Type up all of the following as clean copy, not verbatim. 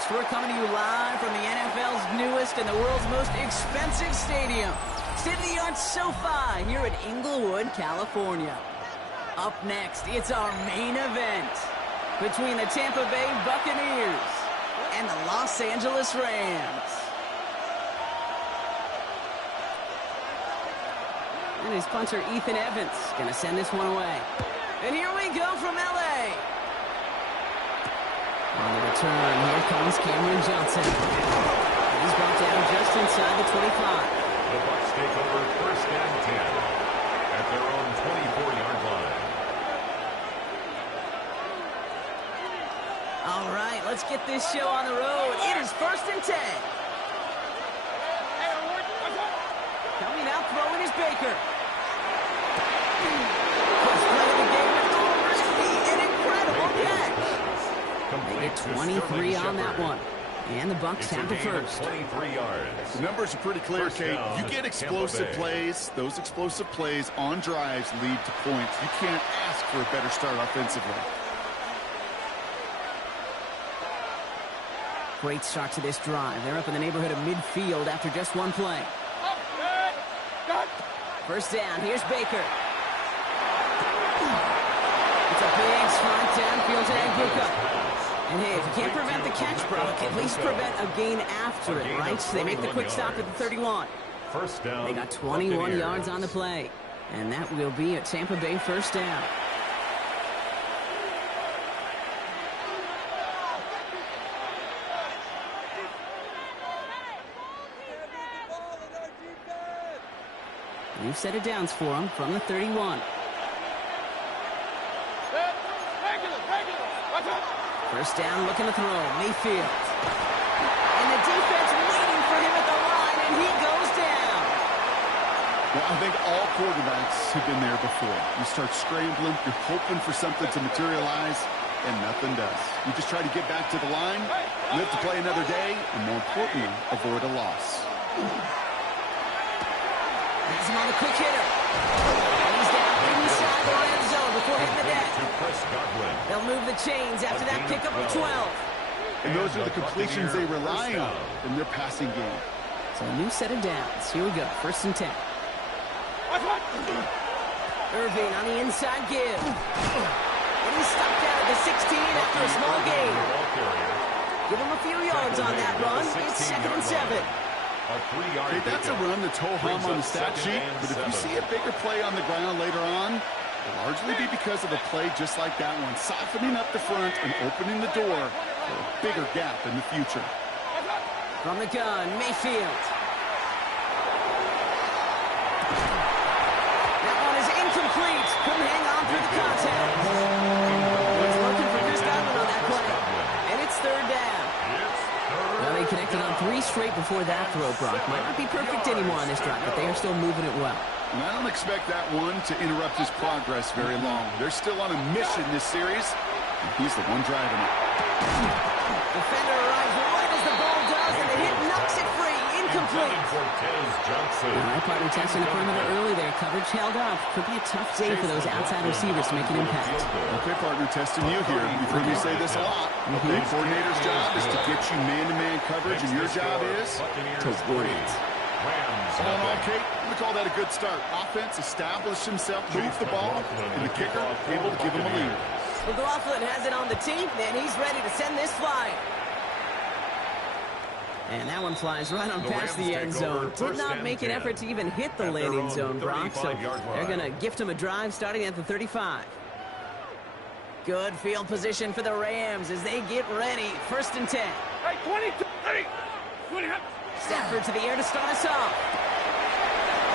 host. We're coming to you live from the NFL's newest and the world's most expensive stadium. State-of-the-art SoFi here in Inglewood, California. Up next, it's our main event between the Tampa Bay Buccaneers and the Los Angeles Rams. And his punter, Ethan Evans, going to send this one away. And here we go from L.A. On the return, here comes Cameron Johnson. He's brought down just inside the 25. The Bucs take over first and 10 at their own 24-yard line. All right, let's get this show on the road. It is first and 10. Coming out, throwing is Baker. First play of the game is already an incredible catch. They get 23 on that one. And the Bucs have the first. 23 yards. The numbers are pretty clear, Kate. You get explosive plays. Those explosive plays on drives lead to points. You can't ask for a better start offensively. Great start to this drive. They're up in the neighborhood of midfield after just one play. First down. Here's Baker. It's a big strike downfield to Anguka. And hey, if you can't prevent the catch, Brock, at least prevent a gain after it, right? So they make the quick stop at the 31. First down. They got 21 yards on the play. And that will be a Tampa Bay first down. New set of downs for him from the 31. First down, looking to throw. Mayfield. And the defense waiting for him at the line, and he goes down. Well, I think all quarterbacks have been there before. You start scrambling, you're hoping for something to materialize, and nothing does. You just try to get back to the line, live to play another day, and more importantly, avoid a loss. Has him on the quick hitter. And he's down inside the red zone before hitting the deck. They'll move the chains after that pickup of 12. And those are the completions they rely on in their passing game. So a new set of downs. Here we go. First and 10. Irving on the inside give. And he's stopped out at the 16 after a small gain. Give him a few yards on that run. It's second and 7. Hey, that's a run that's ho-hum on the stat sheet, but if you see a bigger play on the ground later on, it'll largely be because of a play just like that one, softening up the front and opening the door for a bigger gap in the future. From the gun, Mayfield. That one is incomplete. Couldn't hang on through the contact. He's looking for Chris Godwin on that play. And it's third down. Well, they connected on 3 straight before that throw, Brock. Might not be perfect anymore on this drive, but they are still moving it well. And I don't expect that one to interrupt his progress very long. They're still on a mission this series, and he's the one driving it. Defender arrives right as the ball does, and the hit knocks it free. Incomplete. All right, partner testing the perimeter early there. Coverage held up. Could be a tough day for those outside receivers to make an impact. Okay, partner, testing you here. You've heard me say this a lot. The coordinator's job is to get you man-to-man coverage, and your job is to win it. All in all, Kate, I'm going to call that a good start. Offense established himself, moved the ball, and the kicker able to give him a lead. McLaughlin has it on the team, and he's ready to send this flying. And that one flies right on past the end zone. Did not make an effort to even hit the landing zone, Brock, so they're going to gift him a drive starting at the 35. Good field position for the Rams as they get ready. First and 10. Hey, 22, 20. Stafford to the air to start us off.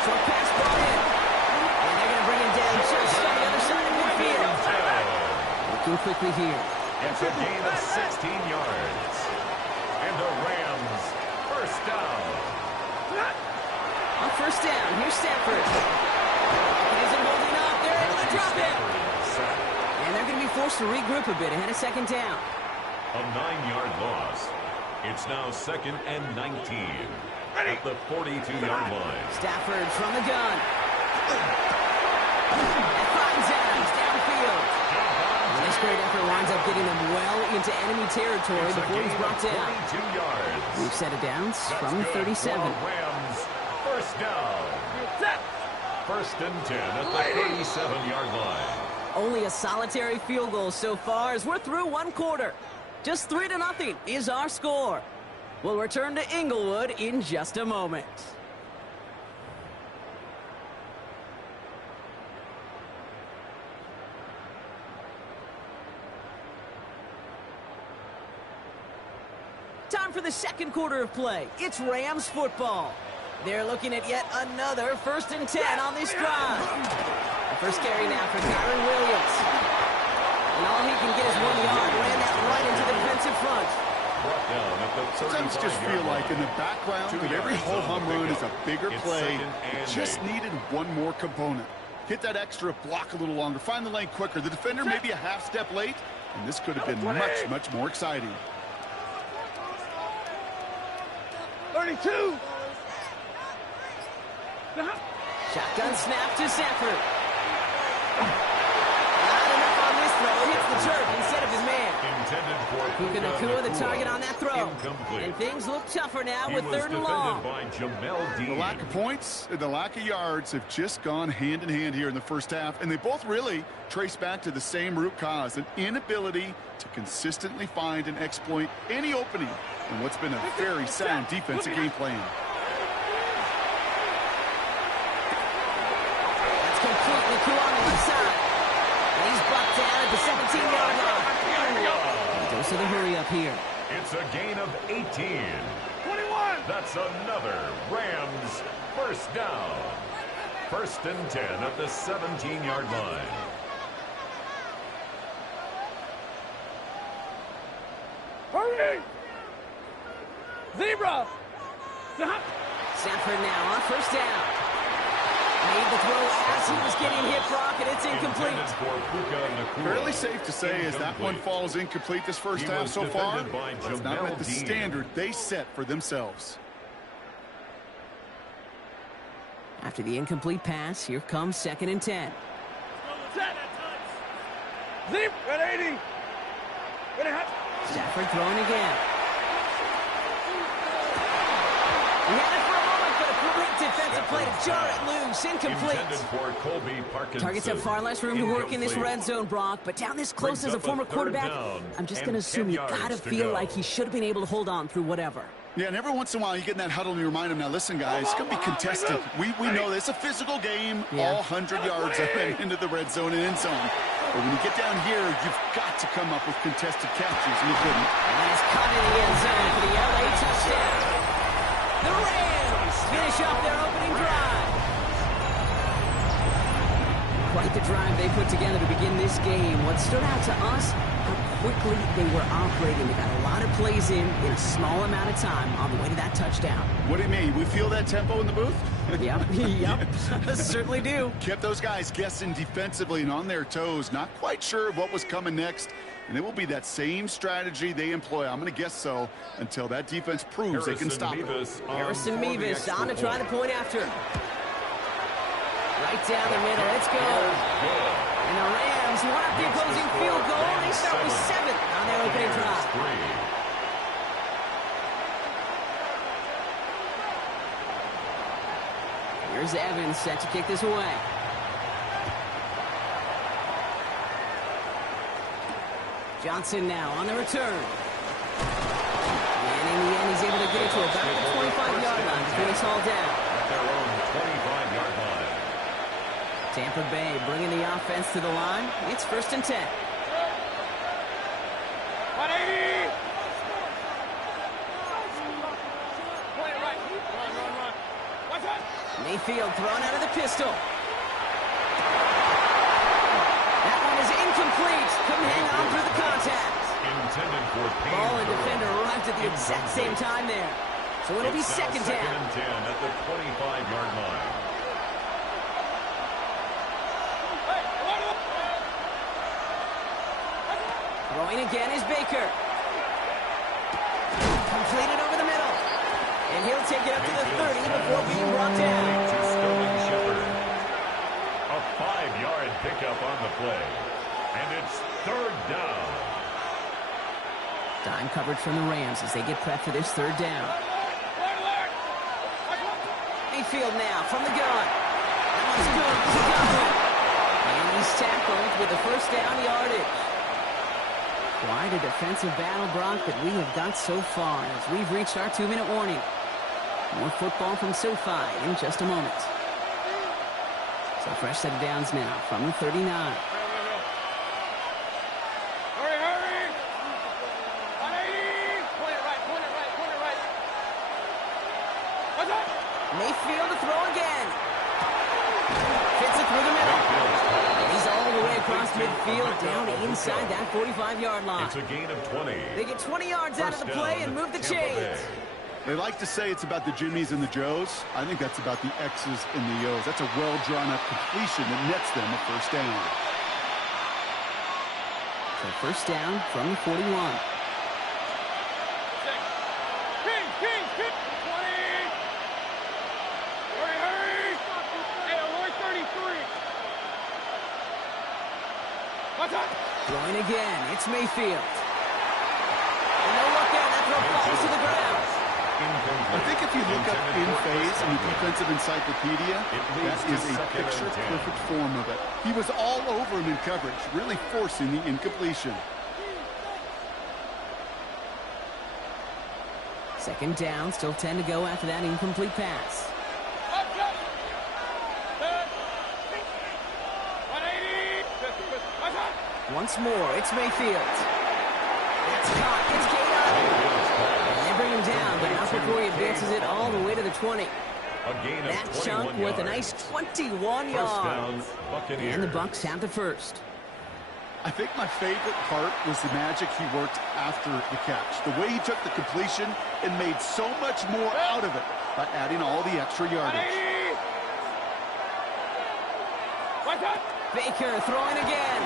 Short pass brought in. And they're going to bring him down just on the other side of midfield. Looking quickly here. It's a gain of 16 yards. And the Rams, first down. On first down, here's Stafford. He isn't holding up. They're able to drop him. And they're going to be forced to regroup a bit ahead of second down. A 9-yard loss. It's now second and 19 at the 42-yard line. Stafford from the gun. And finds Adams downfield. And they This great effort winds up getting them well into enemy territory before he's brought down. 22 yards. We've set it down from 37. Rams, first down. First and 10 at the 37-yard line. Only a solitary field goal so far as we're through one quarter. Just 3-0 is our score. We'll return to Inglewood in just a moment. Time for the second quarter of play. It's Rams football. They're looking at yet another first and 10 on this drive. The first carry now for Kyron Williams. And all he can get is 1 yard. Ran that right into the defensive front. Sometimes just feel like in the background of every ho-hum run is a bigger play. It just needed one more component. Hit that extra block a little longer. Find the lane quicker. The defender maybe a half step late. And this could have been much, much more exciting. 32. Shotgun snap to Sanford. Not enough on this throw. Hits the turf instead of his man. Puka Nacua the target on that throw. And things look tougher now with 3rd and long. The lack of points and the lack of yards have just gone hand in hand here in the first half. And they both really trace back to the same root cause, an inability to consistently find and exploit any opening in what's been a very sound defensive game plan. That's complete. Nacua on the left side. And he's brought down at the 17-yard line. Dose of the hurry up here. It's a gain of 18. 21. That's another Rams first down. First and 10 at the 17-yard line. Hurry! Zebra! Sanford now on first down. Made the throw as he was getting hit, Brock, and it's incomplete. Fairly safe to say as that one falls incomplete this first half so far. It's not met the standard they set for themselves. After the incomplete pass, here comes 2nd and 10. Zebra at 80. Stafford throwing again. He had it for a moment, but a great defensive play to jar it loose. Incomplete. Targets have far less room to work in this red zone, Brock, but down this close as a former quarterback, I'm just going to assume you got to feel like he should have been able to hold on through whatever. Yeah, and every once in a while you get in that huddle and you remind him, now listen, guys, it's going to be contested. We know this. It's a physical game, all 100 yards into the red zone and end zone. But when you get down here, you've got to come up with contested catches, and he couldn't. And it's caught in the end zone for the LA touchdown. The Rams finish off their opening drive. Quite the drive they put together to begin this game. What stood out to us, how quickly they were operating. They got a lot of plays in a small amount of time on the way to that touchdown. What do you mean? We feel that tempo in the booth? Yep, certainly do. Kept those guys guessing defensively and on their toes, not quite sure of what was coming next. And it will be that same strategy they employ, I'm going to guess so, until that defense proves they can stop it. Harrison Mevis on to try the point after. Right down the middle, let's go. And the Rams want the opposing field goal. They start with 7 on their opening drive. Here's Evans set to kick this away. Johnson now on the return. And in the end, he's able to get it to about the 25-yard line before he's hauled down. At their own 25-yard line. Tampa Bay bringing the offense to the line. It's 1st and 10. 180. Mayfield thrown out of the pistol. That one is incomplete. Couldn't hang on through the contact. Ball and defender arrived at the exact same time there. So it'll be 2nd down. 2nd and 10 at the 25-yard line. Throwing again is Baker. Completed over the middle. And he'll take it up to the 30 before being brought down. A 5-yard pickup on the play. And it's third down. Dime coverage from the Rams as they get prepped for this third down. Mayfield now from the gun. That one's good. And he's tackled with the first down yardage. Quite a defensive battle, Brock, that we have got so far as we've reached our 2-minute warning. More football from SoFi in just a moment. So fresh set of downs now from the 39. Hurry, hurry! 180! Point it right. What's up? Mayfield to throw again. Fits it through the middle. And he's all the way across midfield down inside that 45-yard line. It's a gain of 20. They get 20 yards out of the play and move the chains. They like to say it's about the Jimmies and the Joes. I think that's about the X's and the O's. That's a well-drawn-up completion that nets them a first down. So first down from the 41. King! 20! Hurry! Hey, alert 33! What's up? Throwing again. It's Mayfield. And no look out. That throw falls to the ground. I think if you look up in phase in the defensive encyclopedia, that is a picture-perfect form of it. He was all over him in coverage, really forcing the incompletion. Second down, still 10 to go after that incomplete pass. Up! 180! What's up? Once more, it's Mayfield. That's caught. It's Gator. They bring him down, but not before he advances it all the way to the 20. That chunk with a nice 21 yards. And the Bucs have the first. I think my favorite part was the magic he worked after the catch. The way he took the completion and made so much more out of it by adding all the extra yardage. 180! What's up? Baker throwing again.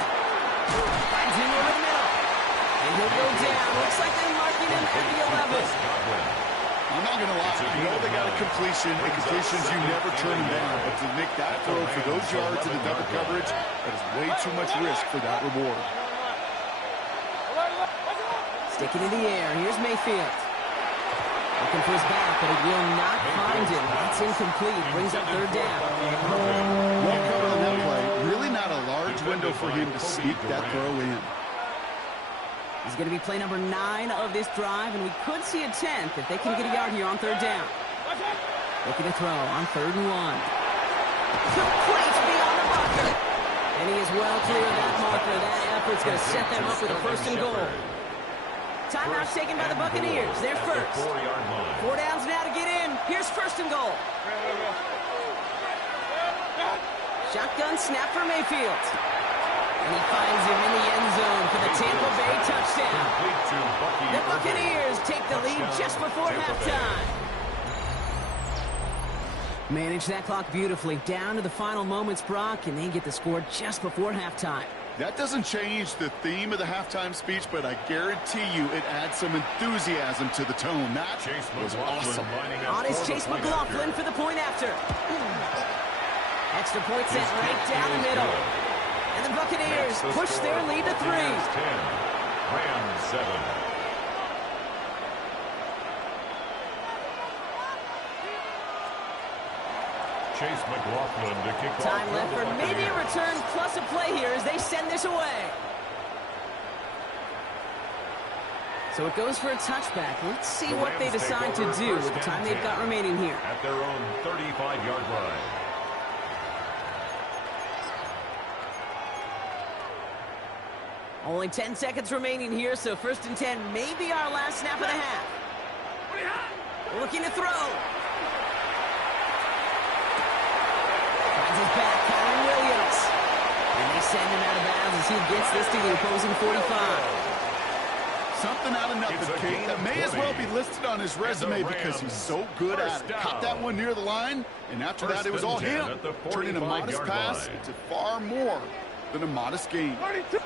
Finds him over the middle. And he'll go down. Looks like they're marking him at the 11. I'm not going to lie. I know they got a completion, and completions you never turn them down. But to make that throw for those yards in the double coverage, that is way too much risk for that reward. Sticking in the air. Here's Mayfield. Looking for his back, but it will not find him. That's incomplete. Brings up third down. Well covered on that play. Really not a large window for him to sneak that throw in. He's going to be play number 9 of this drive, and we could see a 10th if they can get a yard here on third down. Looking to throw on 3rd and 1. Complete beyond the marker. And he is well clear of that marker. That effort's going to set them up with a 1st and goal. Timeout taken by the Buccaneers. They're first. 4 downs now to get in. Here's 1st and goal. Shotgun snap for Mayfield. And he finds him in the end zone for the Tampa Bay touchdown. The Buccaneers take the lead just before halftime. Manage that clock beautifully down to the final moments, Brock, and they get the score just before halftime. That doesn't change the theme of the halftime speech, but I guarantee you it adds some enthusiasm to the tone. That was awesome. On is Chase McLaughlin for the point after. Extra point set right down the middle. And the Buccaneers push their lead to 3. Rams 7. Chase McLaughlin to kick off. Time left for maybe a return plus a play here as they send this away. So it goes for a touchback. Let's see what they decide to do with the time they've got remaining here. At their own 35-yard line. Only 10 seconds remaining here, so 1st and 10 may be our last snap of the half. Looking to throw. Finds his back, Kyron Williams. And they send him out of bounds as he gets this to the opposing 45. Something out of nothing, Kate. That may as well be listed on his resume because he's so good at it. Caught that one near the line, and after that it was all him. Turning a modest pass into far more than a modest gain. 32,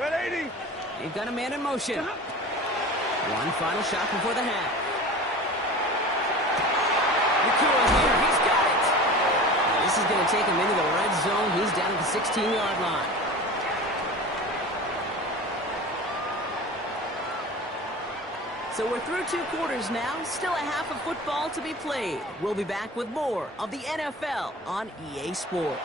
180. They've got a man in motion. One final shot before the half. Nakua here, he's got it. This is going to take him into the red zone. He's down at the 16-yard line. So we're through 2 quarters now, still a half of football to be played. We'll be back with more of the NFL on EA Sports.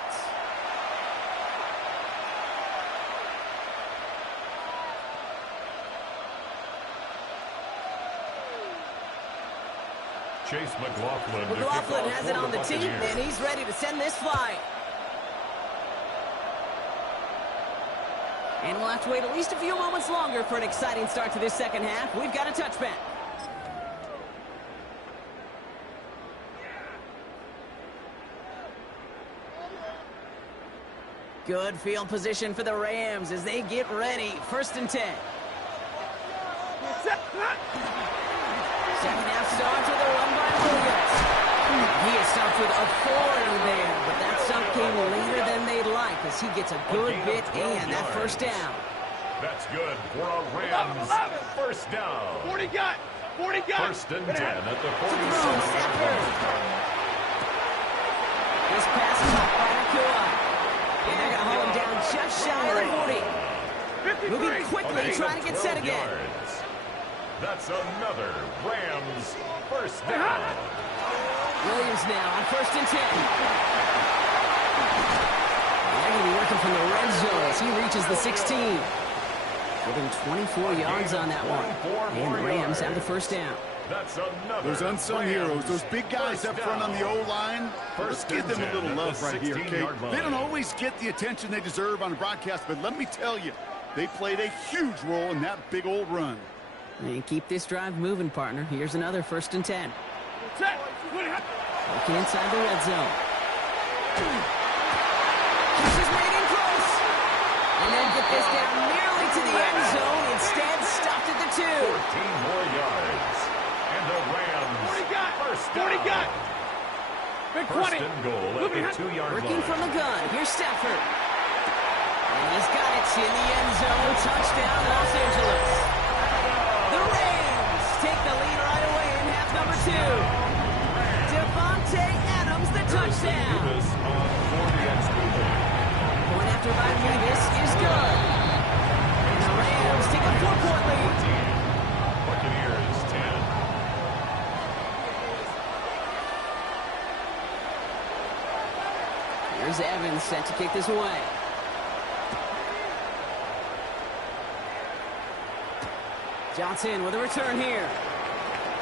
Chase McLaughlin. McLaughlin has it on the team, and he's ready to send this flying. And we'll have to wait at least a few moments longer for an exciting start to this second half. We've got a touchback. Good field position for the Rams as they get ready. 1st and 10. Second half starts with a run by Williams. He has stopped with authority there, but that stop came later than they'd like as he gets a good bit and that 1st down. That's good for a Rams 1st down. 40 got. 40 got. 1st and 10 at the 47. This pass is off by Nakua. And they're going to haul him down just shy of the 40. Moving quickly, trying to get set again. That's another Rams 1st down. Williams now on 1st and 10. They're going to be working from the red zone as he reaches the 16. Within 24 yards on that one. And the Rams have the 1st down. That's another. Those unsung heroes, those big guys up front on the O-line. Let's give them a little love right here, okay? They don't always get the attention they deserve on the broadcast, but let me tell you, they played a huge role in that big old run. And keep this drive moving, partner. Here's another 1st and 10. Looking inside the red zone. This is made in close. And then get this down nearly to the end zone. Instead, stopped at the 2. 14 more yards. And the Rams 1st down. 40 got. Big 20. 1st and goal at the 2-yard line. Working from the gun. Here's Stafford. And he's got it in the end zone. Touchdown, Los Angeles. The Rams take the lead right away in half number 2. Devontae Adams, the touchdown. Point after by Davis is good. And the Rams take a 4-point lead. Buccaneers 10. Here's Evans set to kick this away. Johnson with a return here.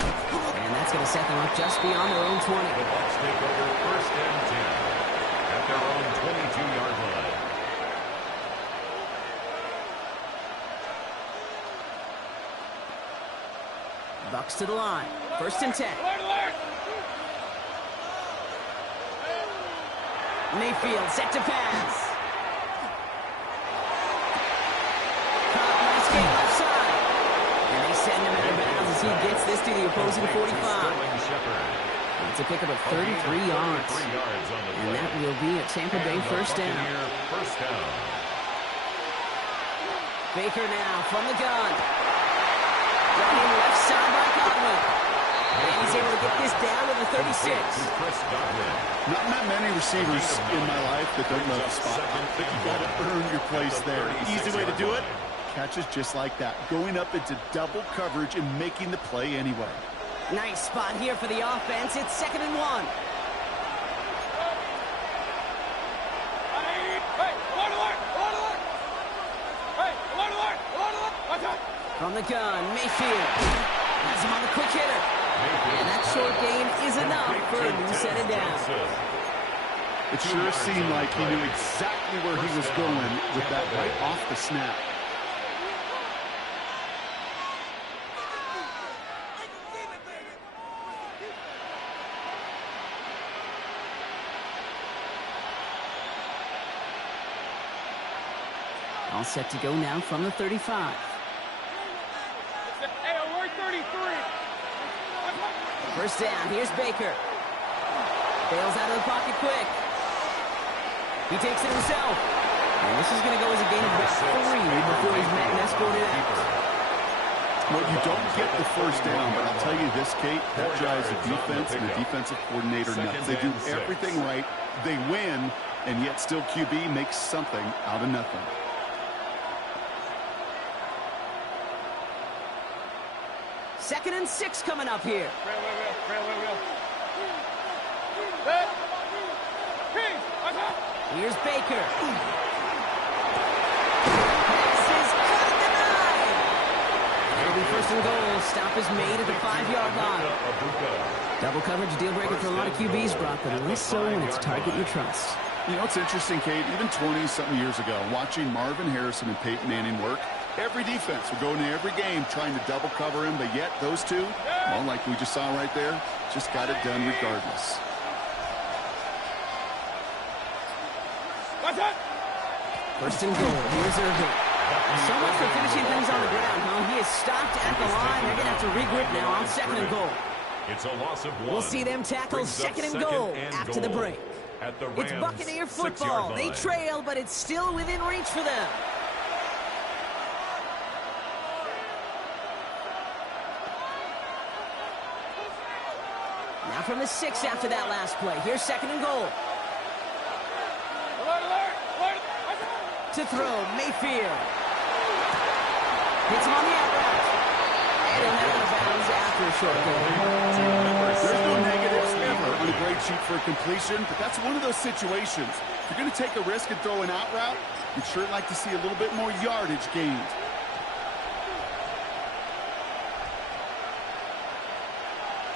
And that's going to set them up just beyond their own 20. The Bucs take over 1st and 10 at their own 22-yard line. Bucs to the line. 1st and 10. Mayfield set to pass. Caught last game left side. And they send him out of bounds as he gets this to the opposing 45. It's a pickup of 33 yards. And that will be a Tampa Bay 1st down. Baker now from the gun. Running left side by Godwin. And he's able to get this down to the 36. Not that many receivers in my life that don't love the spot. But you got to earn your place there. Easy way to do it. Catches just like that. Going up into double coverage and making the play anyway. Nice spot here for the offense. It's 2nd and 1. From the gun, Mayfield has him on the quick hitter. And that short gain is enough for a new set it down. It sure seemed like he knew exactly where he was going with that right off the snap. All set to go now from the 35. Hey, we're 33. 1st down, here's Baker. Bails out of the pocket quick. He takes it himself. And this is going to go as a gain of about 3 before he's met and escorted out. Well, you don't get the 1st down, but I'll tell you this, Kate, that drives the defense and the defensive coordinator nuts. They do everything right. They win, and yet still QB makes something out of nothing. 2nd and 6 coming up here. Real. Here's Baker. Pass is cut at the 9. It'll be 1st and goal. Stop is made at the 5-yard line. Double coverage deal breaker for a lot of QBs, Brock, but less so when it's target you trust. You know, it's interesting, Kate, even 20-something years ago, watching Marvin Harrison and Peyton Manning work, every defense would go into every game trying to double cover him, but yet those two, well, like we just saw right there, just got it done regardless. First and goal. Here's Irvin. So much for finishing things on the ground, huh? He is stopped at the line. They're going to have to regroup now on 2nd and goal. It's a loss of 1. We'll see them tackle 2nd and goal after the break. It's Buccaneer football. They trail, but it's still within reach for them. Now from the 6 after that last play. Here's 2nd and goal. To throw, Mayfield. Hits him on the out route. And he'll head out of bounds after a short goal. There's no negatives ever on a grade sheet for a completion, but that's one of those situations. If you're going to take a risk and throw an out route, you'd sure like to see a little bit more yardage gained.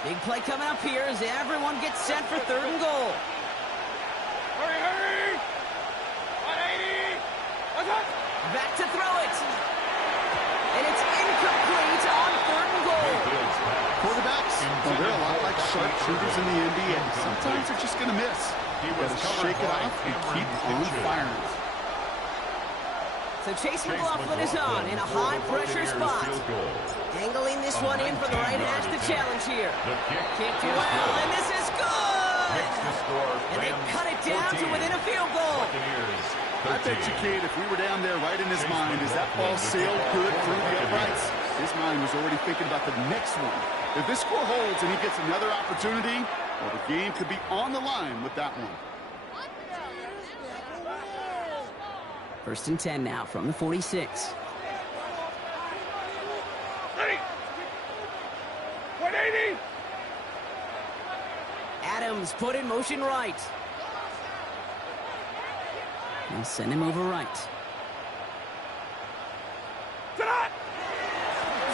Big play coming up here as everyone gets set for 3rd and goal. Hurry! 180! Back to throw it. And it's incomplete on 3rd and goal. Quarterbacks, well, they're a lot like sharpshooters in the NBA. Sometimes they're just going to miss. You got to shake it off and keep on firing. So Chase McLaughlin is on in a high-pressure spot. Angling this one in for the right hash to challenge here. Kicked well, and this is good! And they cut it down to within a field goal. I bet you, Kate, if we were down there right in his mind, as that ball sailed good through the uprights, his mind was already thinking about the next one. If this score holds and he gets another opportunity, well, the game could be on the line with that one. 1st and 10 now from the 46. 180! Adams put in motion right. They'll send him over right.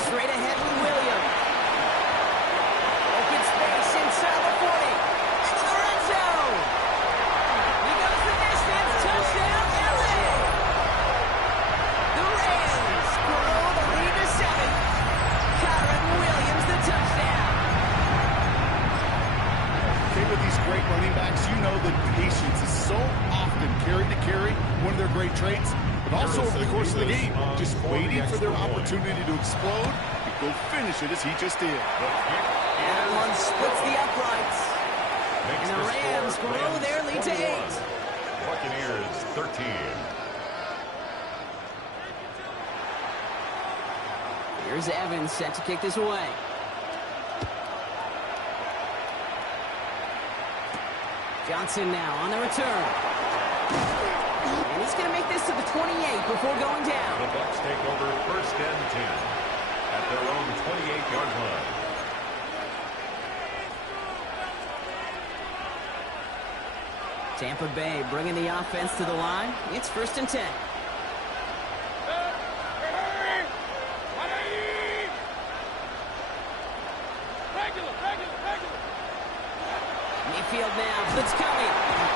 Straight ahead with Williams. Open space inside the 40. Into the red zone. He goes the distance. Touchdown, LA. The Rams grow the lead to 7. Kyron Williams the touchdown. Okay, with these great running backs, you know that patience is so often carry to carry, one of their great traits, but also over the course of the game, just waiting for their opportunity to explode and go finish it as he just did. That one splits the uprights. And the Rams grow their lead to 8. Buccaneers 13. Here's Evans set to kick this away. Johnson now on the return. And he's going to make this to the 28 before going down. The Bucs take over 1st and 10 at their own 28-yard line. Tampa Bay bringing the offense to the line. It's 1st and 10. Mayfield now, blitz coming.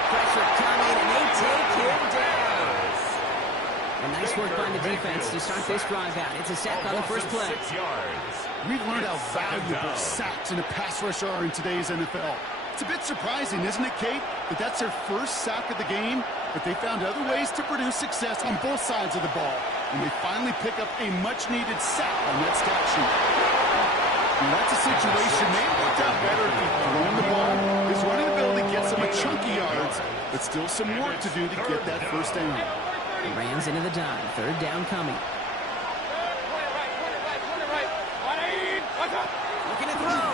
Pressure coming, and they take him down. A nice work by the defense to start this drive out. It's a sack on the first play. 6 yards. We've learned how valuable sacks in a pass rush are in today's NFL. It's a bit surprising, isn't it, Kate, that that's their first sack of the game, but they found other ways to produce success on both sides of the ball, and they finally pick up a much-needed sack on that stat sheet. And that's a situation may have worked out better if he'd thrown the ball. His running ability gets him a chunky yards, but still some work to do to get that first down. The Rams into the dime. 3rd down coming. Looking to throw.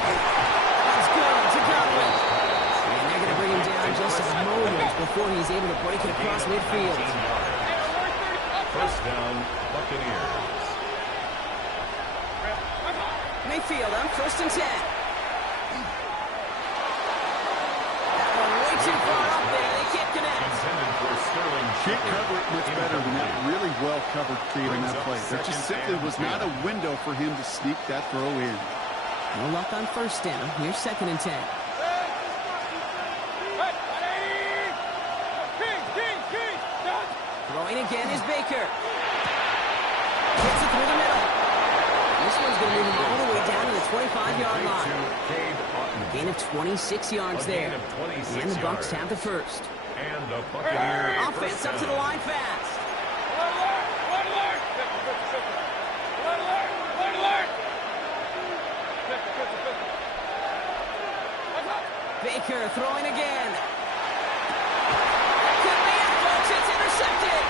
That's good to Godwin. And they're going to bring him down just a moment before he's able to break it across midfield. 1st down, Buccaneers. Mayfield on 1st and 10. That one way too far up there. They can't connect. Can't cover it much better than that. Really well covered Cade on that play. There just simply was not a window for him to sneak that throw in. No luck on 1st down. Here's 2nd and 10. Throwing again is Baker. Gets it through the middle. This one's going to move him all the way down to the 25-yard line. A gain of 26 yards there. And the Bucs have the first. And the Buccaneer offense up to the line fast. Baker throwing again. Could be it, folks. It's intercepted.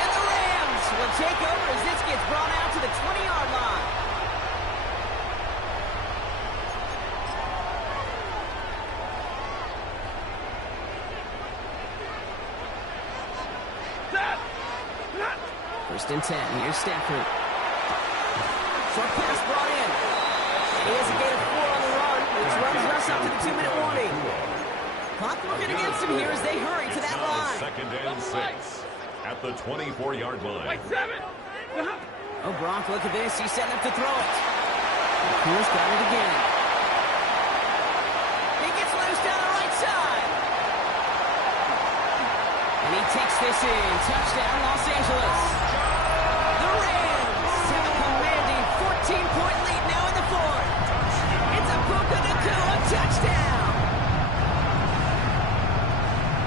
And the Rams will take over as this gets brought out to the 20-yard line. First and 10. Here's Stafford. Short pass brought in. He has a gain of 4 on the run, which runs us up to the 2-minute warning. Clock working against him here as they hurry to that line. 2nd and 6 at the 24-yard line. Oh, Gronk, look at this. He's setting up to throw it. McCool's got it again. He gets loose down the right side. And he takes this in. Touchdown, Los Angeles. The Rams have a commanding 14-point lead now in the 4th. It's a Puka Nacua touchdown.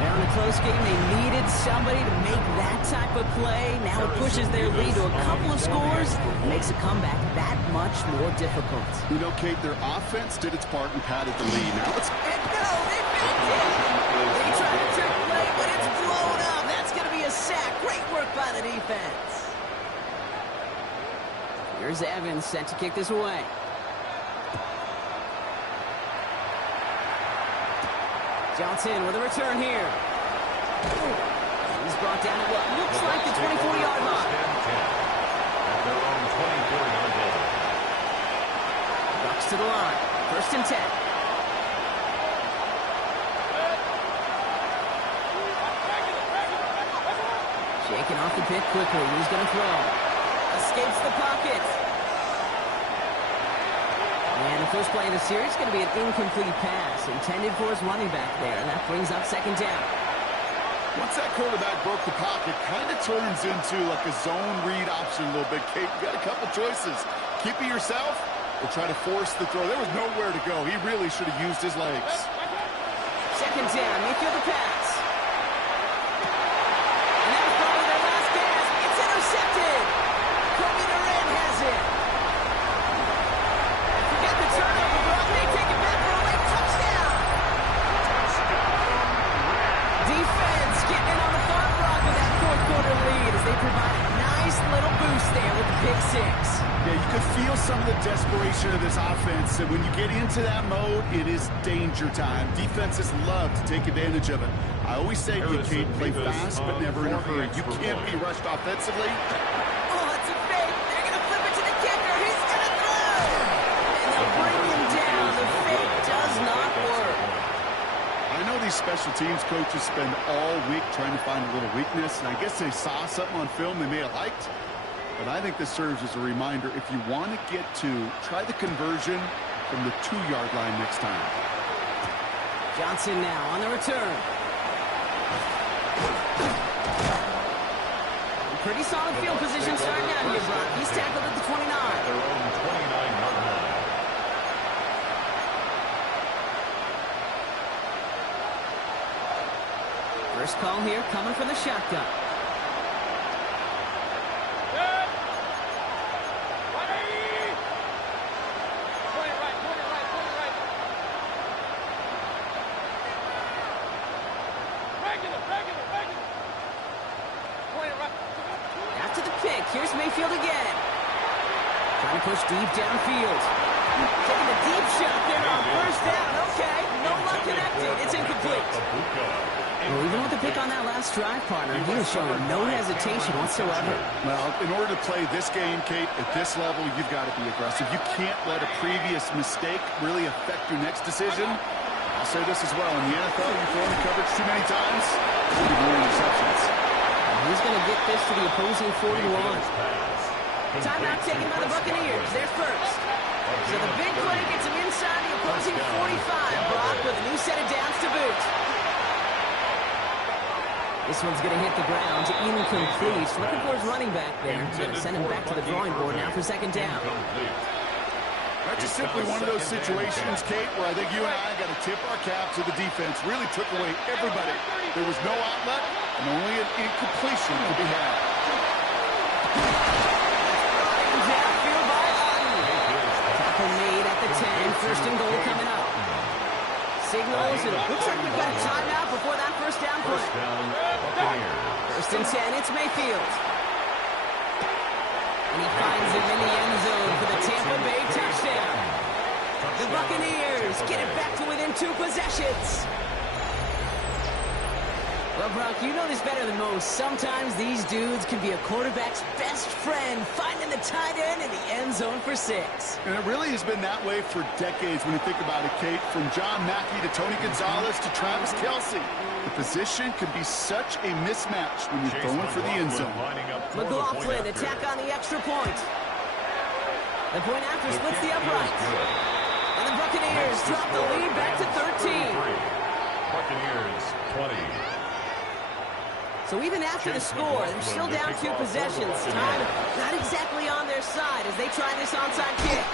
Now in a close game, they needed somebody to make that type of play. Now it pushes their lead to a couple of scores and makes a comeback that much more difficult. You know, Kate, their offense did its part and padded the lead. Now it's... And no, they faked it. They tried to trick play, but it's blown up. That's going to be a sack. Great work by the defense. Here's Evans set to kick this away. Johnson with a return here. He's brought down at what looks like the 24-yard line. At their own 24-yard line. Bucks to the line. 1st and 10. Shaking off the pit quickly. He's going to throw. Escapes the pocket. And the first play of the series is going to be an incomplete pass intended for his running back there. And that brings up 2nd down. Once that quarterback broke the pocket, kind of turns into like a zone read option a little bit. Kate, you got a couple choices. Keep it yourself or try to force the throw. There was nowhere to go. He really should have used his legs. 2nd down. Mayfield the pass. And that was probably their last gasp. It's intercepted. Kobe Durant has it. Forget the turnover, Brock. They take it back for a late touchdown. Defense getting in on the farm block with that 4th quarter lead as they provide a nice little boost there with the pick 6. Yeah, you could feel some of the desperation of this offense. And when you get into that mode, it is danger time. Defenses love to take advantage of it. I always say you can't play fast, but never in a hurry. You can't be rushed offensively. Oh, it's a fake. They're going to flip it to the kicker. He's going to throw. And they'll bring him down. The fake does not work. I know these special teams coaches spend all week trying to find a little weakness, and I guess they saw something on film they may have liked. But I think this serves as a reminder, if you want to get to, try the conversion from the 2-yard line next time. Johnson now on the return. Pretty solid field position starting out here, Brock. He's tackled at the 29. Their own 29-yard line. First call here coming from the shotgun. After the pick, here's Mayfield again. Trying to push deep downfield. Taking a deep shot there on 1st down. Okay, no luck connected. It's incomplete. Well, even with the pick on that last drive, partner, he was showing no hesitation whatsoever. Well, in order to play this game, Kate, at this level, you've got to be aggressive. You can't let a previous mistake really affect your next decision. I'll say this as well. In the NFL, you throw in coverage too many times, you get more interceptions. He's going to get this to the opposing 41. Timeout taken by the Buccaneers. They're first. So the big play gets him inside the opposing 45. Brock with a new set of downs to boot. This one's going to hit the ground. Incomplete. Looking for his running back there. Going to send him back to the drawing board now for second down. That's just simply one of those situations, Kate, where I think you and I got to tip our cap to the defense. Really took away everybody. There was no outlet, and only an incompletion could be had. Downfield by Otten. Tackle made at the 10. First and goal coming up. Signals, and it looks like we've got a timeout before that first down play. First and 10, it's Mayfield. And he finds him in the end zone for the Tampa Bay touchdown. The Buccaneers get it back to within 2 possessions. Well, Brock, you know this better than most. Sometimes these dudes can be a quarterback's best friend, finding the tight end in the end zone for 6. And it really has been that way for decades when you think about it, Kate. From John Mackey to Tony Gonzalez to Travis Kelce. The position can be such a mismatch when you're throwing for the end zone. McLaughlin attack on the extra point. The point after splits the upright. And the Buccaneers drop the lead back to 13. Buccaneers 20. So even after the score, they're still down 2 possessions. Time not exactly on their side as they try this onside kick.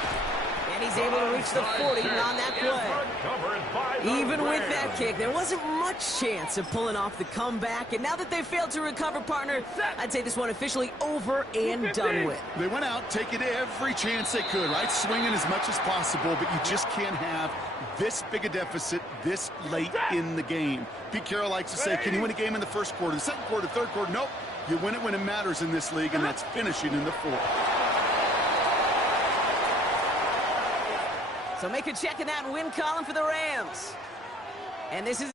And he's able to reach the 40 on that play. Even with that kick, there wasn't much chance of pulling off the comeback. And now that they failed to recover, partner, I'd say this one officially over and done with. They went out taking every chance they could, right? Swinging as much as possible, but you just can't have this big a deficit this late in the game. Pete Carroll likes to say, can you win a game in the first quarter, the second quarter, third quarter? Nope. You win it when it matters in this league, and that's finishing in the fourth. So make a check in that win column for the Rams. And this is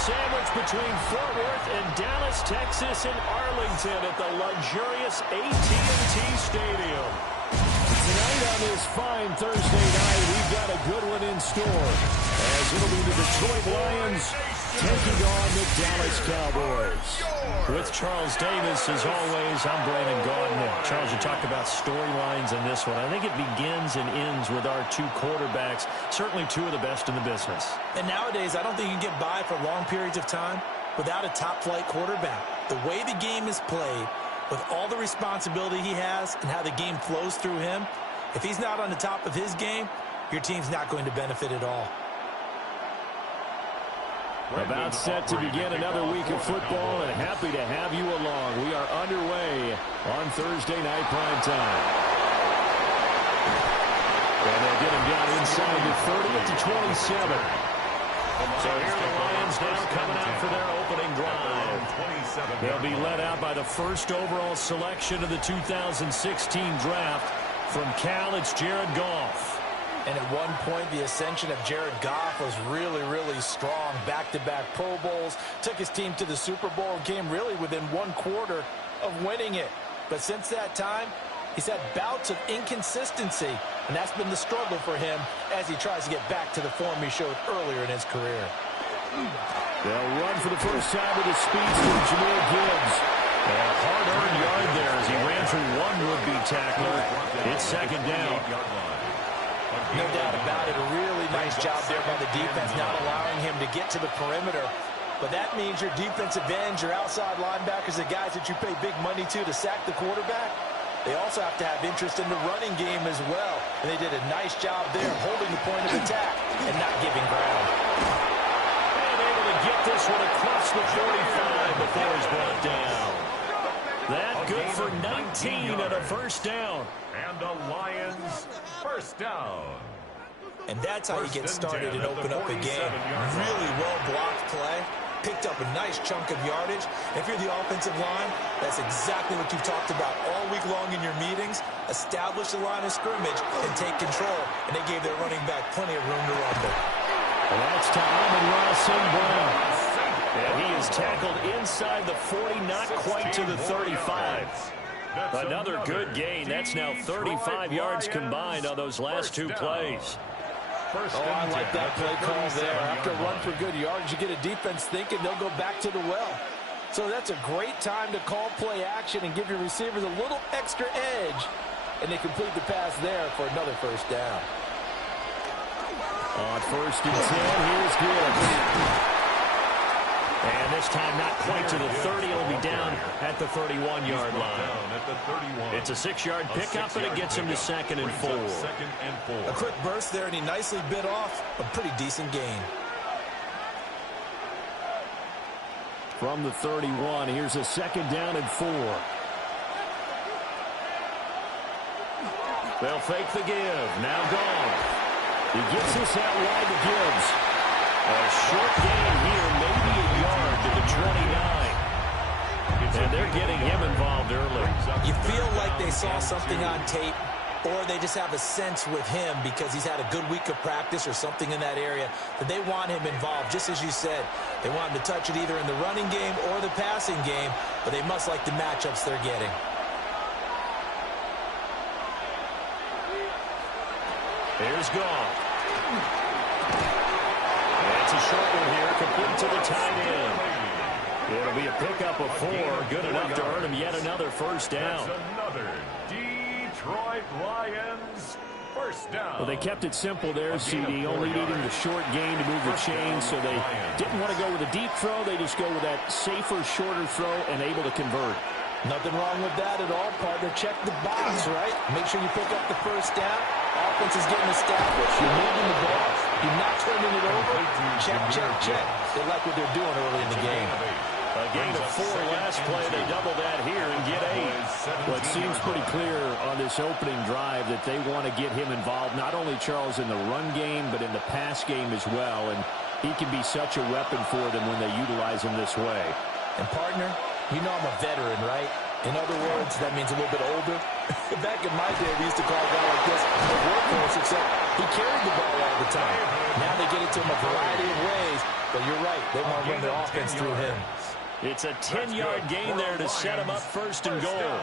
sandwiched between Fort Worth and Dallas, Texas, and Arlington at the luxurious AT&T Stadium. Tonight on this fine Thursday night, we've got a good one in store, as it'll be the Detroit Lions taking on the Dallas Cowboys. With Charles Davis, as always, I'm Brandon Gaudin. Charles, you talked about storylines in this one. I think it begins and ends with our two quarterbacks, certainly two of the best in the business. And nowadays, I don't think you can get by for long periods of time without a top-flight quarterback. The way the game is played, with all the responsibility he has and how the game flows through him, if he's not on the top of his game, your team's not going to benefit at all. About set to begin another week of football, and happy to have you along. We are underway on Thursday night primetime. And they'll get him down inside the 30 at the 27. So here are the Lions now coming out for their opening drive. They'll be led out by the first overall selection of the 2016 draft. From Cal, it's Jared Goff. And at one point, the ascension of Jared Goff was really, really strong. Back-to-back Pro Bowls, took his team to the Super Bowl, and came really within one quarter of winning it. But since that time, he's had bouts of inconsistency, and that's been the struggle for him as he tries to get back to the form he showed earlier in his career. They'll run for the first time with the speedster, Jahmyr Gibbs. A hard-earned yard there as he ran through one would-be tackler. It's second down. No doubt about it. A really nice job there by the defense, not allowing him to get to the perimeter. But that means your defensive ends, your outside linebackers, the guys that you pay big money to sack the quarterback, they also have to have interest in the running game as well. And they did a nice job there holding the point of attack and not giving ground. And able to get this one across the 45 before he's brought down. That good for 19 and a first down. And the Lions first down. And that's how you get started and open up a game. Really well-blocked play. Picked up a nice chunk of yardage. If you're the offensive line, that's exactly what you've talked about all week long in your meetings. Establish the line of scrimmage and take control. And they gave their running back plenty of room to rumble. And that's to Amon-Ra St. Brown. And he is tackled inside the 40, not quite to the 35. Another good gain. That's now 35 yards combined on those last two plays. I like that play call there. After a run for good yards, you get a defense thinking they'll go back to the well. So that's a great time to call play action and give your receivers a little extra edge. And they complete the pass there for another first down. On first and 10, here's Gibbs. And this time not quite to the 30. It'll be down at the 31-yard line. It's a 6-yard pickup, and it gets him to second and 4. A quick burst there, and he nicely bit off a pretty decent gain. From the 31, here's a second down and 4. They'll fake the give. Now gone. He gets this out wide to Gibbs. A short gain here, maybe a yard to the 29. And they're getting him involved early. You feel like they saw something on tape, or they just have a sense with him because he's had a good week of practice or something in that area that they want him involved, just as you said. They want him to touch it either in the running game or the passing game, but they must like the matchups they're getting. Here's Goff. It's a short one here, complete to the tight end. It'll be a pickup of 4, good enough to earn him yet another first down. That's another Detroit Lions first down. Well, they kept it simple there, CD, only needing the short gain to move the chains, so they didn't want to go with a deep throw. They just go with that safer, shorter throw and able to convert. Nothing wrong with that at all, partner. Check the box, right? Make sure you pick up the first down. Offense is getting established. You're moving the ball. You're not turning it over. Check, check, check. They like what they're doing early in the game. A gain of 4 last play. They double that here and get 8. Well, it seems pretty clear on this opening drive that they want to get him involved, not only, Charles, in the run game, but in the pass game as well. And he can be such a weapon for them when they utilize him this way. And, partner, you know I'm a veteran, right? In other words, that means a little bit older. Back in my day, we used to call a guy like this a workhorse, except he carried the ball all the time. Now they get it to him a variety of ways, But you're right. They want to run their offense through him. It's a 10-yard gain there to set him up first and goal.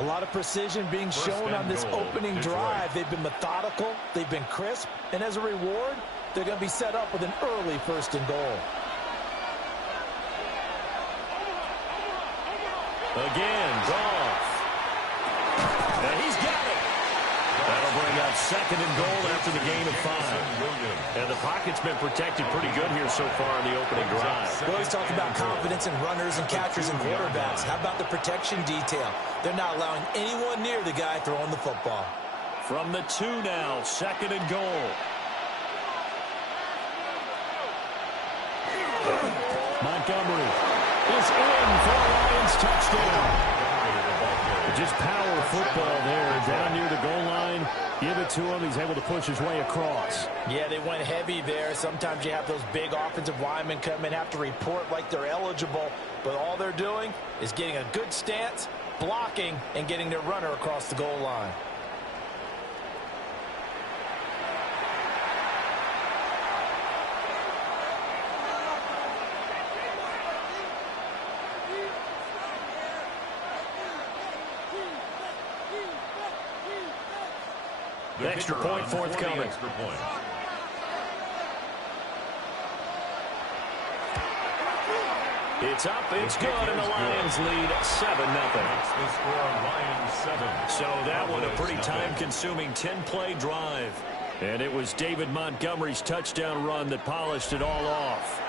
A lot of precision being shown on this opening drive. They've been methodical. They've been crisp. And as a reward, they're going to be set up with an early first and goal. Again, Goff. And he's got it. That'll bring up second and goal after the gain of 5. And the pocket's been protected pretty good here so far in the opening drive. We always talk about confidence in runners and catchers and quarterbacks. How about the protection detail? They're not allowing anyone near the guy throwing the football. From the 2 now, second and goal. Montgomery is in for a Lions touchdown. Just power football there, down near the goal line. Give it to him. He's able to push his way across. Yeah, they went heavy there. Sometimes you have those big offensive linemen come in, have to report like they're eligible. But all they're doing is getting a good stance, blocking, and getting their runner across the goal line. The extra point forthcoming. It's up, it's good, and the Lions lead 7-0. So that one a pretty time-consuming 10-play drive. And it was David Montgomery's touchdown run that polished it all off.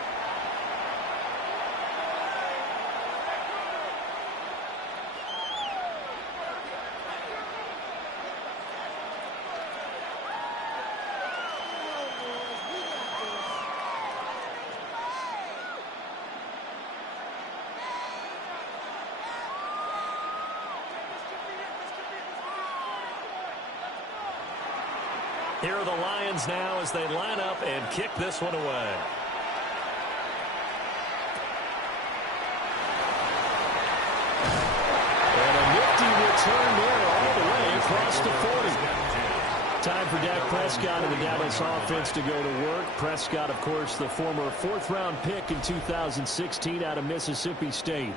Here are the Lions now as they line up and kick this one away. And a nifty return there all the way across the 40. Time for Dak Prescott and the Dallas offense to go to work. Prescott, of course, the former 4th-round pick in 2016 out of Mississippi State.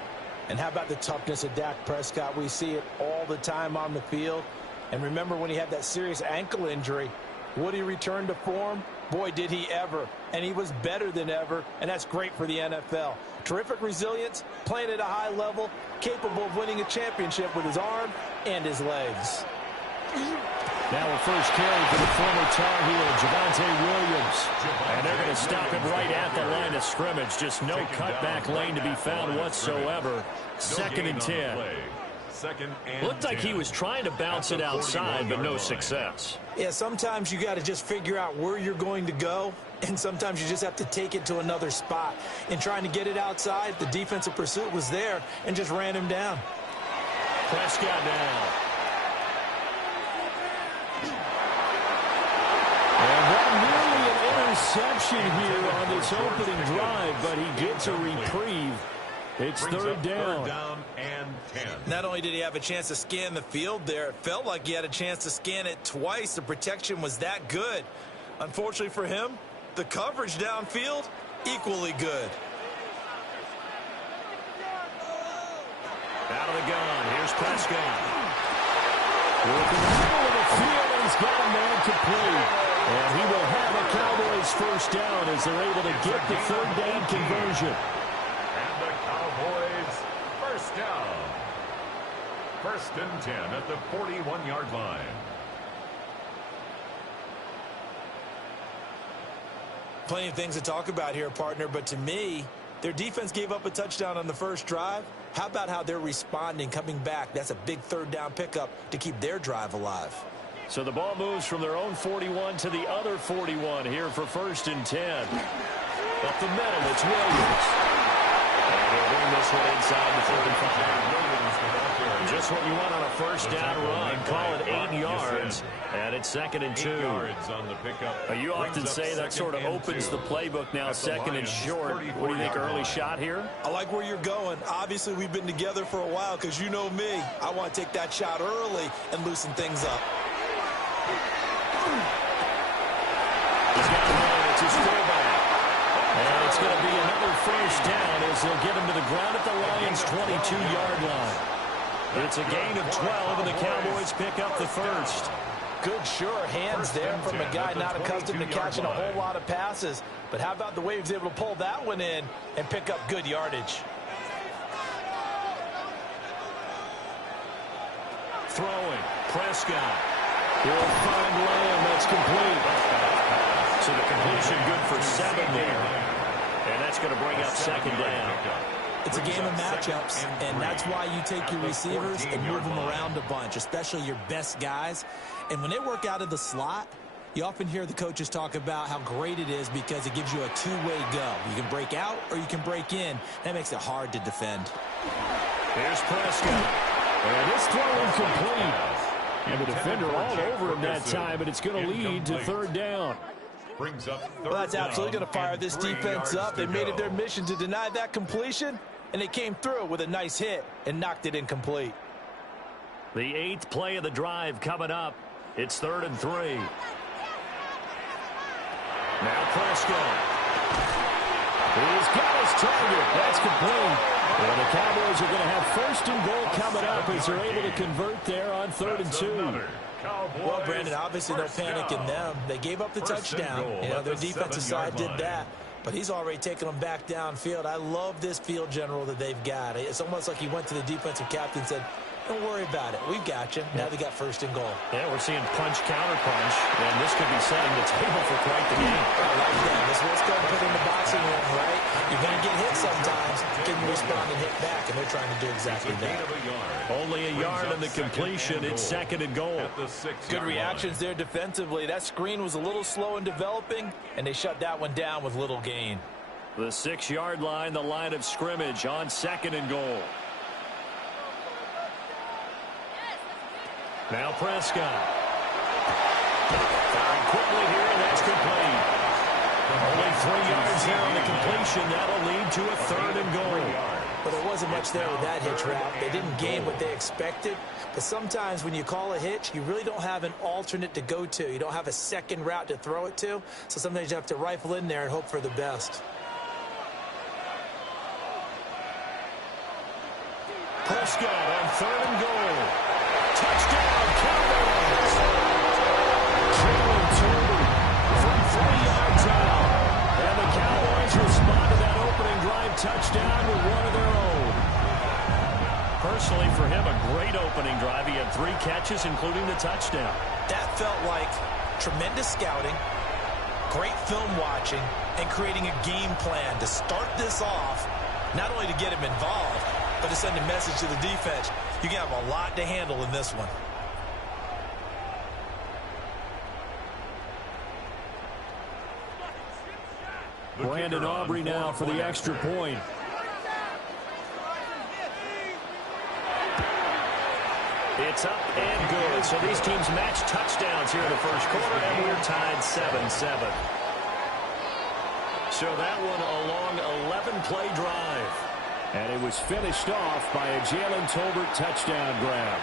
And how about the toughness of Dak Prescott? We see it all the time on the field. And remember when he had that serious ankle injury, would he return to form? Boy, did he ever. And he was better than ever, and that's great for the NFL. Terrific resilience, playing at a high level, capable of winning a championship with his arm and his legs. Now a first carry for the former Tar Heel, Javonte Williams. And they're going to stop him right at the line of scrimmage. Just no cutback lane to be found whatsoever. Second and 10. Looked like he was trying to bounce it outside, but no success. Yeah, sometimes you got to just figure out where you're going to go, and sometimes you just have to take it to another spot. In trying to get it outside, the defensive pursuit was there and just ran him down. Prescott now. And that nearly an interception here on this opening drive, but he gets a reprieve. It's third down and 10. Not only did he have a chance to scan the field there, it felt like he had a chance to scan it twice. The protection was that good. Unfortunately for him, the coverage downfield, equally good. Out of the gun, here's Prescott. Working the middle of the field, and he's got a man complete. And he will have a Cowboys first down as they're able to get the third down conversion. Cowboys first down. First and 10 at the 41-yard line. Plenty of things to talk about here, partner, but to me, their defense gave up a touchdown on the first drive. How about how they're responding, coming back? That's a big third down pickup to keep their drive alive. So the ball moves from their own 41 to the other 41 here for first and 10. Up the middle, it's Williams. And he'll bring this one inside the 35. Just what you want on a first down run. Call it 8 yards. And it's second and 2. You often say that sort of opens the playbook now, second and short. What do you think, early shot here? I like where you're going. Obviously, we've been together for a while because you know me. I want to take that shot early and loosen things up. He's got a man. It's his fullback. And it's going to be another first down as they'll get him to the ground at the Lions' 22-yard line. It's a gain of 12, and the Cowboys pick up the first. Good, sure hands there from a guy not accustomed to catching a whole lot of passes. But how about the way he was able to pull that one in and pick up good yardage? Throwing. Prescott. He'll find Lamb. That's complete. So the completion good for 7 there. And that's going to bring up second down. It's a game of matchups, and that's why you take your receivers and move them around a bunch, especially your best guys. And when they work out of the slot, you often hear the coaches talk about how great it is because it gives you a two-way go. You can break out or you can break in. That makes it hard to defend. Here's Prescott. And this throw incomplete. And the defender all over him that time, but it's going to lead to third down. Well, that's absolutely going to fire this defense up. They made it their mission to deny that completion, and they came through with a nice hit and knocked it incomplete. The 8th play of the drive coming up. It's 3rd and 3. Now Prescott. He's got his target. That's complete. And the Cowboys are going to have 1st and goal coming up as they're able to convert there on 3rd and 2. Well, Brandon, obviously no panic in them. They gave up the touchdown. You know, their defensive side did that. But he's already taken them back downfield. I love this field general that they've got. It's almost like he went to the defensive captain and said, don't worry about it. We've got you. Now they got 1st and goal. Yeah, we're seeing punch, counter punch. And this could be setting the table for quite the game. I like that. This is what's going to put in the boxing ring, right? You're going to get hit sometimes. Can you respond and hit back? And they're trying to do exactly that. Only a yard on the completion. It's 2nd and goal. Good reactions there defensively. That screen was a little slow in developing, and they shut that one down with little gain. The 6-yard line, the line of scrimmage on 2nd and goal. Now Prescott. Firing quickly here, and that's complete. Only 3 yards there on the completion. That'll lead to a 3rd and goal. Well, there wasn't much there with that hitch route. They didn't gain what they expected. But sometimes when you call a hitch, you really don't have an alternate to go to. You don't have a second route to throw it to. So sometimes you have to rifle in there and hope for the best. Prescott on 3rd and goal. Touchdown, Cowboys! Jalen Tolbert from 3 yards out. And the Cowboys respond to that opening drive touchdown with one of their own. Personally, for him, a great opening drive. He had 3 catches, including the touchdown. That felt like tremendous scouting, great film watching, and creating a game plan to start this off, not only to get him involved, but to send a message to the defense. You can have a lot to handle in this one. Brandon Aubrey now for the extra point. It's up and good. So these teams match touchdowns here in the first quarter, and we're tied 7-7. So that one a long 11-play drive. And it was finished off by a Jalen Tolbert touchdown grab.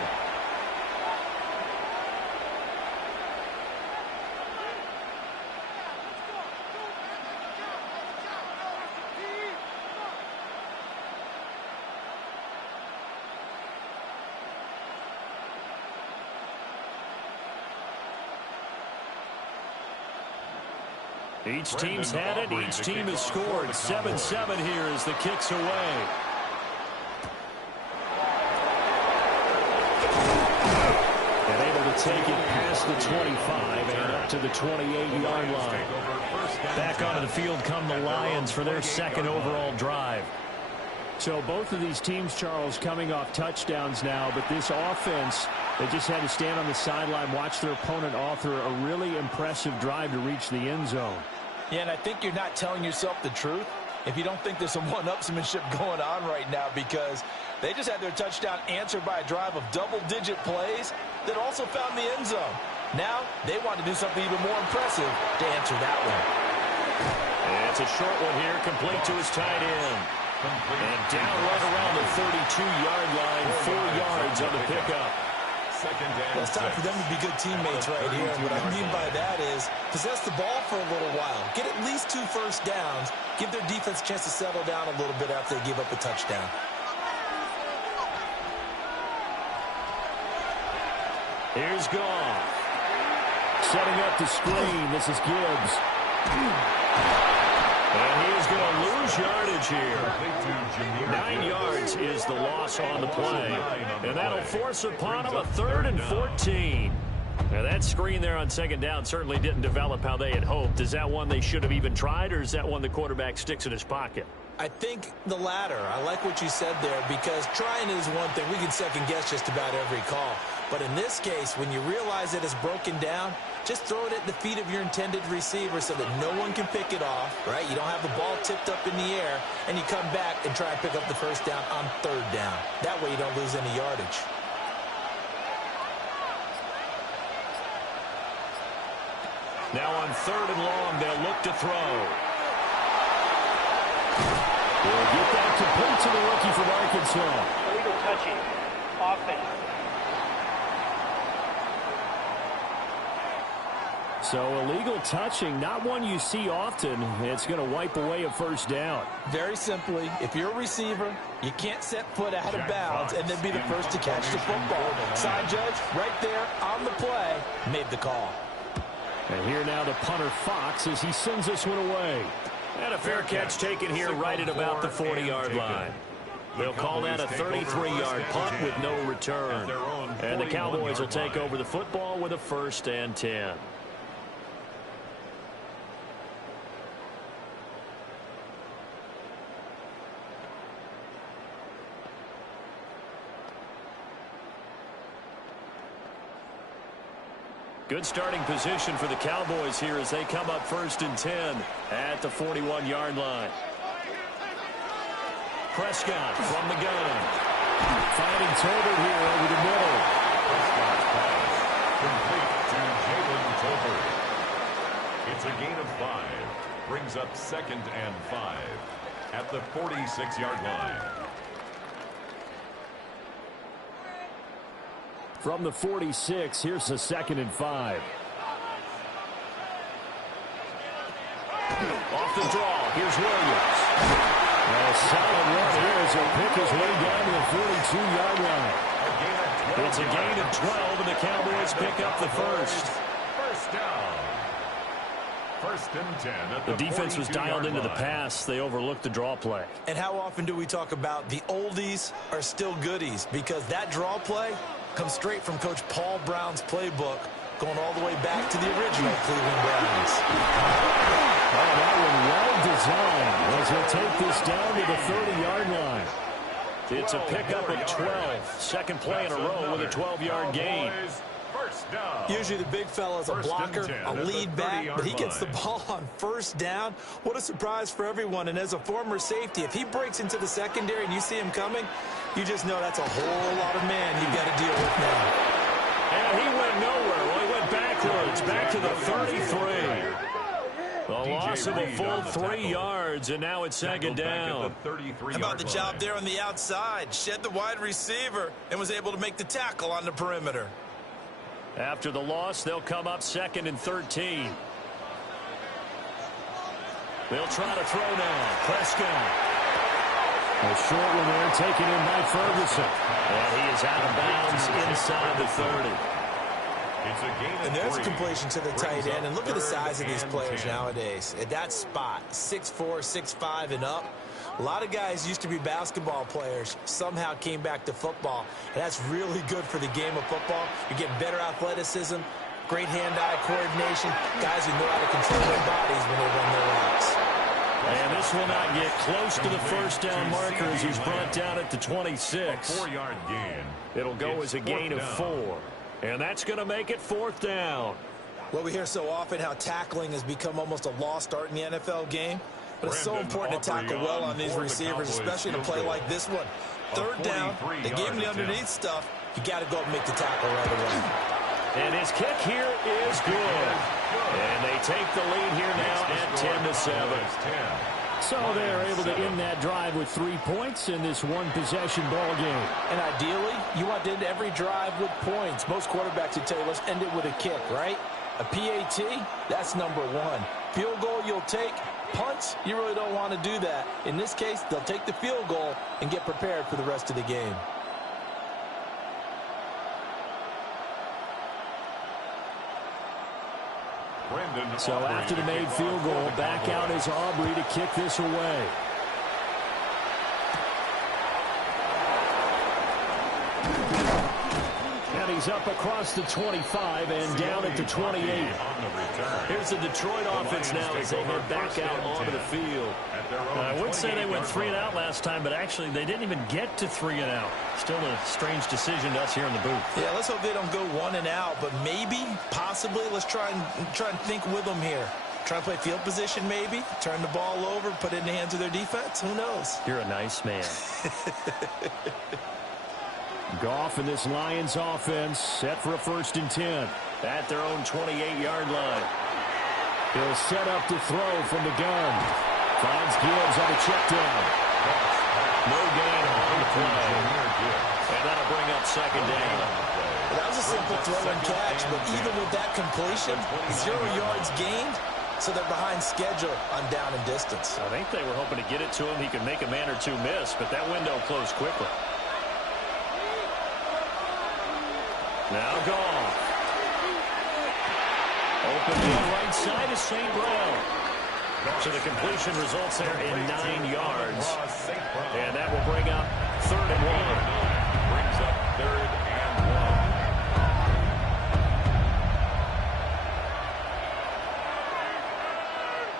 Each team's had it. Each team has scored. 7-7 here as the kick's away. And able to take it past the 25 and up to the 28-yard line. Back onto the field come the Lions for their 2nd overall drive. So both of these teams, Charles, coming off touchdowns now, but this offense, they just had to stand on the sideline, watch their opponent author a really impressive drive to reach the end zone. Yeah, and I think you're not telling yourself the truth if you don't think there's some one-upsmanship going on right now, because they just had their touchdown answered by a drive of double-digit plays that also found the end zone. Now they want to do something even more impressive to answer that one. And it's a short one here, complete to his tight end. And down right around the 32-yard line, 4 yards on the pickup. Well, it's time for them to be good teammates right here. And what I mean by that is possess the ball for a little while. Get at least least 2 first downs, give their defense a chance to settle down a little bit after they give up a touchdown. Here's Goff. Setting up the screen. This is Gibbs. And he is going to lose yardage here. 9 yards is the loss on the play. And that'll force upon him a 3rd and 14. Now that screen there on 2nd down certainly didn't develop how they had hoped. Is that one they should have even tried, or is that one the quarterback sticks in his pocket? I think the latter. I like what you said there, because trying is one thing. We can second guess just about every call. But in this case, when you realize that it's broken down, just throw it at the feet of your intended receiver so that no one can pick it off, right? You don't have the ball tipped up in the air, and you come back and try and pick up the first down on 3rd down. That way you don't lose any yardage. Now on 3rd and long, they'll look to throw. We'll get that complete to the rookie from Arkansas. Illegal touching. Offense. So illegal touching, not one you see often. It's going to wipe away a first down. Very simply, if you're a receiver, you can't set foot out of bounds and then be the first to catch the football. Side judge, right there on the play, made the call. And here now the punter Fox as he sends this one away. And a fair catch taken here right at about the 40-yard line. They'll call that a 33-yard punt with no return. And the Cowboys will take over the football with a 1st and 10. Good starting position for the Cowboys here as they come up 1st and 10 at the 41-yard line. Prescott from the gun. Finding Tolbert here over the middle. Prescott's pass complete to Jalen Tolbert. It's a gain of 5. Brings up 2nd and 5 at the 46-yard line. From the 46, here's a 2nd and 5. Off the draw, here's Williams. A solid run here as he'll pick his way down to the 42-yard line. It's a gain of 12, and the Cowboys pick up the first. First down. 1st and 10 at the defense was dialed into the pass. They overlooked the draw play. And how often do we talk about the oldies are still goodies? Because that draw play comes straight from Coach Paul Brown's playbook, going all the way back to the original Cleveland Browns. Oh, that one well designed as he'll take this down to the 30-yard line. It's a pickup of 12. Second play in a row with a 12-yard gain. Usually the big fella's a blocker, a lead back, but he gets the ball on 1st down. What a surprise for everyone. And as a former safety, if he breaks into the secondary and you see him coming, you just know that's a whole lot of man you've got to deal with now. And he went nowhere. Well, he went backwards, back to the 33. The loss of a full 3 yards, and now it's 2nd down. How about the job there on the outside? Shed the wide receiver and was able to make the tackle on the perimeter. After the loss, they'll come up 2nd and 13. They'll try to throw now. Prescott. A short one there taken in by Ferguson. And he is out of bounds inside the 30. And there's a completion to the tight end. And look at the size of these players nowadays. At that spot, 6'4", 6'5", and up. A lot of guys used to be basketball players, somehow came back to football. And that's really good for the game of football. You're getting better athleticism, great hand-eye coordination, guys who know how to control their bodies when they run their routes. And this will not get close to the 1st down marker as he's brought down at the 26. A 4-yard gain. It'll go as a gain of 4. And that's going to make it 4th down. Well, we hear so often how tackling has become almost a lost art in the NFL game. But it's so important to tackle well on these receivers, especially in a play like this one. 3rd down, they gave him the underneath stuff. You got to go up and make the tackle right away. And his kick here is good. And they take the lead here now at 10-7. So they're able to end that drive with 3 points in this one-possession ball game. And ideally, you want to end every drive with points. Most quarterbacks would tell you, let's end it with a kick, right? A PAT, that's number 1. Field goal you'll take. Punts, you really don't want to do that. In this case, they'll take the field goal and get prepared for the rest of the game. So after the made field goal, back out is Aubrey to kick this away. And he's up across the 25 and down at the 28. Here's the Detroit offense now as they head back out onto the field. I would say they went 3 and out last time, but actually they didn't even get to 3 and out. Still a strange decision to us here in the booth. Yeah, let's hope they don't go 1 and out, but maybe, possibly, let's try and think with them here. Try and play field position maybe, turn the ball over, put it in the hands of their defense. Who knows? You're a nice man. Goff and this Lions offense set for a 1st and 10 at their own 28-yard line. He'll set up to throw from the gun. Finds Gibbs on a check down. No gain on the play. And that'll bring up 2nd down. That was a simple throw and catch, but even with that completion, 0 yards gained, so they're behind schedule on down and distance. I think they were hoping to get it to him. He could make a man or two miss, but that window closed quickly. Now Goff. Open to the right side is St. Brown. So the completion results there in 9 yards. And that will bring up 3rd and 1. Brings up 3rd and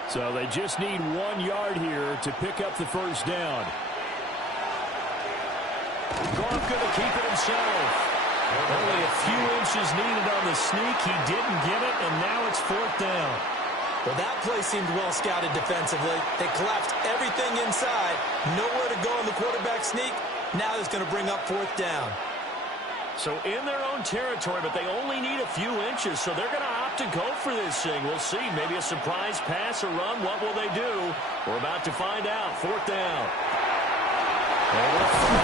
1. So they just need 1 yard here to pick up the 1st down. Goff going to keep it himself. Only a few inches needed on the sneak. He didn't get it, and now it's 4th down. Well, that play seemed well scouted defensively. They collapsed everything inside. Nowhere to go on the quarterback sneak. Now it's going to bring up 4th down. So in their own territory, but they only need a few inches, so they're going to opt to go for this thing. We'll see. Maybe a surprise pass or run. What will they do? We're about to find out. 4th down. And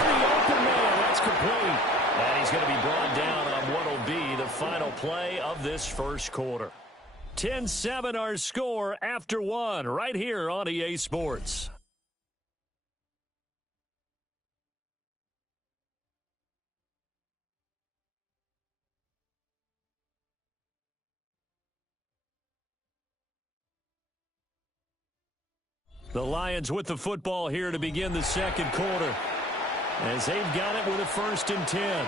the open man. That's complete. And he's going to be brought down on what will be the final play of this 1st quarter. 10-7 our score after 1 right here on EA Sports. The Lions with the football here to begin the 2nd quarter, as they've got it with a 1st and 10.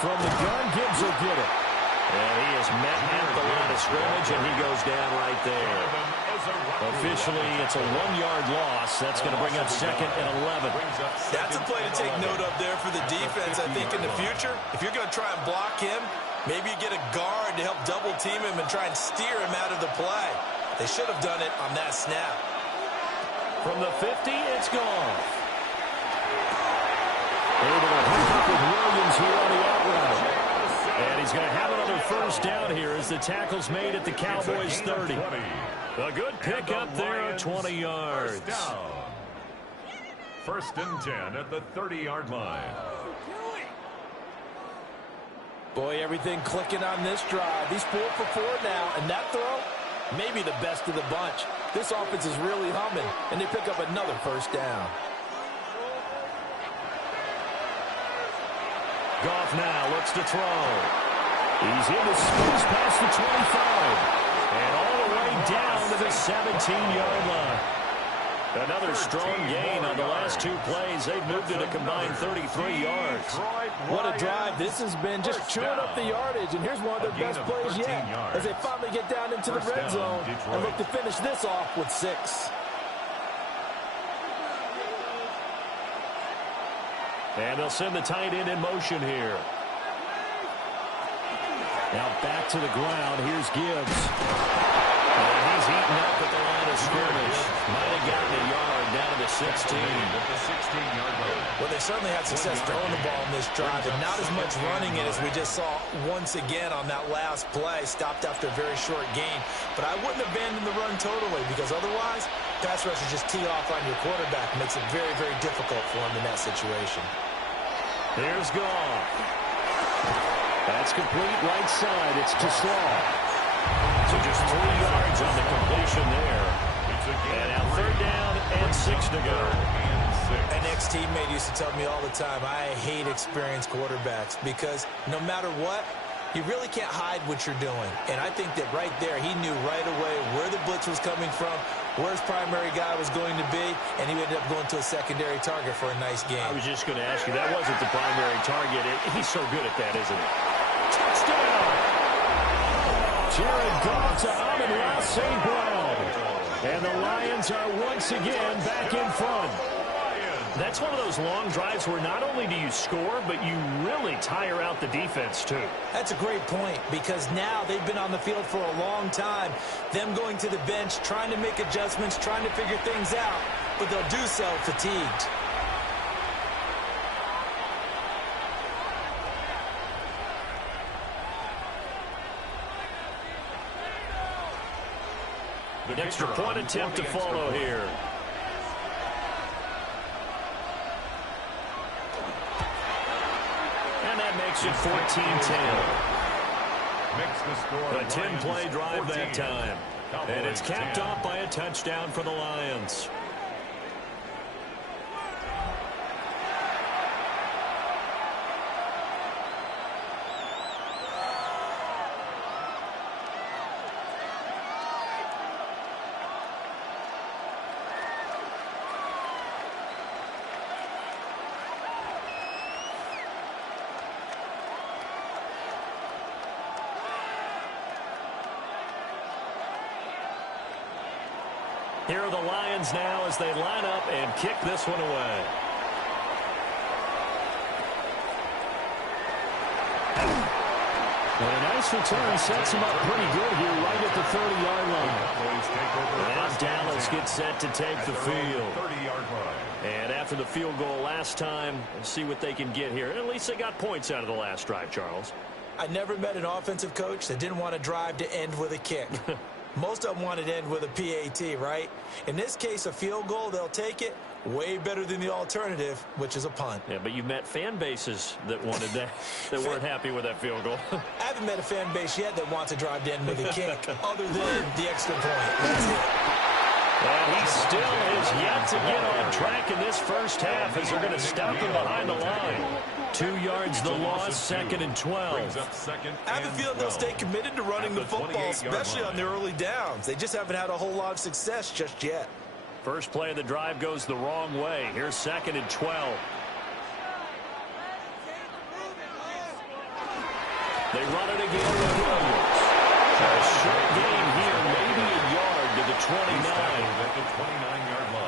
From the gun, Gibbs will get it. And he is met at the line of scrimmage, and he goes down right there. Officially, it's a 1-yard loss. That's going to bring up 2nd and 11. That's a play to take note of there for the defense, I think, in the future. If you're going to try and block him, maybe you get a guard to help double-team him and try and steer him out of the play. They should have done it on that snap. From the 50, it's gone. Able to hook up with Williams here on the out route. And he's going to have another 1st down here as the tackle's made at the Cowboys' 30. A good pick up there, 20 yards. 1st and 10 at the 30-yard line. Boy, everything clicking on this drive. He's 4 for 4 now, and that throw, maybe the best of the bunch. This offense is really humming, and they pick up another 1st down. Goff now looks to throw. He's in the space past the 25. And all the way down to the 17-yard line. Another strong gain on the last 2 plays. They've moved it a combined 33 yards. What a drive this has been, just chewing up the yardage. And here's one of their best plays yet as they finally get down into the red zone and look to finish this off with 6. And they'll send the tight end in motion here. Now back to the ground. Here's Gibbs. And he's eaten up at the line of scrimmage. Might have gotten a yard down to the 16. At the 16-yard line. Well, they certainly had success throwing the ball in this drive, and not as much running it as we just saw once again on that last play. Stopped after a very short gain. But I wouldn't abandon the run totally, because otherwise, pass rushers just tee off on your quarterback. Makes it very, very difficult for him in that situation. Here's Goff. That's complete right side. It's to Slaw. So just 3 yards on the completion there. And now 3rd down and 6 to go. An ex-teammate used to tell me all the time, I hate experienced quarterbacks because no matter what, you really can't hide what you're doing. And I think that right there, he knew right away where the blitz was coming from, where his primary guy was going to be, and he ended up going to a secondary target for a nice game. I was just going to ask you, that wasn't the primary target. He's so good at that, isn't he? Touchdown! Jared Goff to Amon-Ra St. Brown. And the Lions are once again back in front. That's one of those long drives where not only do you score, but you really tire out the defense, too. That's a great point, because now they've been on the field for a long time. Them going to the bench, trying to make adjustments, trying to figure things out, but they'll do so fatigued. The extra point attempt to follow here. And that makes it 14-10. A 10-play drive that time. And it's capped off by a touchdown for the Lions. Here are the Lions now as they line up and kick this one away. And a nice return sets him up pretty good here right at the 30-yard line. And Dallas gets set to take the field. And after the field goal last time, we'll see what they can get here. And at least they got points out of the last drive, Charles. I never met an offensive coach that didn't want to drive to end with a kick. Most of them wanted to end with a PAT, right? In this case, a field goal, they'll take it. Way better than the alternative, which is a punt. Yeah, but you met fan bases that wanted that, that weren't happy with that field goal. I haven't met a fan base yet that wants to drive to end with a kick, other than the extra point. That's it. And he still is yet to get on track in this first half as they're going to stop him behind the line. 2 yards the loss, 2nd and 12. I have a feeling they'll stay committed to running the football, especially on the early downs. They just haven't had a whole lot of success just yet. First play of the drive goes the wrong way. Here's 2nd and 12. They run it again with Williams. A short gain here, maybe a yard to the 29.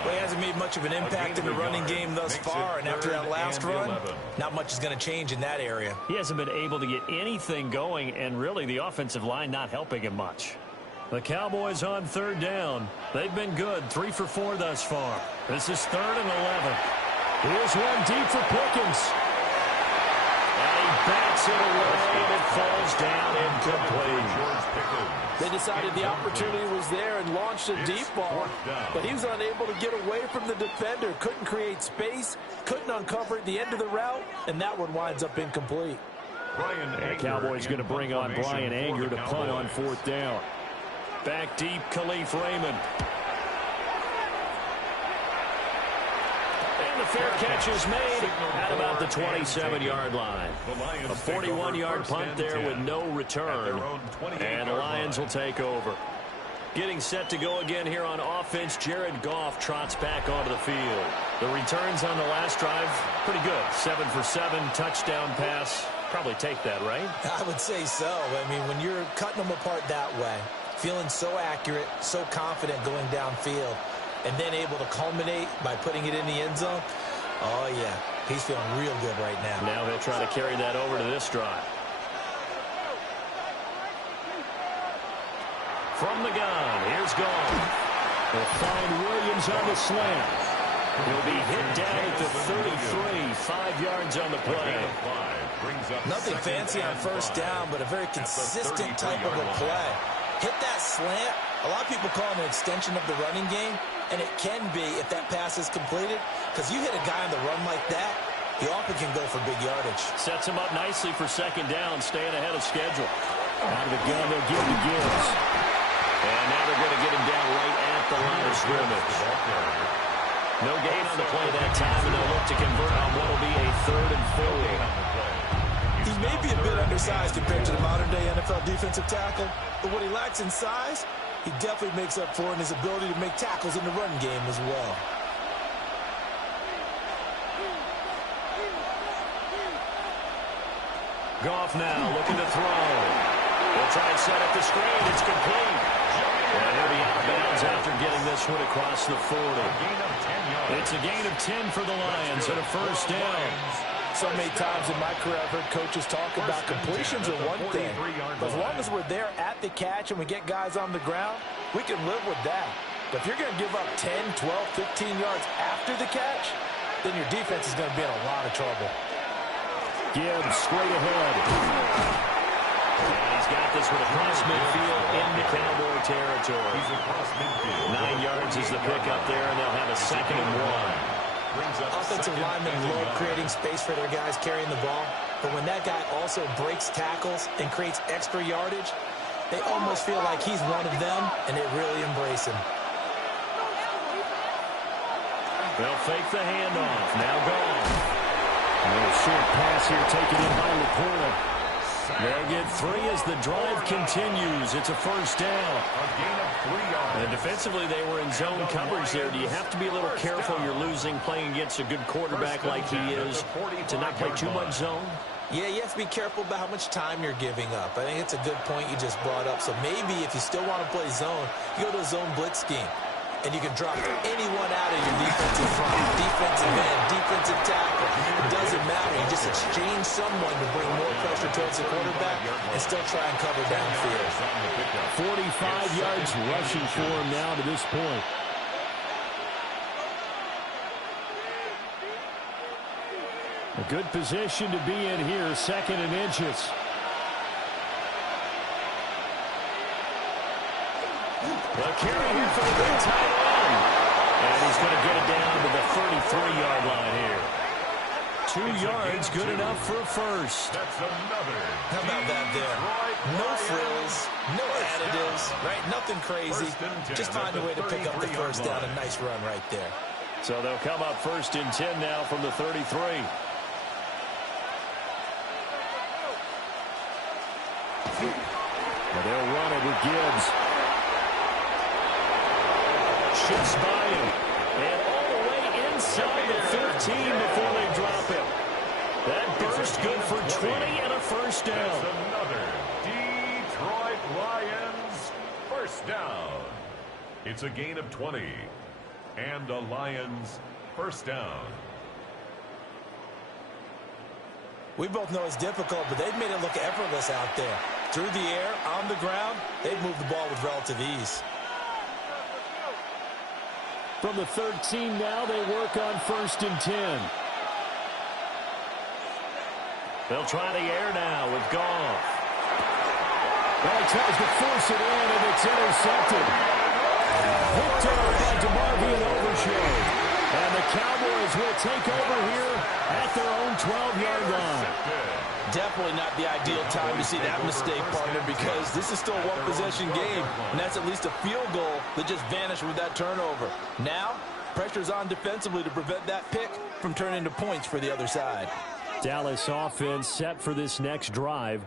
Well, he hasn't made much of an impact in the running game thus far, and after that last run, not much is going to change in that area. He hasn't been able to get anything going, and really the offensive line not helping him much. The Cowboys on 3rd down. They've been good, 3 for 4 thus far. This is 3rd and 11. Here's one deep for Pickens. And he bats it away, and it falls down incomplete. They decided the opportunity was there and launched a deep ball, but he was unable to get away from the defender, couldn't create space, couldn't uncover at the end of the route, and that one winds up incomplete. The Cowboys going to bring on Brian Anger to punt on 4th down. Back deep, Khalif Raymond. And the fair catch is made at about the 27-yard line. A 41-yard punt there with no return. And the Lions will take over. Getting set to go again here on offense, Jared Goff trots back onto the field. The returns on the last drive, pretty good. 7 for 7, touchdown pass. Probably take that, right? I would say so. I mean, when you're cutting them apart that way, feeling so accurate, so confident going downfield, and then able to culminate by putting it in the end zone, oh, yeah, he's feeling real good right now. Now he'll try to carry that over to this drive. from the gun. Here's Goff. They'll find Williams on the slant. He'll be hit down at the 33, 5 yards on the play. Nothing fancy on first down, but a very consistent type of a play. Hit that slant. A lot of people call it an extension of the running game, and it can be if that pass is completed, because you hit a guy on the run like that, he often can go for big yardage. Sets him up nicely for second down, staying ahead of schedule. Out of the gun, they'll give to Gibbs. And now they're going to get him down right at the line of scrimmage. No gain on the play that time, and they'll look to convert on what will be a 3rd and 4. He may be a bit undersized compared to the modern-day NFL defensive tackle, but what he lacks in size, he definitely makes up for in his ability to make tackles in the run game as well. Goff now looking to throw. They'll try and set up the screen. It's complete. And he'll be out of bounds after getting this one across the 40. It's a gain of 10 for the Lions and a first down. So many times in my career I've heard coaches talk about completions are one thing, but as long as we're there at the catch and we get guys on the ground, we can live with that. But if you're going to give up 10, 12, 15 yards after the catch, then your defense is going to be in a lot of trouble. Gibbs straight ahead. And he's got this one across midfield into Cowboy territory. 9 yards is the pickup there, and they'll have a 2nd and 1. Offensive linemen love creating space for their guys carrying the ball, but when that guy also breaks tackles and creates extra yardage, they almost feel like he's one of them, and they really embrace him. They'll fake the handoff. Now Goff. A little short pass here taken in by Laporta. They'll get 3 as the drive continues. It's a first down. And defensively, they were in zone coverage there. Do you have to be a little careful? You're losing playing against a good quarterback like he is to not play too much zone? Yeah, you have to be careful about how much time you're giving up. I think it's a good point you just brought up. So maybe if you still want to play zone, you go to a zone blitz scheme. And you can drop anyone out of your defensive front, defensive end, defensive tackle. It doesn't matter. You just exchange someone to bring more pressure towards the quarterback and still try and cover downfield. 45 yards rushing for him now to this point. A good position to be in here, 2nd and inches. The carry here for the big tight end. And he's going to get it down to the 33-yard line here. 2 yards, good enough for a first. That's another. How about that there? No frills, no additives, right? Nothing crazy. Just find a way to pick up the first down. A nice run right there. So they'll come up 1st and 10 now from the 33. And they'll run it with Gibbs. Shifts by him. And all the way inside the 13 before they drop him. That burst good for 20 and a first down. That's another Detroit Lions first down. It's a gain of 20. And a Lions first down. We both know it's difficult, but they've made it look effortless out there. Through the air, on the ground, they've moved the ball with relative ease. From the 13 now, they work on 1st and 10. They'll try the air now with Goff. Well, he tries to force it in, and it's intercepted. Victor by DeMarvion Overshow. And the Cowboys will take over here at their own 12-yard line. Definitely not the ideal time to see that mistake, partner, because this is still a one-possession game, and that's at least a field goal that just vanished with that turnover. Now, pressure's on defensively to prevent that pick from turning into points for the other side. Dallas offense set for this next drive.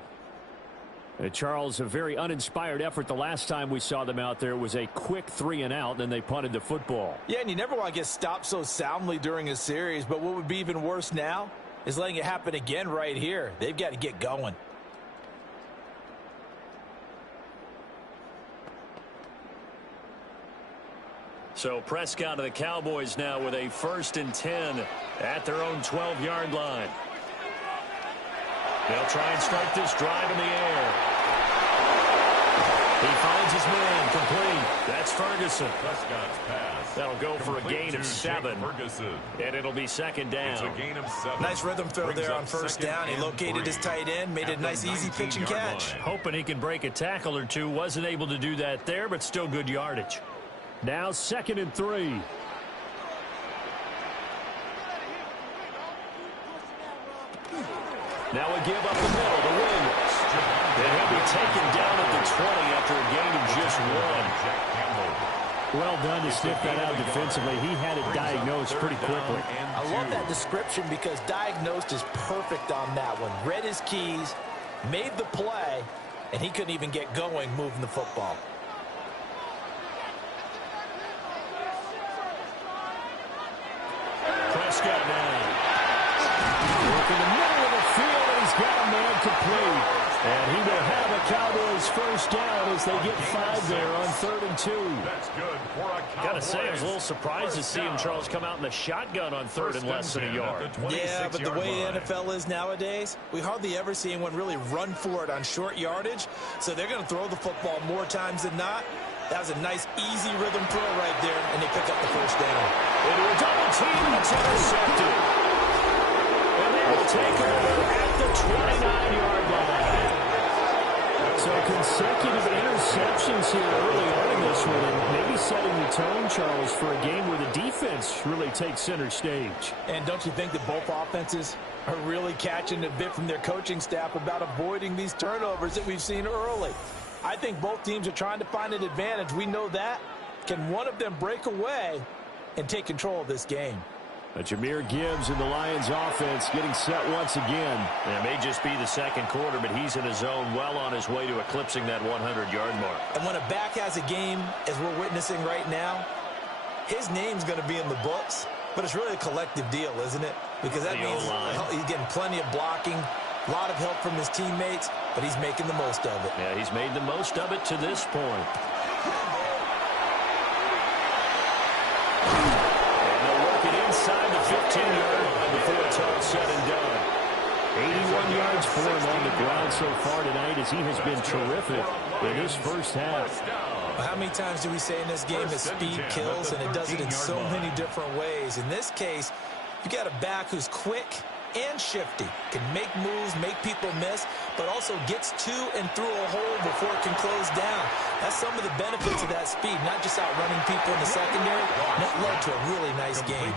Charles, a very uninspired effort. The last time we saw them out there was a quick 3-and-out, and then they punted the football. Yeah, and you never want to get stopped so soundly during a series, but what would be even worse now is letting it happen again right here. They've got to get going. So Prescott of the Cowboys now with a 1st and 10 at their own 12-yard line. They'll try and start this drive in the air. He finds his man, complete. That's Ferguson. Prescott's pass. That'll go for a gain of 7. Ferguson. And it'll be second down. It's a gain of 7. Nice rhythm throw there on first down. He located his tight end, made it a nice, easy pitch and catch. Hoping he can break a tackle or two. Wasn't able to do that there, but still good yardage. Now 2nd and 3. Now we give up the middle to Williams. And he'll be taken down at the 20 after a gain of just 1. Well done to sniff that out defensively. He had it diagnosed pretty quickly. I love that description because diagnosed is perfect on that one. Read his keys, made the play, and he couldn't even get going moving the football. Prescott now. Work in the middle of the field, and he's got a man complete. And he will have a Cowboys first down as they get 5 there on 3rd and 2. That's good for a Cowboys. Gotta say, I was a little surprised to see him, Charles, come out in the shotgun on 3rd and less than a yard. Yeah, but the way the NFL is nowadays, we hardly ever see anyone really run for it on short yardage. So they're going to throw the football more times than not. That was a nice, easy rhythm throw right there, and they pick up the first down. Into a double team, it's intercepted. And they will take over at the 29-yard line. So consecutive interceptions here early on in this one, and maybe setting the tone, Charles, for a game where the defense really takes center stage. And don't you think that both offenses are really catching a bit from their coaching staff about avoiding these turnovers that we've seen early? I think both teams are trying to find an advantage. We know that. Can one of them break away and take control of this game? Jahmyr Gibbs in the Lions offense getting set once again. And it may just be the 2nd quarter, but he's in his zone, well on his way to eclipsing that 100-yard mark. And when a back has a game, as we're witnessing right now, his name's going to be in the books, but it's really a collective deal, isn't it? Because that means he's getting plenty of blocking, a lot of help from his teammates, but he's making the most of it. Yeah, he's made the most of it to this point. Inside the 15-yard line before it's all said and done. 81 yards for him on the ground so far tonight as he has been terrific in his first half. How many times do we say in this game that speed kills, and it does it in so many different ways? In this case, you got a back who's quick and shifty, can make moves, make people miss, but also gets to and through a hole before it can close down. That's some of the benefits of that speed, not just outrunning people in the secondary. That led to a really nice game.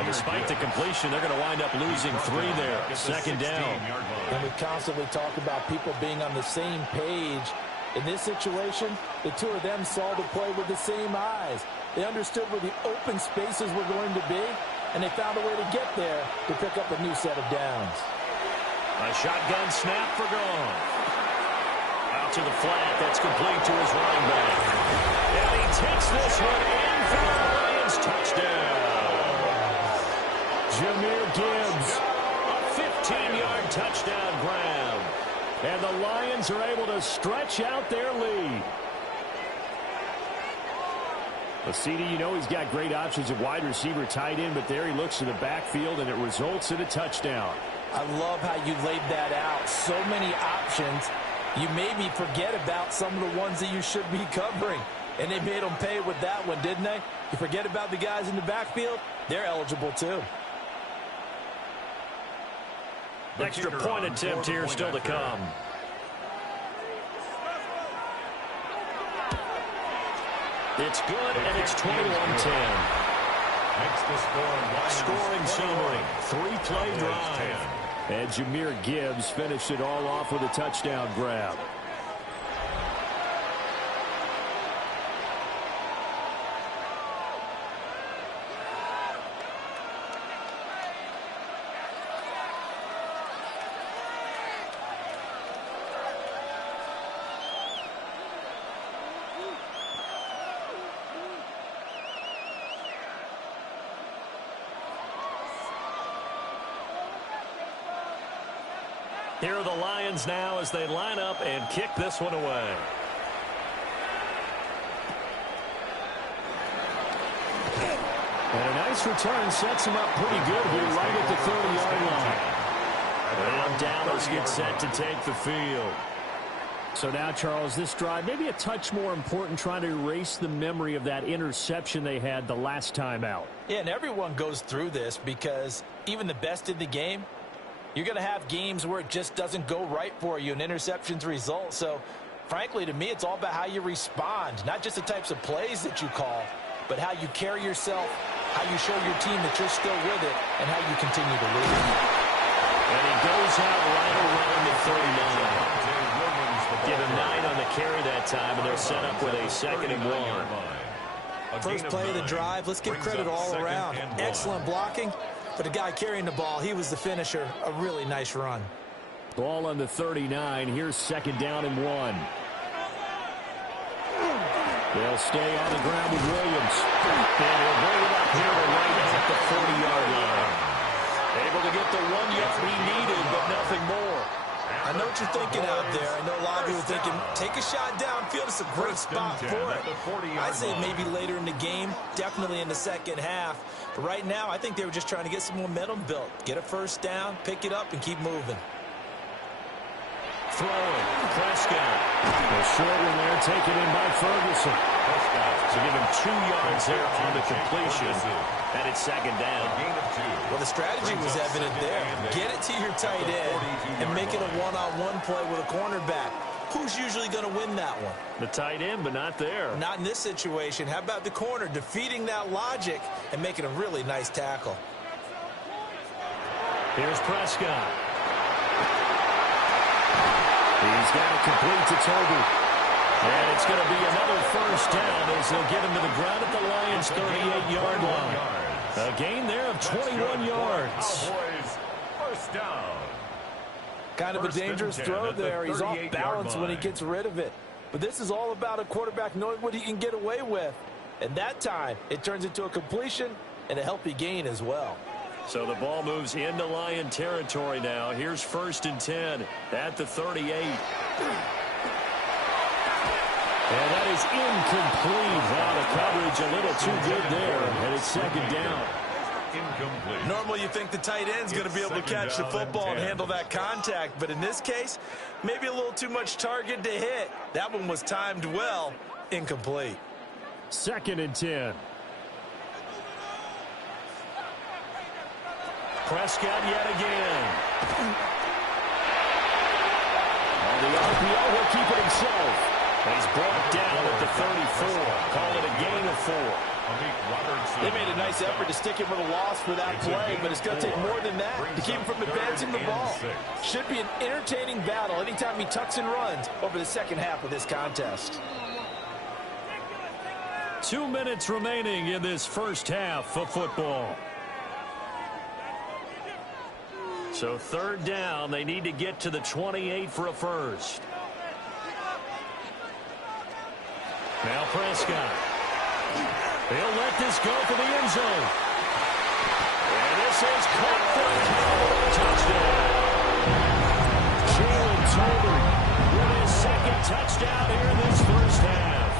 But despite the completion, they're going to wind up losing 3 there. 2nd down. And we constantly talk about people being on the same page. In this situation, the two of them saw the play with the same eyes. They understood where the open spaces were going to be, and they found a way to get there to pick up a new set of downs. A shotgun snap for Goff. Out to the flat. That's complete to his running back. And he takes this one in for the Lions touchdown. Jahmyr Gibbs, a 15-yard touchdown grab. And the Lions are able to stretch out their lead. Well, CD, you know he's got great options at wide receiver, tight end, but there he looks to the backfield, and it results in a touchdown. I love how you laid that out. So many options. You maybe forget about some of the ones that you should be covering. And they made them pay with that one, didn't they? You forget about the guys in the backfield, they're eligible too. Extra point attempt here still to come. It's good, and it's 21-10. Scoring summary, 3-play drive. And Jahmyr Gibbs finished it all off with a touchdown grab. Here are the Lions now as they line up and kick this one away. And a nice return sets him up pretty good here right at the 30-yard line. And Dallas gets set to take the field. So now, Charles, this drive maybe a touch more important, trying to erase the memory of that interception they had the last time out. Yeah, and everyone goes through this because even the best in the game, you're going to have games where it just doesn't go right for you, and interceptions result. So, frankly, to me, it's all about how you respond, not just the types of plays that you call, but how you carry yourself, how you show your team that you're still with it, and how you continue to lose. And he goes out right around the 39. Give him 9 on the carry that time, and they're set up with a 2nd and 1. First play of the drive, let's give credit all around. Excellent blocking, but the guy carrying the ball, he was the finisher. A really nice run. Ball on the 39. Here's 2nd down and 1. They'll stay on the ground with Williams. And he'll bring it up here to right at the 40-yard line. Able to get the 1 yard he needed, but nothing more. I know what you're thinking out there. I know a lot of you are thinking, take a shot downfield. It's a great spot for it. I'd say maybe later in the game, definitely in the second half. But right now, I think they were just trying to get some momentum built. Get a first down, pick it up, and keep moving. Throwing. Prescott. The short one there taken in by Ferguson. To give him 2 yards there on the completion. And it's 2nd down. Well, the strategy was evident there. Get it to your tight end and make it a one-on-one play with a cornerback. Who's usually going to win that one? The tight end, but not there. Not in this situation. How about the corner defeating that logic and making a really nice tackle? Here's Prescott. He's got it complete to Toby. And it's going to be another first down as they'll get him to the ground at the Lions' 38-yard line. A gain there of 21 yards. First down. Kind of a dangerous throw there. He's off balance when he gets rid of it. But this is all about a quarterback knowing what he can get away with. And that time, it turns into a completion and a healthy gain as well. So the ball moves into Lion territory now. Here's 1st and 10 at the 38. And that is incomplete. Wow, the coverage a little too good there. And it's 2nd down. Incomplete. Normally you think the tight end's going to be able to catch the football and handle that contact. But in this case, maybe a little too much target to hit. That one was timed well. Incomplete. 2nd and 10. Prescott yet again. On the RPO, he'll keep it himself. He's brought down at the 34. Call it a gain of 4. They made a nice effort to stick him with a loss for that play, but it's going to take more than that to keep him from advancing the ball. Should be an entertaining battle anytime he tucks and runs over the second half of this contest. 2 minutes remaining in this first half of football. So 3rd down, they need to get to the 28 for a first. Now Prescott. He'll let this go for the end zone. And this is caught for a touchdown. Jalen Tolbert with his 2nd touchdown here in this first half.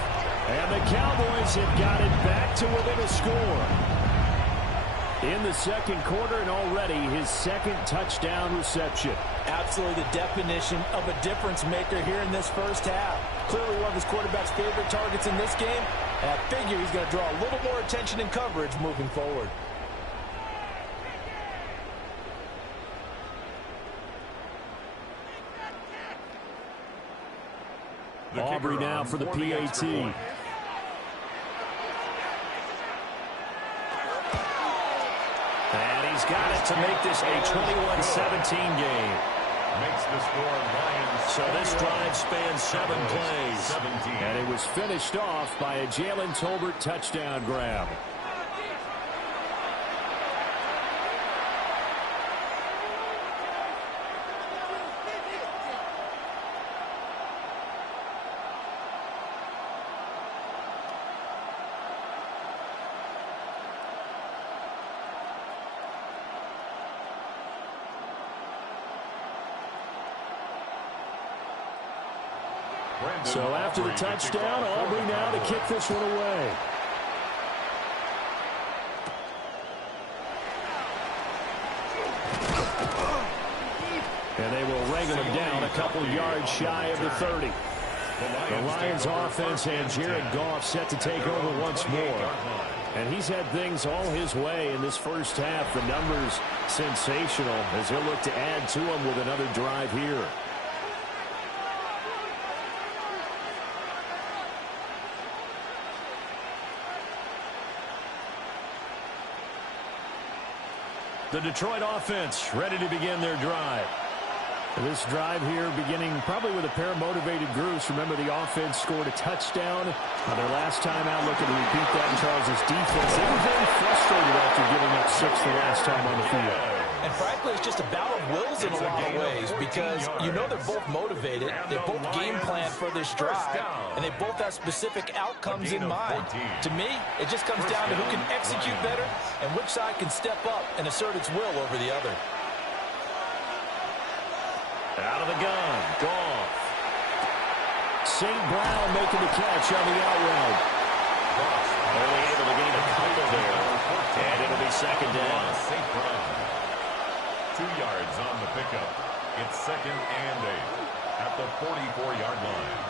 And the Cowboys have got it back to within a score. In the 2nd quarter, and already his 2nd touchdown reception. Absolutely the definition of a difference maker here in this first half. Clearly one of his quarterback's favorite targets in this game, and I figure he's going to draw a little more attention and coverage moving forward. Aubrey now for the PAT. And he's got it to make this a 21-17 game. Makes the score Lions. So this drive spans 7 plays. 17. And it was finished off by a Jalen Tolbert touchdown grab. So after the touchdown, Aubrey now to kick this one away. And they will wrangle him down a couple yards shy of the 30. The Lions offense and Jared Goff set to take over once more. And he's had things all his way in this first half. The numbers sensational as he'll look to add to them with another drive here. The Detroit offense ready to begin their drive. This drive here beginning probably with a pair of motivated groups. Remember, the offense scored a touchdown on their last time out. Looking to repeat that in Charles' defense. They were very frustrated after giving up 6 the last time on the field. And frankly, it's just a battle of wills in a lot of ways because you know they're both motivated. They both game plan for this drive, and they both have specific outcomes in mind. To me, it just comes down to who can execute better and which side can step up and assert its will over the other. Out of the gun, Goff. St. Brown making the catch on the out route. Only able to gain a couple there, and it'll be second down. St. Brown. 2 yards on the pickup. It's 2nd and 8 at the 44-yard line.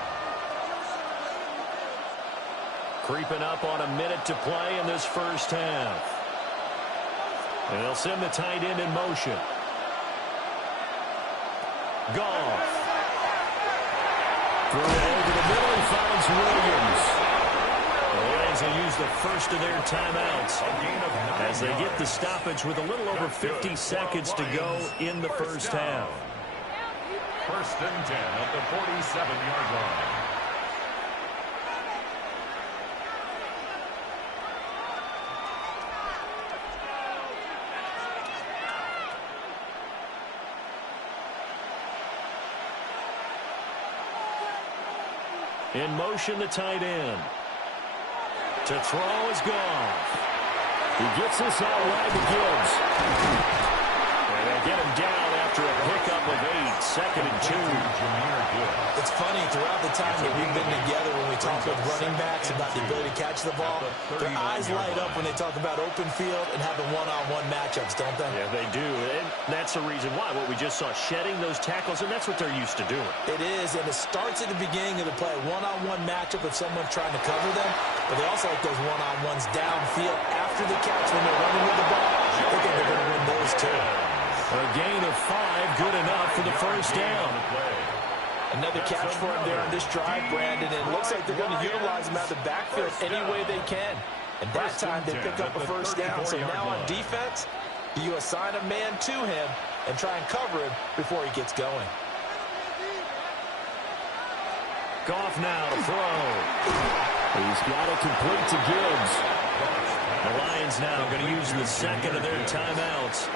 Creeping up on a minute to play in this first half. And they'll send the tight end in motion. Goff. Throw it over the middle and finds Williams. The Lions will use the first of their timeouts as they get the stoppage with a little over 50 seconds to go in the first half. 1st and 10 at the 47-yard line. In motion, the tight end. To throw is Goff. He gets this out wide to Gibbs. And they'll get him down after a pickup of 8. 2nd and 2. It's funny, throughout the time that we've been together when we talk with running backs about the ability to catch the ball, their eyes light up when they talk about open field and having one-on-one matchups, don't they? Yeah, they do. And that's the reason why. What we just saw, shedding those tackles, and that's what they're used to doing. It is, and it starts at the beginning of the play. One-on-one matchup if someone's trying to cover them, but they also like those one-on-ones downfield after the catch when they're running with the ball. I think they're going to win those too. A gain of 5, good enough for the first down. Another catch for him there on this drive, Brandon. And it looks like they're going to utilize him out of the backfield any way they can. And that time they pick up a first down. So now on defense, you assign a man to him and try and cover him before he gets going. Goff now to throw. He's got it complete to Gibbs. The Lions now going to use the second of their timeouts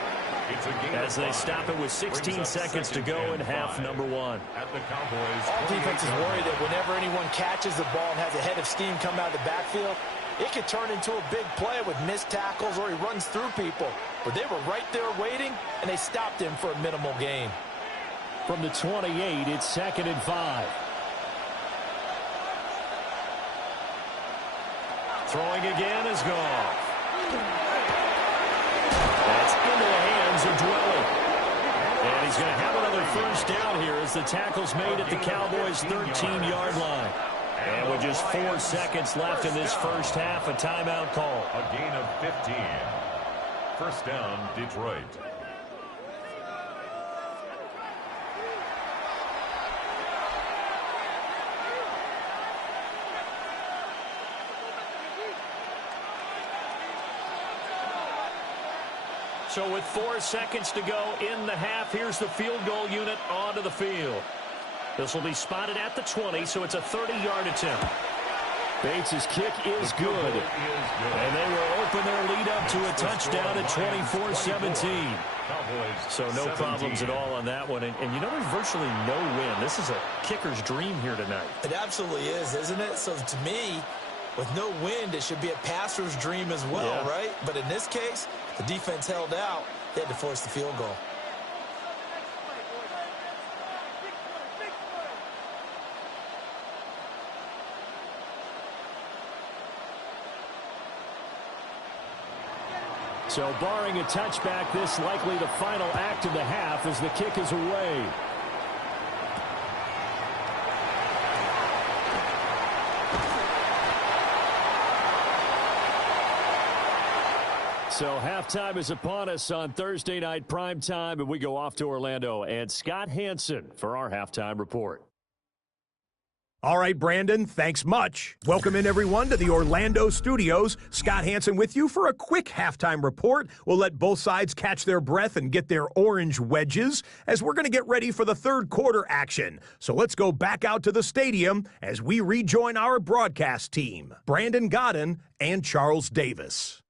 as they stop it with 16 seconds to go in half number 1. All defenses worry that whenever anyone catches the ball and has a head of steam come out of the backfield, it could turn into a big play with missed tackles or he runs through people. But they were right there waiting, and they stopped him for a minimal gain. From the 28, it's 2nd and 5. Throwing again is Goff. That's into the hands of Dwelly. And he's going to have another first down here as the tackle's made at the Cowboys' 13-yard line. And with just 4 seconds left in this first half, a timeout call. A gain of 15. First down, Detroit. So with 4 seconds to go in the half, here's the field goal unit onto the field. This will be spotted at the 20, so it's a 30-yard attempt. Bates' kick is good. And they will open their lead up to a touchdown at 24-17. So no problems at all on that one. And you know, there's virtually no win. This is a kicker's dream here tonight. It absolutely is, isn't it? So to me, with no wind, it should be a passer's dream as well, right? But in this case, the defense held out. They had to force the field goal. So barring a touchback, this likely the final act of the half as the kick is away. So halftime is upon us on Thursday night primetime, and we go off to Orlando. And Scott Hansen for our halftime report. All right, Brandon, thanks much. Welcome in, everyone, to the Orlando studios. Scott Hansen with you for a quick halftime report. We'll let both sides catch their breath and get their orange wedges as we're going to get ready for the third quarter action. So let's go back out to the stadium as we rejoin our broadcast team, Brandon Godden and Charles Davis.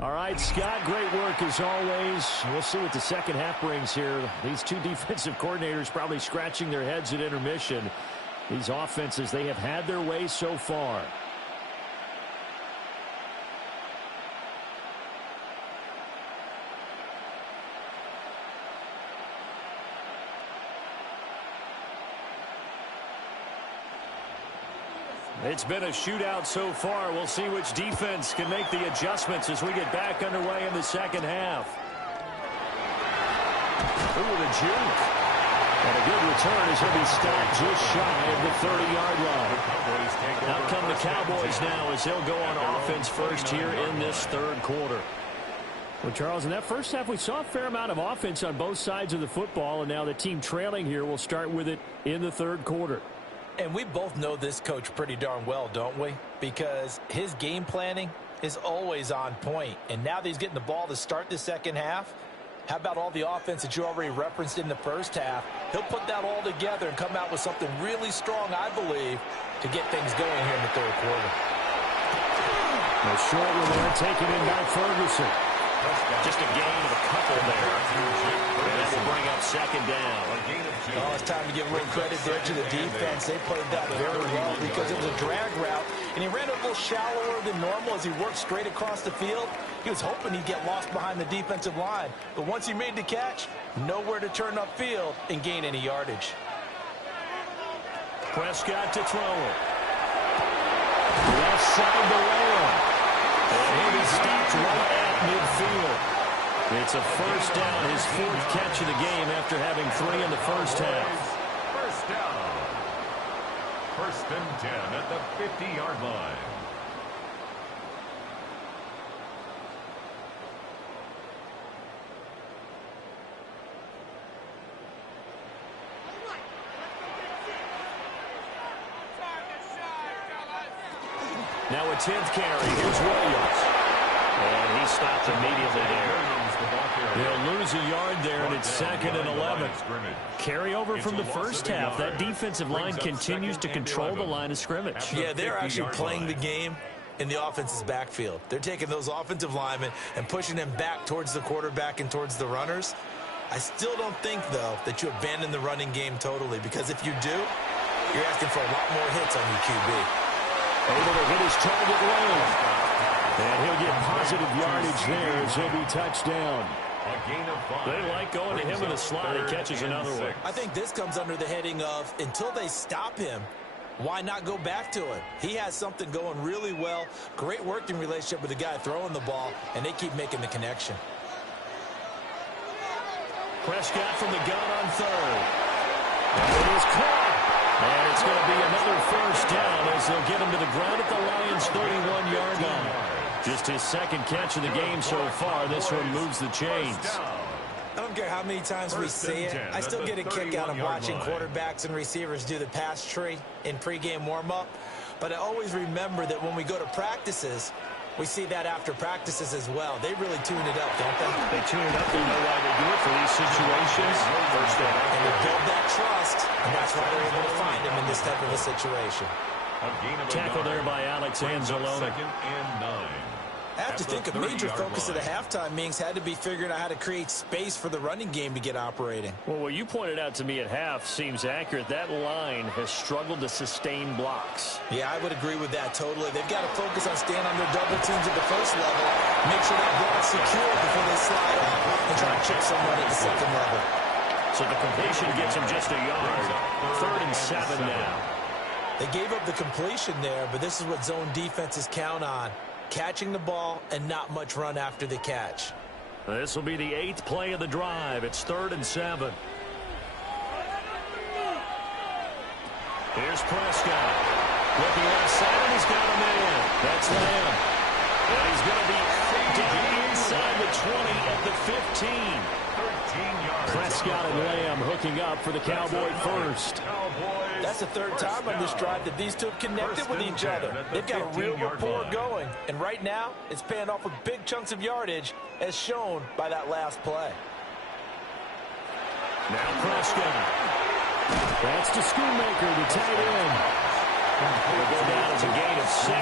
All right, Scott, great work as always. We'll see what the second half brings here. These two defensive coordinators probably scratching their heads at intermission. These offenses, they have had their way so far. It's been a shootout so far. We'll see which defense can make the adjustments as we get back underway in the second half. Ooh, the juke. And a good return as he'll be stopped just shy of the 30-yard line. Out come the Cowboys now as they'll go on offense first here in this third quarter. Well, Charles, in that first half, we saw a fair amount of offense on both sides of the football, and now the team trailing here will start with it in the third quarter. And we both know this coach pretty darn well, don't we? Because his game planning is always on point. And now that he's getting the ball to start the second half, how about all the offense that you already referenced in the first half? He'll put that all together and come out with something really strong, I believe, to get things going here in the third quarter. A short one there, taken in by Ferguson. Just a gain of a couple there. And that will bring up second down. Oh, it's time to give a little credit there to the defense. They played that very well because it was a drag route, and he ran a little shallower than normal as he worked straight across the field. He was hoping he'd get lost behind the defensive line, but once he made the catch, nowhere to turn upfield and gain any yardage. Prescott to throw it. Left side to Lamb. And he is stopped right at midfield. It's a first down, his fourth catch of the game after having 3 in the first half. First down. First and 10 at the 50-yard line. Now a 10th carry. Here's Williams. And he stopped immediately there. They'll lose a yard there, and it's 2nd and 11. Carry over from the first half. That defensive line continues to control the line of scrimmage. Yeah, they're actually playing the game in the offense's backfield. They're taking those offensive linemen and pushing them back towards the quarterback and towards the runners. I still don't think, though, that you abandon the running game totally, because if you do, you're asking for a lot more hits on your QB. Able to hit his target lane. And he'll get positive yardage there as he'll be touched down. They like going to him in the slot. He catches another one. I think this comes under the heading of, until they stop him, why not go back to it? He has something going really well. Great working relationship with the guy throwing the ball, and they keep making the connection. Prescott from the gun on third. And it is caught. And it's going to be another first down as they'll get him to the ground at the Lions' 31-yard line. Just his second catch of the game so far. This one moves the chains. I don't care how many times we see it. I still get a kick out of watching quarterbacks and receivers do the pass tree in pregame warm-up. But I always remember that when we go to practices, we see that after practices as well. They really tune it up, don't they? They tune it up. They know why they do it for these situations. First down. And they build that trust, and that's why they're able to find him in this type of a situation. Tackle there by Alex Anzalone. 2nd and 9. I have to think a major focus of the halftime meetings had to be figuring out how to create space for the running game to get operating. Well, what you pointed out to me at half seems accurate. That line has struggled to sustain blocks. Yeah, I would agree with that totally. They've got to focus on staying on their double teams at the first level, make sure that block's secure before they slide up, and try to chip someone at the second level. So the completion gets him just a yard. 3rd and 7 now. They gave up the completion there, but this is what zone defenses count on. catching the ball and not much run after the catch. This will be the 8th play of the drive. It's 3rd and 7. Here's Prescott. Looking left side, and he's got a man. That's Lamb. And he's going to be down inside the 20 at the 15. 13 yards. Prescott and Lamb hooking up for the Cowboy first. That's the 3rd time on this drive that these two have connected with each other. They've got a real rapport going. And right now, it's paying off with big chunks of yardage, as shown by that last play. Now Prescott. That's to Schoonmaker, the tight end. It'll go down as a gain of 6.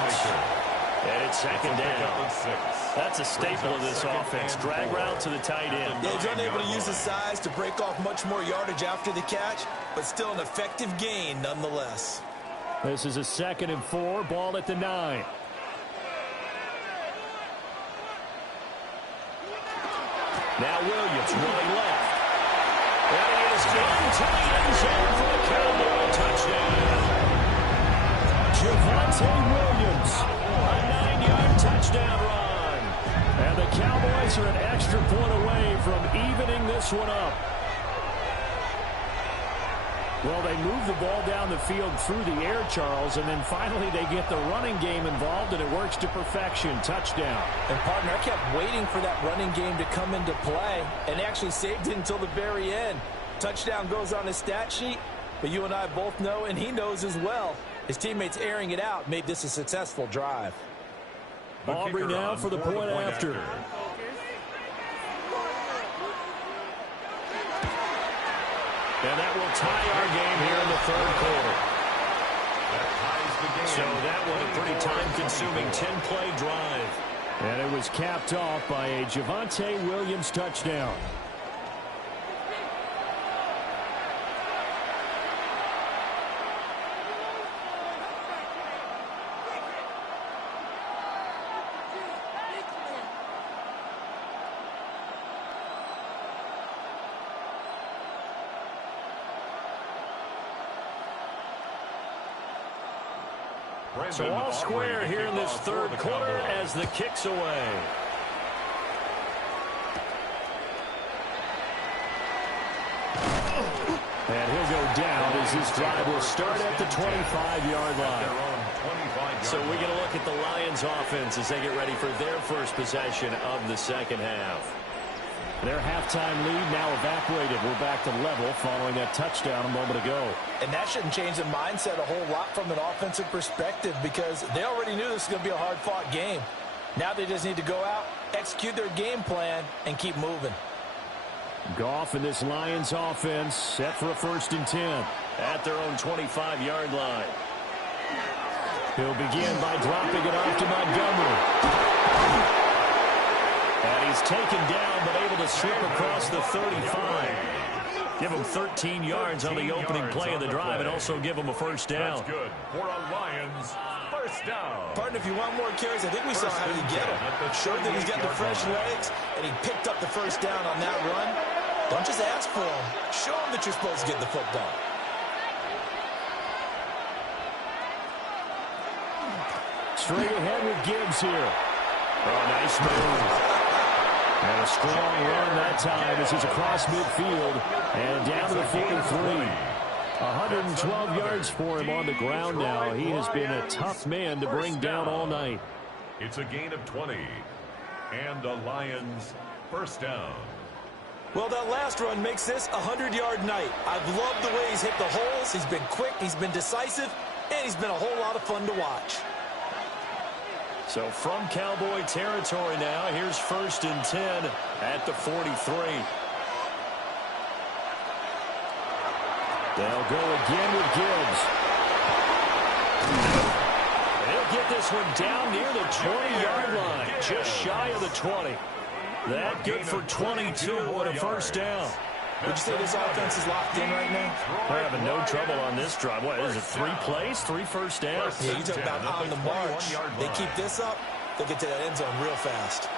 And it's 2nd down. That's a staple of this offense. Drag route to the tight end. Yeah, he's unable to use his size to break off much more yardage after the catch, but still an effective gain nonetheless. This is a 2nd and 4, ball at the 9. Now Williams running left. And he is into the end zone for the Cowboy touchdown. Javonte Williams, a 9-yard touchdown run. And the Cowboys are an extra point away from evening this one up. Well, they move the ball down the field through the air, Charles, and then finally they get the running game involved, and it works to perfection. Touchdown. And, partner, I kept waiting for that running game to come into play and actually saved it until the very end. Touchdown goes on his stat sheet, but you and I both know, and he knows as well, his teammates airing it out made this a successful drive. Aubrey now for the point after. And that will tie our game here in the 3rd quarter. So that one a pretty time-consuming 10-play drive. And it was capped off by a Javonte Williams touchdown. So all square here in this 3rd quarter as the kick's away. And he'll go down as this drive will start at the 25-yard line. So we get a look at the Lions offense as they get ready for their first possession of the 2nd half. Their halftime lead now evaporated. We're back to level following that touchdown a moment ago. And that shouldn't change the mindset a whole lot from an offensive perspective because they already knew this was going to be a hard-fought game. Now they just need to go out, execute their game plan, and keep moving. Goff and this Lions offense set for a 1st and 10 at their own 25-yard line. He'll begin by dropping it off to Montgomery. And he's taken down, but able to slip across the 35. Give him 13 yards on the opening play of the drive and also give him a 1st down. That's good for a Lions 1st down. Partner, if you want more carries, I think we saw how he get him. Showed that he's got the fresh legs, and he picked up the 1st down on that run. Don't just ask for him. Show him that you're supposed to get the football. Straight ahead with Gibbs here. Oh, nice move. And a strong run that time as he's across midfield and down to the 43. 112 yards for him on the ground now. He has been a tough man to bring down all night. It's a gain of 20. And a Lions 1st down. Well, that last run makes this a 100-yard night. I've loved the way he's hit the holes. He's been quick, he's been decisive, and he's been a whole lot of fun to watch. So from Cowboy territory now, here's 1st and 10 at the 43. They'll go again with Gibbs. They'll get this one down near the 20-yard line, just shy of the 20. That good for 22 and a 1st down. Would you say this offense is locked in right now? They're having no trouble on this drive. What is it, 3 plays, 3 1st downs? Yeah, you talk about on the march. They keep this up, they'll get to that end zone real fast.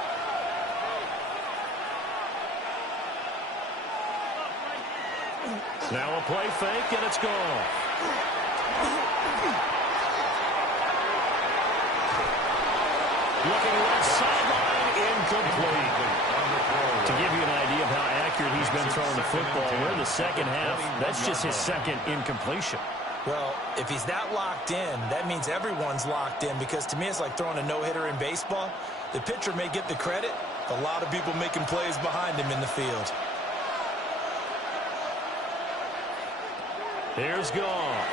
Now a play fake, and it's gone. Looking left sideline, incomplete. To give you an idea of how accurate he's been throwing the football, we're in the second half. That's just his second incompletion. Well, if he's that locked in, that means everyone's locked in, because to me it's like throwing a no-hitter in baseball. The pitcher may get the credit. A lot of people making plays behind him in the field. Here's Goff.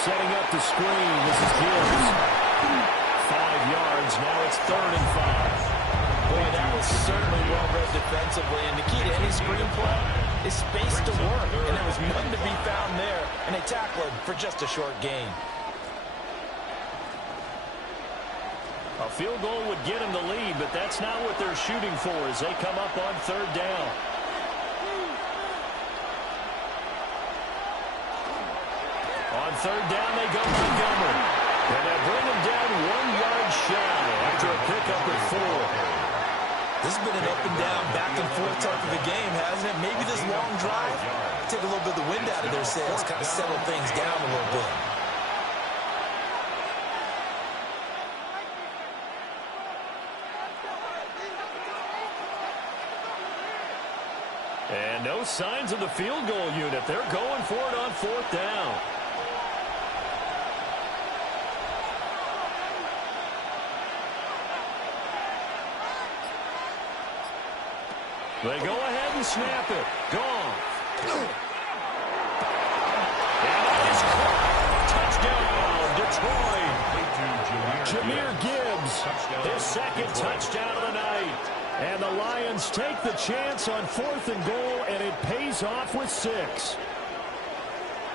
Setting up the screen. This is Gibbs. 5 yards. Now it's 3rd and 5. Boy, that was certainly well-read defensively. And the key to any screenplay is space to work. And there was none to be found there. And they tackled him for just a short gain. A field goal would get him the lead, but that's not what they're shooting for as they come up on 3rd down. On 3rd down, they go Montgomery. And they bring him down 1 yard shy after a pickup at 4. This has been an up-and-down, back-and-forth type of a game, hasn't it? Maybe this long drive, take a little bit of the wind out of their sails, kind of settle things down a little bit. And no signs of the field goal unit. They're going for it on 4th down. They go ahead and snap it. Gone. And that is caught. Touchdown, Detroit. Jahmyr Gibbs, his 2nd touchdown of the night. And the Lions take the chance on 4th and goal, and it pays off with 6.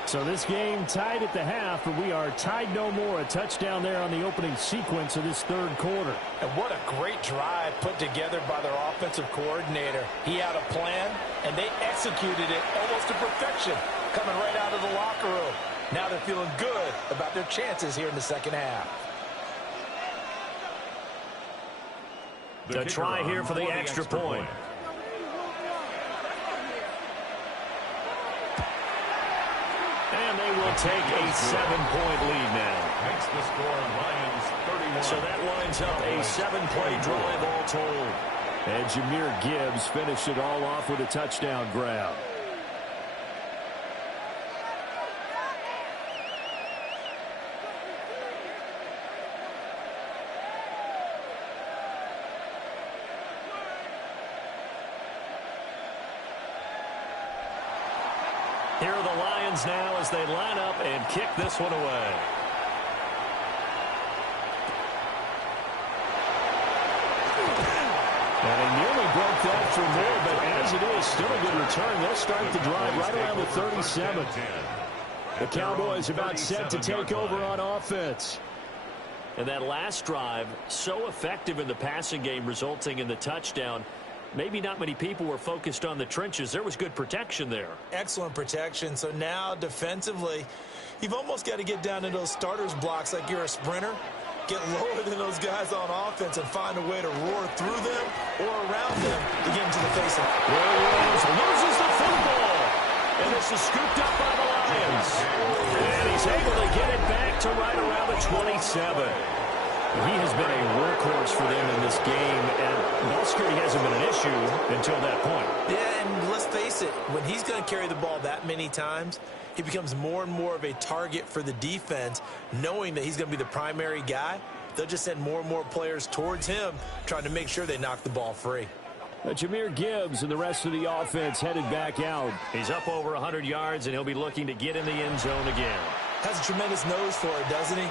So this game tied at the half, but we are tied no more. A touchdown there on the opening sequence of this 3rd quarter. And what a great drive put together by their offensive coordinator. He had a plan, and they executed it almost to perfection, coming right out of the locker room. Now they're feeling good about their chances here in the 2nd half. The try here for the extra point. And they will take a 7-point lead now. Makes the score Lions 31. So that lines up a 7-play drive all told. And Jahmyr Gibbs finished it all off with a touchdown grab. Here are the Lions now as they line up and kick this one away. And he nearly broke that for more, but as it is, still a good return. They'll start the drive right around the 37. The Cowboys about set to take over on offense. And that last drive, so effective in the passing game, resulting in the touchdown. Maybe not many people were focused on the trenches. There was good protection there. Excellent protection. So now defensively, you've almost got to get down to those starters blocks like you're a sprinter. Get lower than those guys on offense and find a way to roar through them or around them to get into the face of them. Williams loses the football. And this is scooped up by the Lions. And he's able to get it back to right around the 27. He has been a workhorse for them in this game, and ball security hasn't been an issue until that point. Yeah, and let's face it, when he's going to carry the ball that many times, he becomes more and more of a target for the defense, knowing that he's going to be the primary guy. They'll just send more and more players towards him, trying to make sure they knock the ball free. Jahmyr Gibbs and the rest of the offense headed back out. He's up over 100 yards, and he'll be looking to get in the end zone again. Has a tremendous nose for it, doesn't he?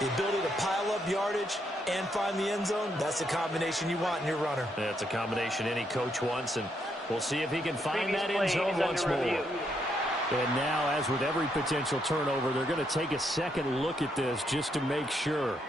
The ability to pile up yardage and find the end zone, that's the combination you want in your runner. That's a combination any coach wants, and we'll see if he can find that end zone once more. And now, as with every potential turnover, they're going to take a second look at this just to make sure.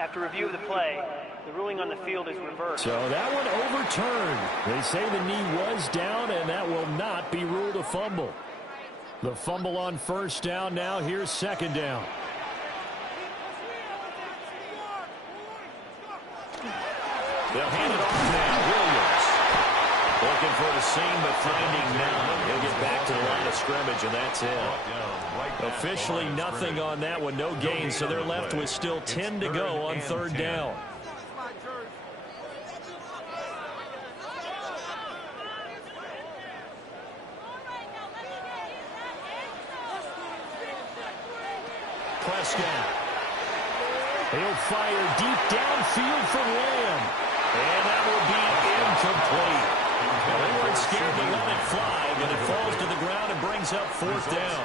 After review of the play, the ruling on the field is reversed. So that one overturned. They say the knee was down, and that will not be ruled a fumble. The fumble on first down now. Here's second down. They'll hand it off now. Williams looking for a seam, but finding none. He'll get back to the line of scrimmage, and that's it. Officially nothing on that one. No gain, so they're left with still 10 to go on third down. Prescott. He'll fire deep downfield for Lamb. And that will be incomplete. Well, they weren't scared to let it fly, but it falls to the ground and brings up fourth down.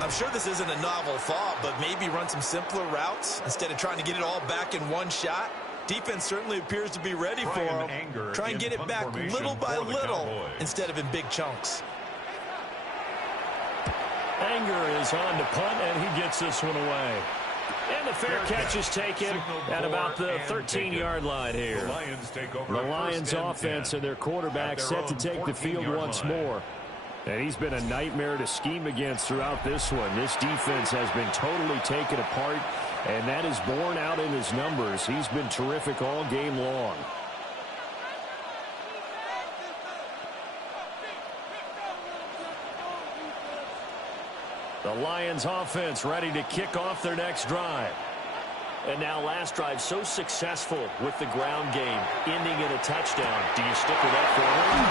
I'm sure this isn't a novel thought, but maybe run some simpler routes instead of trying to get it all back in one shot. Defense certainly appears to be ready for him. Try and get it back little by little instead of in big chunks. Anger is on to punt, and he gets this one away. And the fair catch is taken at about the 13-yard line here. The Lions offense and their quarterback set to take the field once more. And he's been a nightmare to scheme against throughout this one. This defense has been totally taken apart, and that is borne out in his numbers. He's been terrific all game long. The Lions offense ready to kick off their next drive. And now last drive so successful with the ground game, ending in a touchdown. Do you stick with that formula?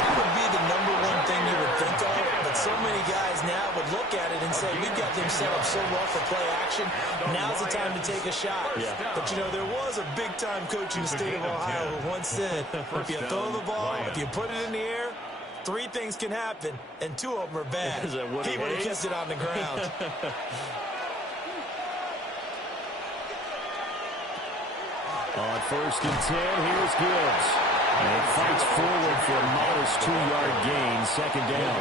That would be the #1 thing you would think of, but so many guys now would look at it and say, we've got them set up so well for play action. Now's the time to take a shot. Yeah. But, you know, there was a big-time coach in the state of Ohio who once said, if you throw the ball, if you put it in the air, 3 things can happen, and 2 of them are bad. He would have kept it on the ground. On 1st and 10, here's Gibbs. And he fights forward for a modest 2-yard gain, 2nd down.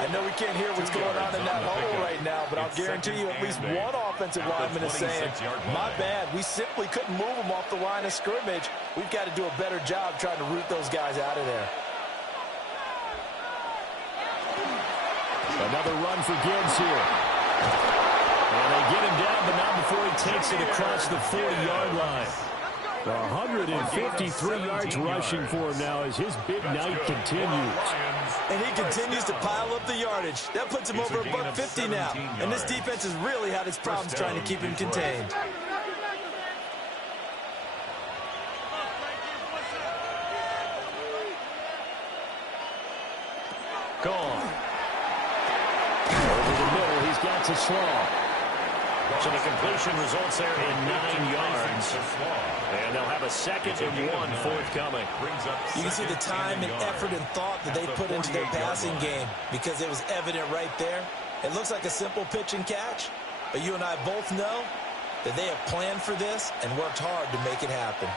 I know we can't hear what's going on in that hole right now, but I'll guarantee you at least one offensive lineman is saying, my bad, we simply couldn't move them off the line of scrimmage. We've got to do a better job trying to root those guys out of there. Another run for Gibbs here. And they get him down, but not before he takes it across the 40-yard line. 153 yards rushing for him now as his big night continues. And he continues to pile up the yardage. That puts him over $150 now. And this defense has really had its problems trying to keep him contained. Gone. Over the middle, he's got to Slaw. So the completion results there in 9 yards. And they'll have a 2nd and 1 forthcoming. You can see the time and effort and thought that they put into their passing game because it was evident right there. It looks like a simple pitch and catch, but you and I both know that they have planned for this and worked hard to make it happen.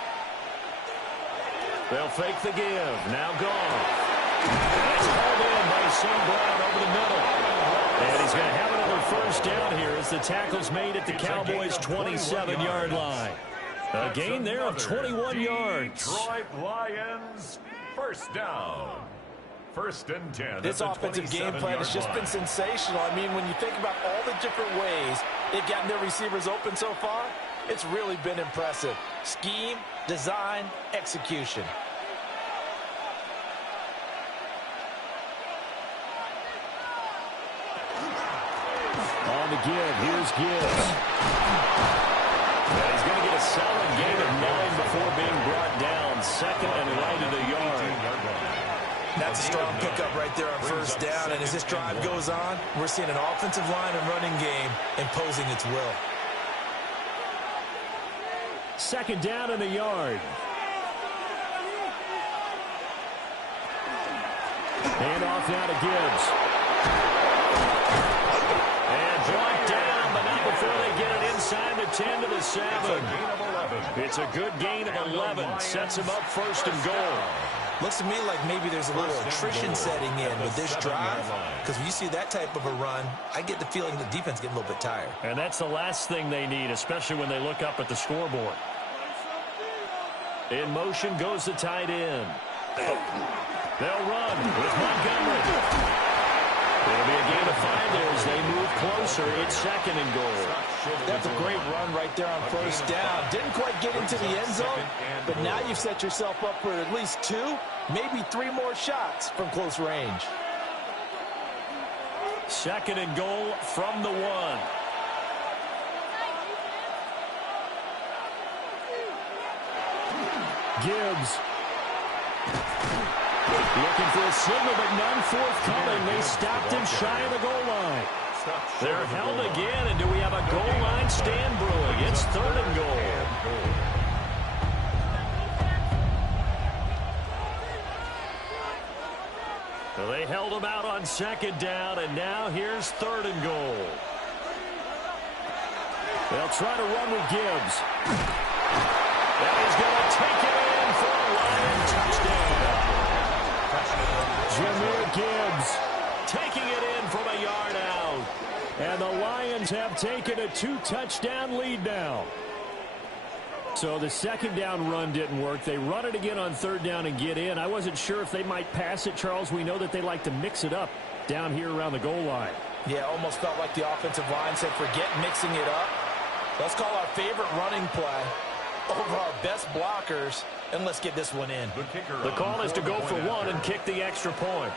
They'll fake the give. Now gone. It's hauled in by St. Brown over the middle. And he's going to have another 1st down here as the tackle's made at the Cowboys' 27-yard line. A gain there of 21 yards. Detroit Lions, 1st down. 1st and 10. This offensive game plan has just been sensational. I mean, when you think about all the different ways they've gotten their receivers open so far, it's really been impressive. Scheme, design, execution. On the give, here's Gibbs. And he's going to get a solid gain of 9 before being brought down. 2nd and right at a yard. That's a strong pickup right there on 1st down. And as this drive goes on, we're seeing an offensive line and running game imposing its will. 2nd down and a yard. Hand off now to Gibbs. And brought down, but not before they get it inside the 10 to the 7. It's a good gain of 11. Sets him up 1st and goal. Looks to me like maybe there's a little attrition setting in with this drive, because when you see that type of a run, I get the feeling the defense getting a little bit tired. And that's the last thing they need, especially when they look up at the scoreboard. In motion goes the tight end. They'll run with Montgomery. It'll be a gain of 5 there as they move closer. It's second and goal. That's a great run right there on first down. Didn't quite get into the end zone, but now you've set yourself up for at least 2, maybe 3 more shots from close range. Second and goal from the 1. Gibbs. Looking for a signal, but none forthcoming. They stopped him shy of the goal line. They're held again, and do we have a goal line stand brewing? It's third and goal. So they held him out on second down, and now here's third and goal. They'll try to run with Gibbs. And he's going to take it in for a Lion touchdown. Jahmyr Gibbs taking it in from a yard out. And the Lions have taken a 2-touchdown lead now. So the second down run didn't work. They run it again on third down and get in. I wasn't sure if they might pass it, Charles. We know that they like to mix it up down here around the goal line. Yeah, almost felt like the offensive line said, forget mixing it up. Let's call our favorite running play over our best blockers, and let's get this one in. The call is to go for 1 and kick the extra point.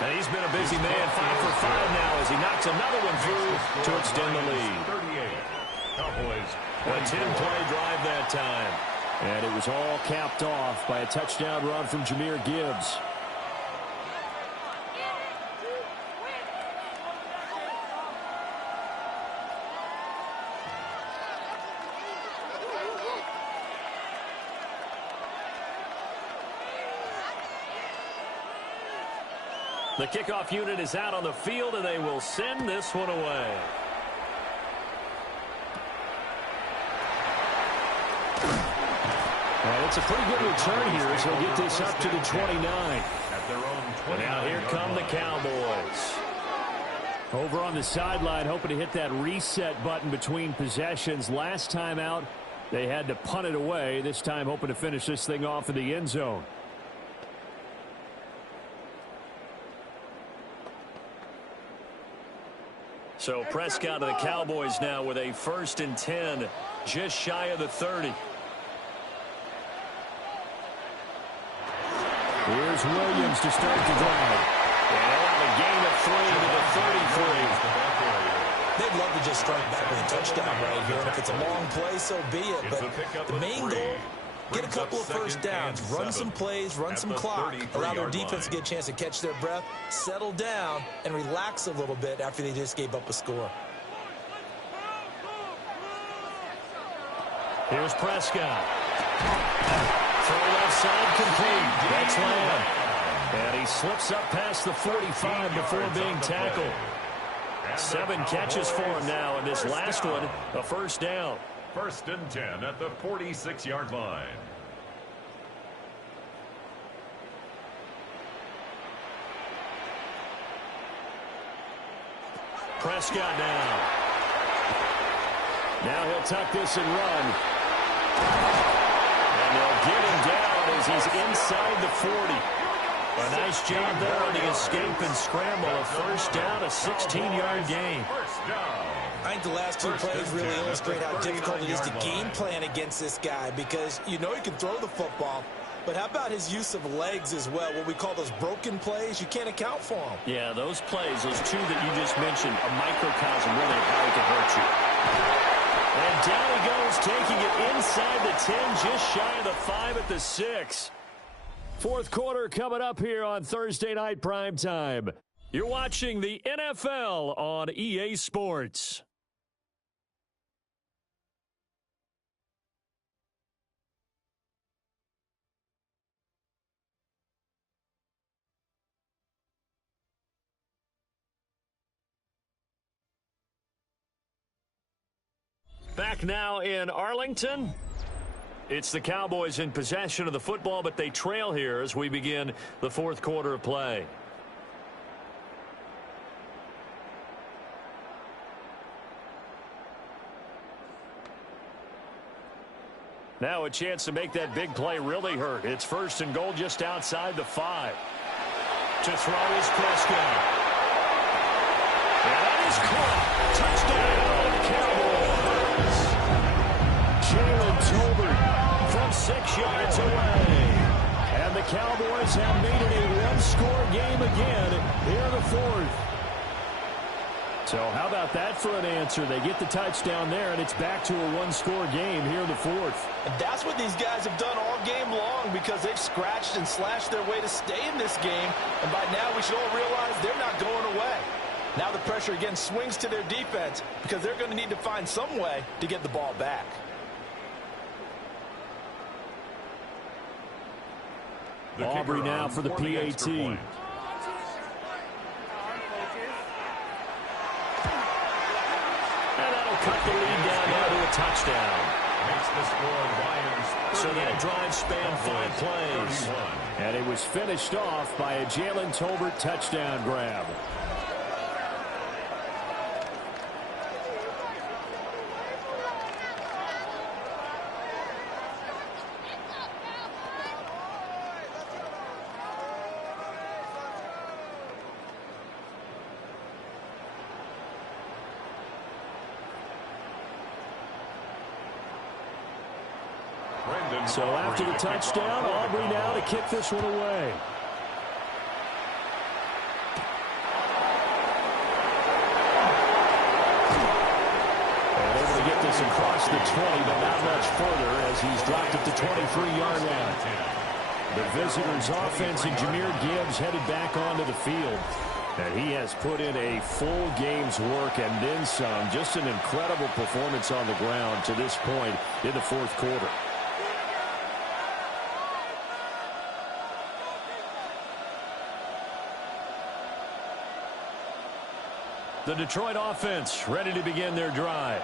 And he's been a busy man, 5 for 5 now as he knocks another one through to extend the lead. A 10-play drive that time. And it was all capped off by a touchdown run from Jahmyr Gibbs. The kickoff unit is out on the field, and they will send this one away. And it's a pretty good return here as he'll get this up to the 29. And now here come the Cowboys. Over on the sideline, hoping to hit that reset button between possessions. Last time out, they had to punt it away. This time hoping to finish this thing off in the end zone. So Prescott of the Cowboys now with a 1st and 10, just shy of the 30. Here's Williams to start the drive. And they'll have a gain of 3 to the 33. They'd love to just strike back with a touchdown right here, and if it's a long play, so be it. But the main goal, get a couple of first downs, run some plays, run some clock, allow their defense to get a chance to catch their breath, settle down, and relax a little bit after they just gave up a score. Here's Prescott. Throw left side complete. That's Lamb. And he slips up past the 45 before being tackled. 7 catches for him now, and this last one, a first down. 1st and 10 at the 46-yard line. Prescott now. Now he'll tuck this and run. And they'll get him down as he's inside the 40. A nice job there on the escape and scramble. A first down, a 16-yard gain. I think the last 2 plays really illustrate how difficult it is to game plan against this guy, because you know he can throw the football, but how about his use of legs as well? What we call those broken plays, you can't account for them. Yeah, those plays, those 2 that you just mentioned, a microcosm really of how he can hurt you. And down he goes, taking it inside the 10, just shy of the 5 at the 6. Fourth quarter coming up here on Thursday Night Primetime. You're watching the NFL on EA Sports. Back now in Arlington. It's the Cowboys in possession of the football, but they trail here as we begin the fourth quarter of play. Now a chance to make that big play really hurt. It's 1st and goal just outside the 5. To throw is Prescott. And that is caught. Touchdown, Cowboys. Jalen Tolbert from 6 yards away. And the Cowboys have made it a one-score game again here in the 4th. So how about that for an answer? They get the touchdown there, and it's back to a one-score game here in the 4th. And that's what these guys have done all game long because they've scratched and slashed their way to stay in this game. And by now we should all realize they're not going away. Now the pressure again swings to their defense because they're going to need to find some way to get the ball back. Aubrey now for the PAT. Cut the lead down now to a touchdown. Makes the score Lions. So that drive spanned 5 plays. And it was finished off by a Jalen Tolbert touchdown grab. So after the touchdown, Aubrey now to kick this one away. And able to get this across the 20, but not much further as he's dropped at the 23-yard line. The visitors' offense and Jahmyr Gibbs headed back onto the field. And he has put in a full game's work and then some. Just an incredible performance on the ground to this point in the 4th quarter. The Detroit offense ready to begin their drive.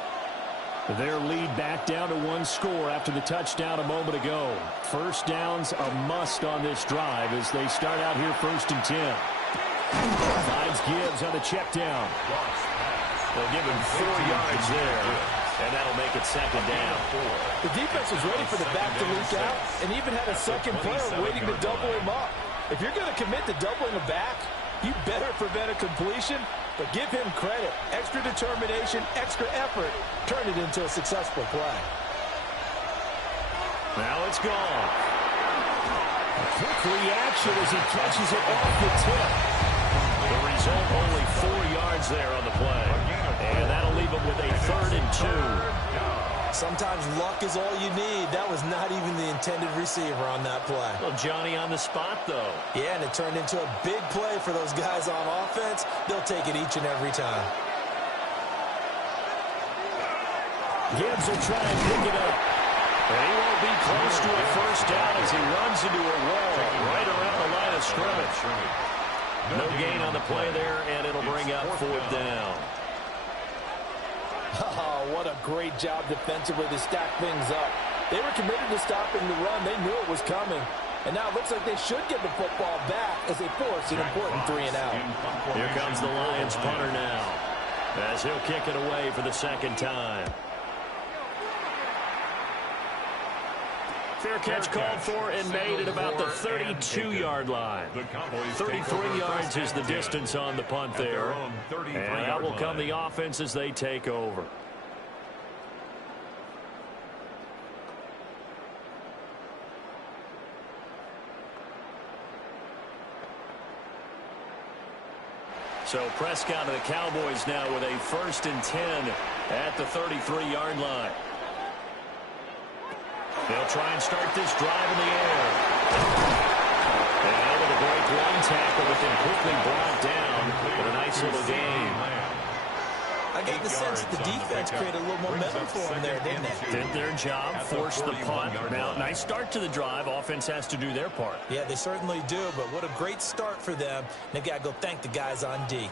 Their lead back down to 1 score after the touchdown a moment ago. First down's a must on this drive as they start out here 1st and 10. Finds Gibbs on the check down. They'll give him 4 yards there, and that'll make it 2nd down. The defense was ready for the back to leak out and even had a second player waiting to double him up. If you're going to commit to doubling a back, you better prevent a completion, but give him credit. Extra determination, extra effort, turn it into a successful play. Now it's gone. A quick reaction as he catches it off the tip. The result, only 4 yards there on the play. And that'll leave him with a 3rd and 2. Sometimes luck is all you need. That was not even the intended receiver on that play. Well, Johnny on the spot, though. Yeah, and it turned into a big play for those guys on offense. They'll take it each and every time. Gibbs will try and pick it up. And he won't be close to a 1st down as he runs into a wall right around the line of scrimmage. No gain on the play there, and it'll bring up 4th down. Oh, what a great job defensively to stack things up. They were committed to stopping the run. They knew it was coming. And now it looks like they should get the football back as they force an important 3 and out. Here comes the Lions punter now as he'll kick it away for the 2nd time. Fair catch called for and made at about the 32-yard line. 33 yards is the distance on the punt there. And out will come the offense as they take over. So Prescott of the Cowboys now with a 1st and 10 at the 33-yard line. They'll try and start this drive in the air. And able to break 1 tackle, but then quickly brought down with a nice little gain. I get the sense that the defense created a little momentum for them there, didn't they? Did their job, forced the punt. Now, nice start to the drive. Offense has to do their part. Yeah, they certainly do, but what a great start for them. They've got to go thank the guys on D.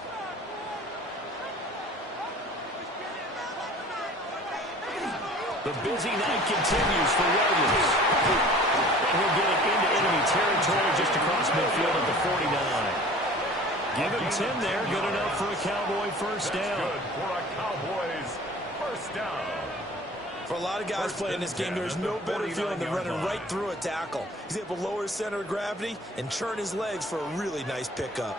The busy night continues for Williams. And he'll get it into enemy territory just across midfield at the 49. Give him 10 there. Good enough for a Cowboy 1st down. Good for a Cowboys 1st down. For a lot of guys playing this game, there's no better feeling than running right through a tackle. He's able to lower his center of gravity and turn his legs for a really nice pickup.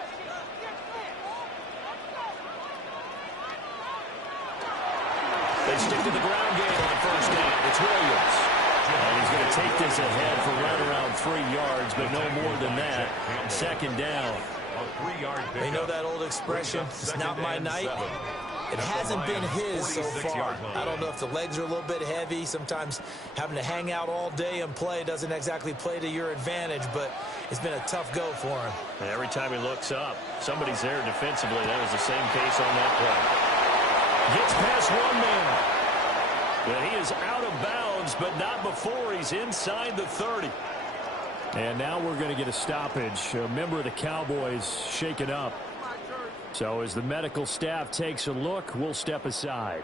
They stick to the ground game on first down. It's Williams. And he's going to take this ahead for right around 3 yards, but no more than that. Second down. You know that old expression, it's not my night? It hasn't been his so far. I don't know if the legs are a little bit heavy. Sometimes having to hang out all day and play doesn't exactly play to your advantage, but it's been a tough go for him. And every time he looks up, somebody's there defensively. That was the same case on that play. Gets past one man. But he is out of bounds, but not before he's inside the 30. And now we're going to get a stoppage. A member of the Cowboys shaken up. So as the medical staff takes a look, we'll step aside.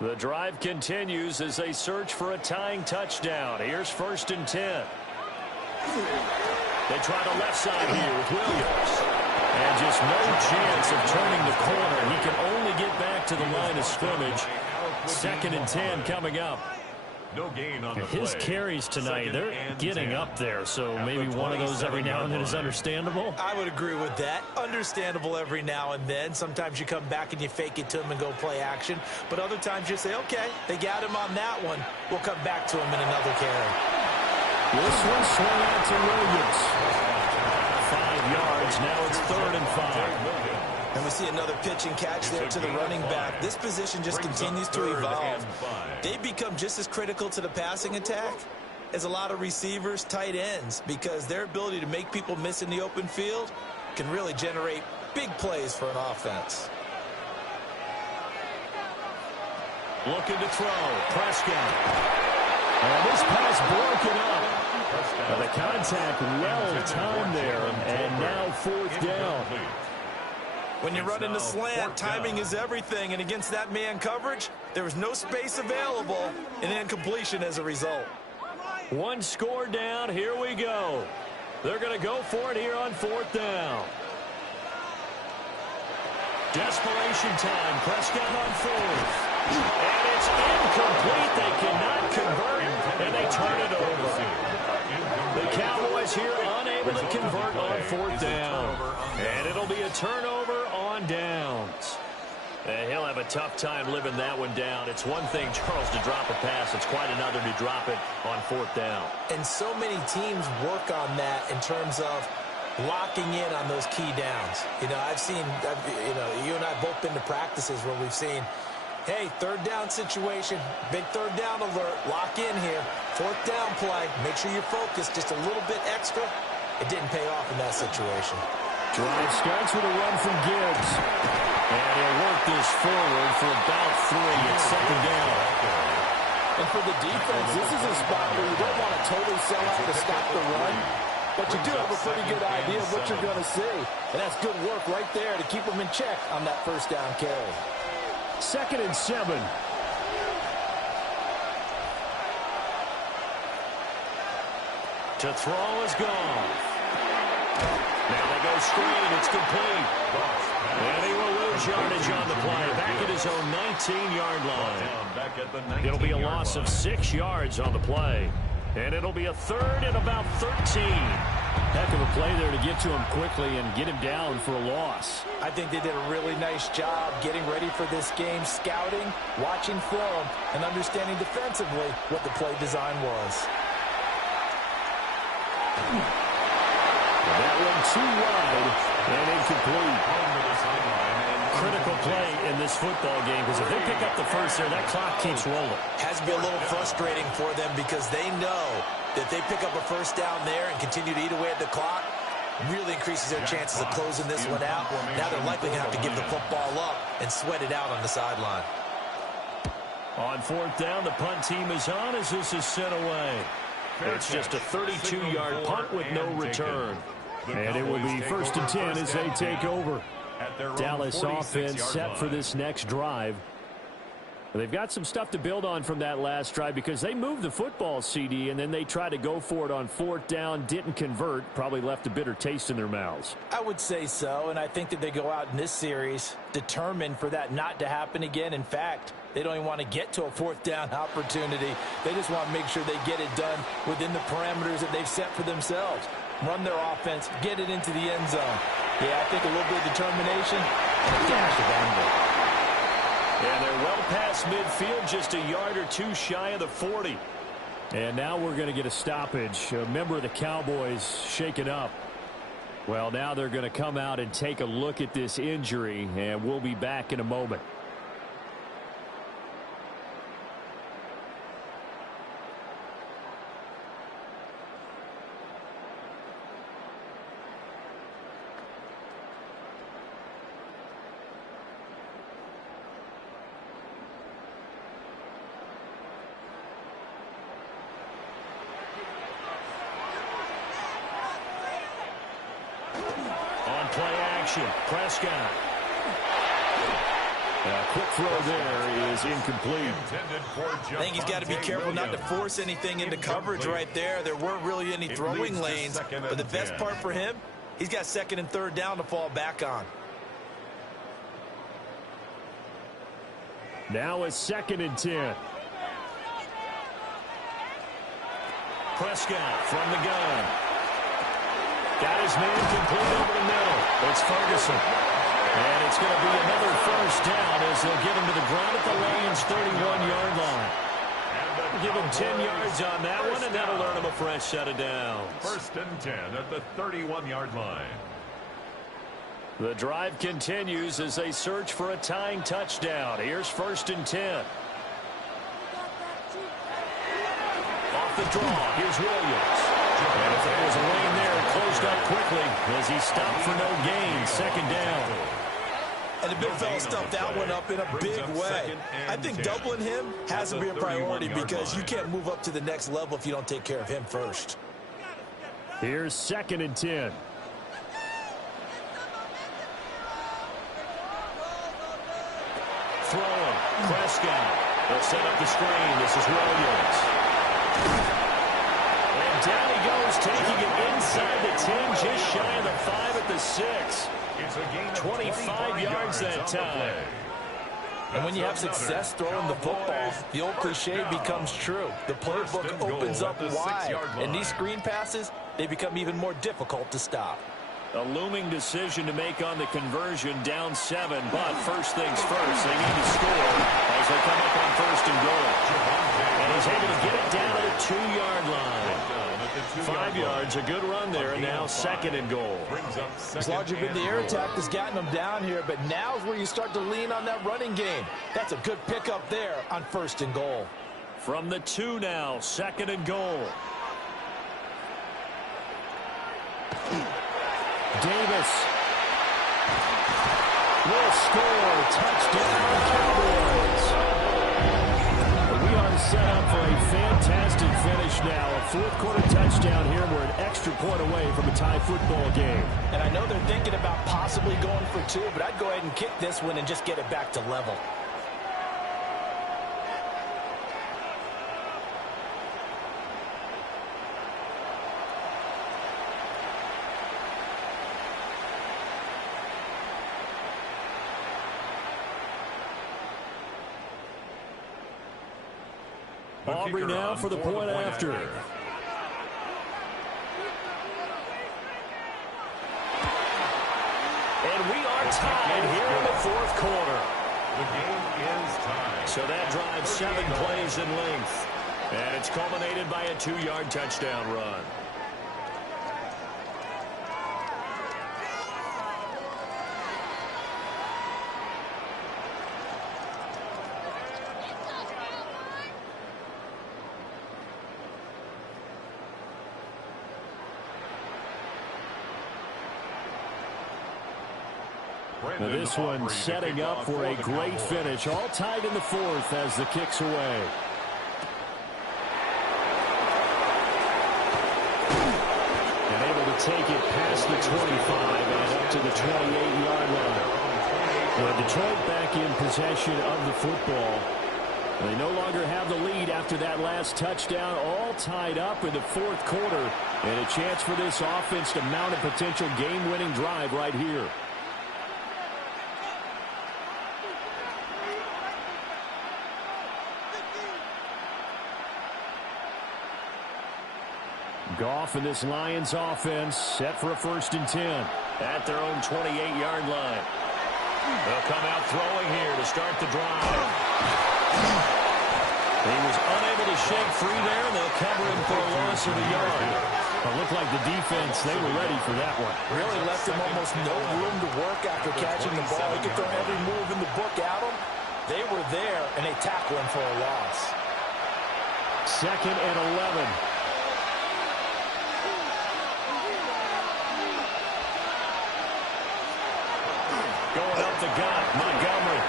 The drive continues as they search for a tying touchdown. Here's 1st and 10. They try the left side here with Williams. And just no chance of turning the corner. He can only get back to the line of scrimmage. 2nd and 10 coming up. No gain on the His play. carries tonight, they're getting up there, so maybe one of those every now and then is understandable. I would agree with that. Understandable every now and then. Sometimes you come back and you fake it to him and go play action. But other times you say, okay, they got him on that one. We'll come back to him in another carry. This one swung out to Williams. 5 yards, now it's 3rd and 5. And we see another pitch and catch there to the running back. This position just continues to evolve. They become just as critical to the passing attack as a lot of receivers, tight ends, because their ability to make people miss in the open field can really generate big plays for an offense. Looking to throw. Prescott. And this pass broken up. The contact well timed there, and now 4th down. When you run in the slant, timing is everything, and against that man coverage, there was no space available, and incompletion as a result. One score down, here we go. They're going to go for it here on 4th down. Desperation time, Prescott on 4th. And it's incomplete, they cannot convert, and they turn it over. The Cowboys here unable to convert on 4th down. And it'll be a turnover on downs. And he'll have a tough time living that one down. It's one thing, Charles, to drop a pass. It's quite another to drop it on 4th down. And so many teams work on that in terms of locking in on those key downs. You know, you and I have both been to practices where we've seen, hey, 3rd down situation, big 3rd down alert, lock in here. 4th down play, make sure you're focused just a little bit extra. It didn't pay off in that situation. Drive starts with a run from Gibbs. And he'll work this forward for about 3. It's 2nd down. And for the defense, this is a spot where you don't want to totally sell out to stop the run, but you do have a pretty good idea of what you're going to see. And that's good work right there to keep them in check on that 1st down carry. 2nd and 7. To throw is gone. Now they go screen. It's complete. And he will lose yardage on the play. Back at his own 19-yard line. It'll be a loss of 6 yards on the play. And it'll be a 3rd and about 13. Heck of a play there to get to him quickly and get him down for a loss. I think they did a really nice job getting ready for this game, scouting, watching film, and understanding defensively what the play design was. That one too wide and incomplete. Critical play in this football game, because if they pick up the first there, that clock keeps rolling. Has to be a little frustrating for them because they know that they pick up a 1st down there and continue to eat away at the clock, really increases their chances of closing this one out. Now they're likely going to have to give the football up and sweat it out on the sideline. On 4th down, the punt team is on as this is sent away. It's just a 32-yard punt with no return. And it will be 1st and 10 as they take over. at their Dallas offense set for line. this next drive. They've got some stuff to build on from that last drive because they moved the football, CD, and then they tried to go for it on 4th down, didn't convert, probably left a bitter taste in their mouths. I would say so, and I think that they go out in this series determined for that not to happen again. In fact, they don't even want to get to a 4th down opportunity. They just want to make sure they get it done within the parameters that they've set for themselves. Run their offense, get it into the end zone. Yeah, I think a little bit of determination and a dash of anger. And they're well past midfield, just a yard or two shy of the 40. And now we're going to get a stoppage. A member of the Cowboys shaken up. Well, now they're going to come out and take a look at this injury, and we'll be back in a moment. Prescott. A quick throw there is incomplete. I think he's got to be careful not to force anything into coverage right there. There weren't really any throwing lanes, but the best part for him, he's got 2nd and 3rd down to fall back on. Now it's 2nd and 10. Prescott from the gun. Got his man complete over the middle. It's Ferguson. And it's going to be another 1st down as they'll get him to the ground at the Lions' 31-yard line. We'll give him 10 yards on that one, and that'll earn him a fresh set of downs. 1st and 10 at the 31-yard line. The drive continues as they search for a tying touchdown. Here's 1st and 10. Off the draw, here's Williams. And if there was a lane there, it closed up quickly as he stopped for no gain. 2nd down. And the big fella stuffed that one up in a big way. I think doubling him has to be a priority because you can't move up to the next level if you don't take care of him first. Here's 2nd and 10. Throwing. Prescott. They'll set up the screen. This is Williams. And down he goes, taking it inside the 10, just shy of the 5 at the 6. It's a gain of 25 yards that time. And when you have success throwing the football, the old cliche becomes true. The playbook opens up wide, and these screen passes, they become even more difficult to stop. A looming decision to make on the conversion, down 7, but first things first, they need to score as they come up on 1st and goal. And he's able to get it down to the 2-yard line. 5 yards, a good run there, and now 2nd and goal. It's largely been the air attack that's gotten them down here, but now is where you start to lean on that running game. That's a good pickup there on 1st and goal. From the 2 now, 2nd and goal. Davis will score. Touchdown, Cowboys. We are set up for a fantastic finish now. A 4th quarter touchdown here. We're an extra point away from a tie football game. And I know they're thinking about possibly going for 2, but I'd go ahead and kick this one and just get it back to level. Aubrey now for the point after. And we are tied here in the 4th quarter. The game is tied. So that drives 7 plays in length. And it's culminated by a 2-yard touchdown run. Now this one setting up for a great finish. All tied in the 4th as the kick's away. And able to take it past the 25 and up to the 28-yard line. Well, Detroit back in possession of the football. They no longer have the lead after that last touchdown, all tied up in the fourth quarter, and a chance for this offense to mount a potential game-winning drive right here. Goff and this Lions offense set for a 1st and 10 at their own 28-yard line. They'll come out throwing here to start the drive. He was unable to shake free there, and they'll cover him for a loss of a yard. It looked like the defense, they were ready for that one. Really left him almost no room to work after catching the ball. He could throw every move in the book at him. They were there, and they tackled him for a loss. 2nd and 11. Going up the gut, Montgomery.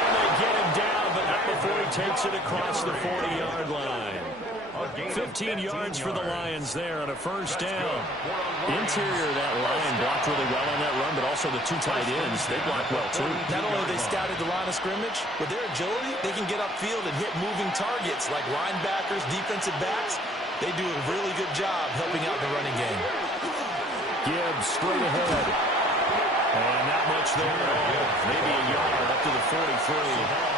And they get him down, but not before he takes it across the 40-yard line. 15 yards for the Lions there on a 1st down. Interior of that line blocked really well on that run, but also the 2 tight ends, they blocked well too. Not only have they scouted the line of scrimmage, with their agility, they can get upfield and hit moving targets like linebackers, defensive backs. They do a really good job helping out the running game. Gibbs straight ahead. And not much there at all. Maybe a yard up to the 43.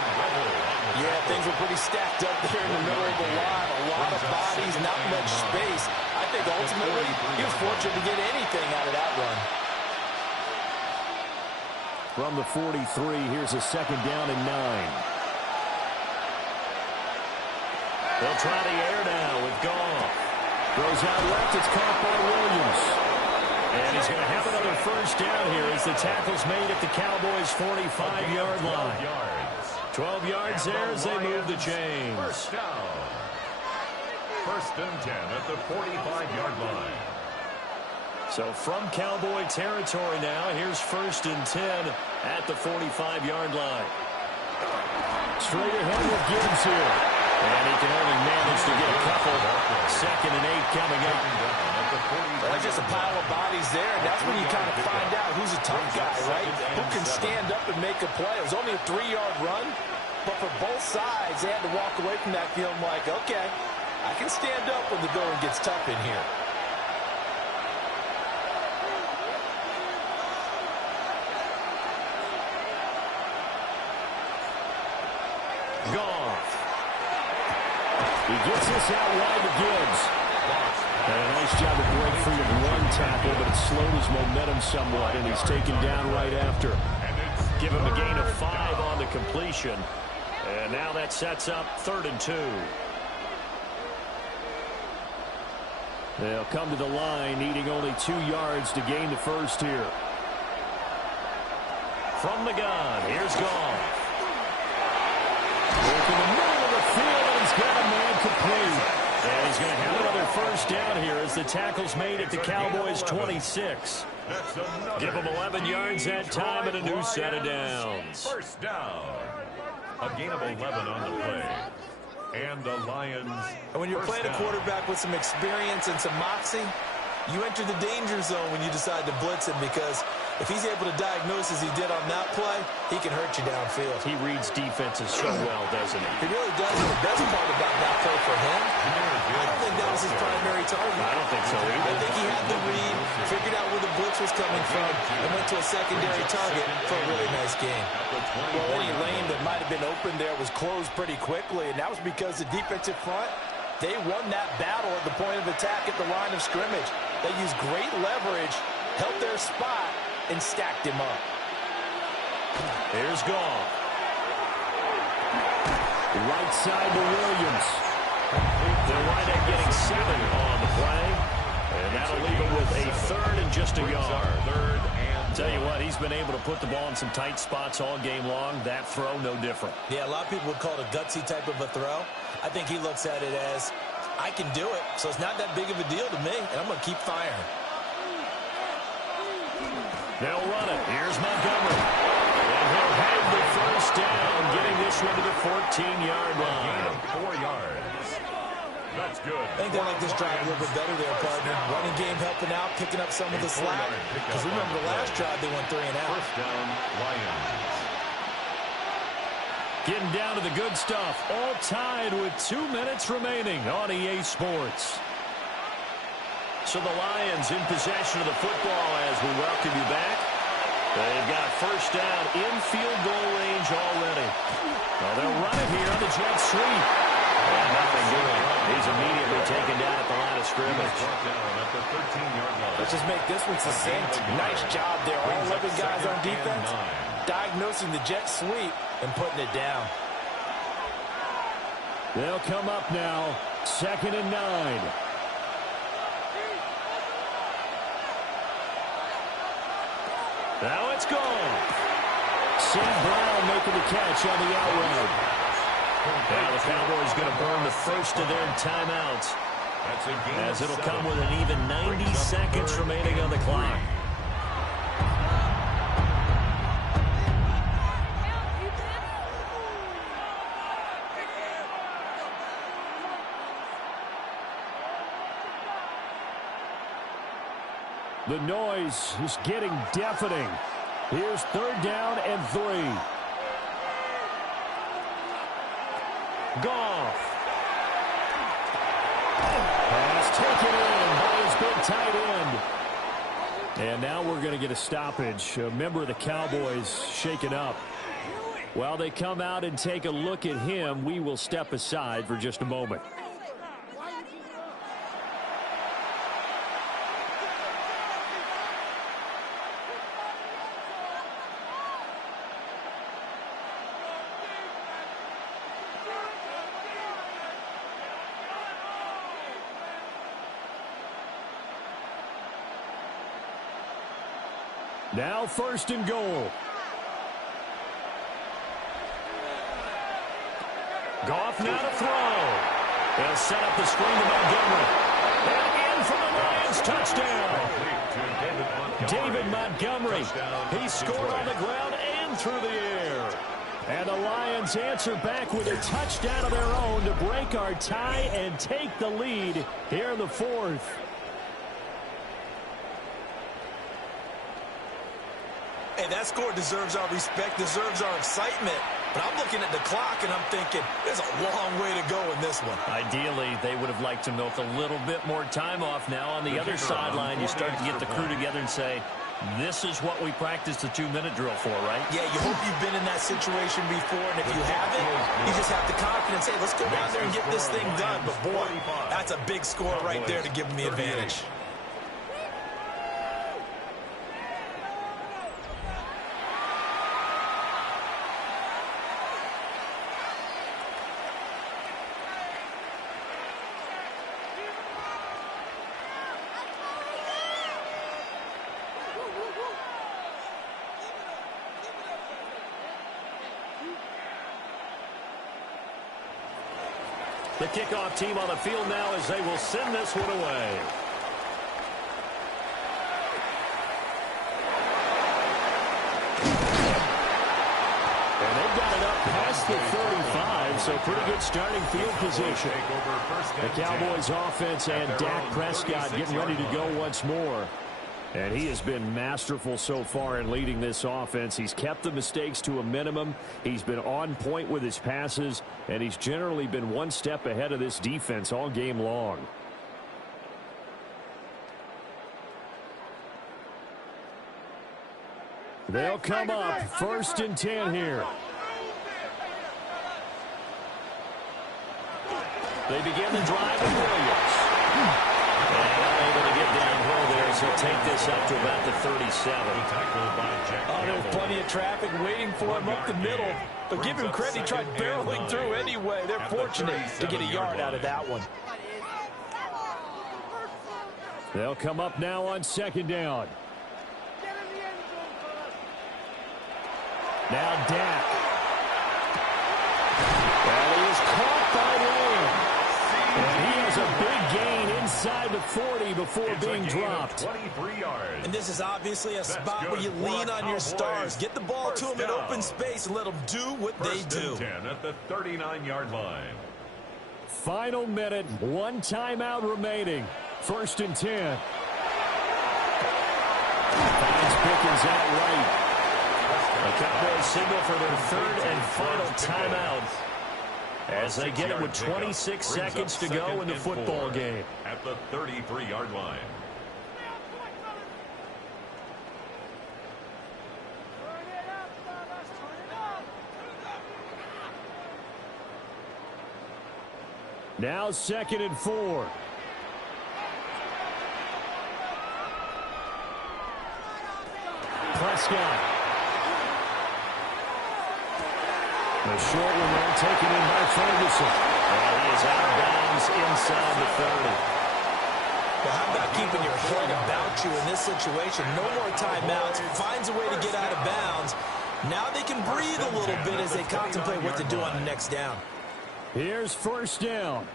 Yeah, things were pretty stacked up there in the middle of the line. A lot of bodies, not much space. I think ultimately he was fortunate to get anything out of that run. From the 43, here's a 2nd down and 9. They'll try the air now with Goff. Throws out left, it's caught by Williams. And he's going to have another 1st down here as the tackle's made at the Cowboys' 45-yard line. 12 yards there as they move the chains. 1st down. 1st and 10 at the 45-yard line. So from Cowboy territory now, here's 1st and 10 at the 45-yard line. Straight ahead with Gibbs here. And he can only manage to get a couple. 2nd and 8 coming up. There's just a pile of bodies there, and that's when you kind of find out who's a tough guy, right? Who can stand up and make a play. It was only a 3-yard run, but for both sides, they had to walk away from that feeling like, okay, I can stand up when the going gets tough in here. Goff. He gets this out wide to Gibbs. And a nice job to break free of one tackle, but it slowed his momentum somewhat, and he's taken down right after. Give him a gain of 5 on the completion. And now that sets up 3rd and 2. They'll come to the line, needing only 2 yards to gain the 1st here. From the gun, here's Goff. Working the middle of the field, and he's got a man complete. And he's going to have another 1st down here as the tackle's made at the Cowboys' 26. Give them 11 yards that time and a new set of downs. 1st down. A gain of 11 on the play. And the Lions. And when you're playing a quarterback with some experience and some moxie, you enter the danger zone when you decide to blitz him, because if he's able to diagnose as he did on that play, he can hurt you downfield. He reads defenses so well, doesn't he? He really does. And the best part about that play for him, I don't think that was his primary target. I don't think so either. I think he had the read, figured out where the blitz was coming from, and went to a secondary target for a really nice game. Well, any lane that might have been open there was closed pretty quickly, and that was because the defensive front, they won that battle at the point of attack at the line of scrimmage. They used great leverage, held their spot, and stacked him up. Here's Goff. Right side to Williams. They'll wind up getting 7 on the play. And that'll leave him with a 3rd and just a yard. 3rd and tell you what, he's been able to put the ball in some tight spots all game long. That throw, no different. Yeah, a lot of people would call it a gutsy type of a throw. I think he looks at it as, I can do it, so it's not that big of a deal to me, and I'm going to keep firing. They'll run it. Here's Montgomery. And he'll have the 1st down, getting this one to the 14-yard line. 4 yards. That's good. I think they like this drive a little bit better there, partner. Running game helping out, picking up some of the slack. Because remember the last drive, they went 3 and out. First down, Lions. Getting down to the good stuff. All tied with 2 minutes remaining on EA Sports. So the Lions in possession of the football as we welcome you back. They've got first down in field goal range already. Well, they'll run it here on the jet sweep. And nothing doing. He's immediately taken down at the line of scrimmage. Let's just make this one succinct. Nice job there. All 11 guys on defense diagnosing the jet sweep and putting it down. They'll come up now. 2nd and 9. Now it's gone. St. Brown making the catch on the out route. Now the Cowboys going to burn the first of their timeouts, as it'll come with an even 90 seconds remaining on the clock. The noise is getting deafening. Here's 3rd down and 3. Goff. Pass taken in by his big tight end. And now we're going to get a stoppage. A member of the Cowboys shaken up. While they come out and take a look at him, we will step aside for just a moment. Now 1st and goal. Goff now to throw. They'll set up the screen to Montgomery. And in for the Lions touchdown. David Montgomery. He scored on the ground and through the air. And the Lions answer back with a touchdown of their own to break our tie and take the lead here in the 4th. Hey, that score deserves our respect, deserves our excitement. But I'm looking at the clock, and I'm thinking, there's a long way to go in this one. Ideally, they would have liked to milk a little bit more time off. Now on the other sideline, you start to get the crew together and say, this is what we practiced the 2-minute drill for, right? Yeah, you hope you've been in that situation before, and if you haven't, you just have the confidence, hey, let's go down there and get this thing done. But, boy, that's a big score right there to give them the advantage. The kickoff team on the field now as they will send this one away. And they've got it up past the 35, so pretty good starting field position. The Cowboys offense and Dak Prescott getting ready to go once more. And he has been masterful so far in leading this offense. He's kept the mistakes to a minimum. He's been on point with his passes, and he's generally been one step ahead of this defense all game long. They'll come up 1st and 10 here. They begin the drive with Williams. So take this up to about the 37. Oh, there's plenty of traffic waiting for him up the middle. But give him credit, he tried barreling through anyway. They're fortunate to get a yard out of that one. They'll come up now on 2nd down. Now Dak. And he is caught by Lamb. And he has a big gain inside the 40 before being dropped. 23 yards. And this is obviously a spot where you lean on your stars. Get the ball to them in open space and let them do what they do. 10 at the 39-yard line. Final minute, one timeout remaining. 1st and 10. Finds Pickens out right. The Cowboys signal for their 3rd and final timeout as they get it with 26 seconds to go in the football game. At the 33-yard line. Now 2nd and 4. Prescott. The short one there taken in by Ferguson. And he is out of bounds inside the 30. Well, how about keeping your head about you in this situation? No more timeouts. Finds a way to get out of bounds. Now they can breathe a little bit as they contemplate what to do on the next down. Here's 1st down.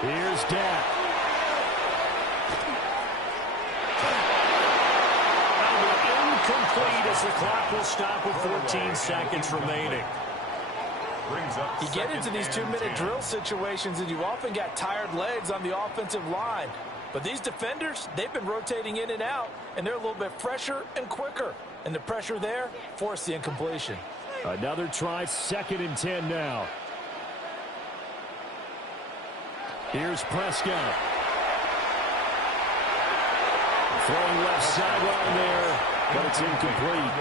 Here's Dak. Incomplete as the clock will stop with 14 seconds remaining. You get into these 2-minute drill situations and you often got tired legs on the offensive line. But these defenders, they've been rotating in and out, and they're a little bit fresher and quicker. And the pressure there forced the incompletion. Another try, 2nd and 10 now. Here's Prescott. Throwing left sideline there, but it's incomplete.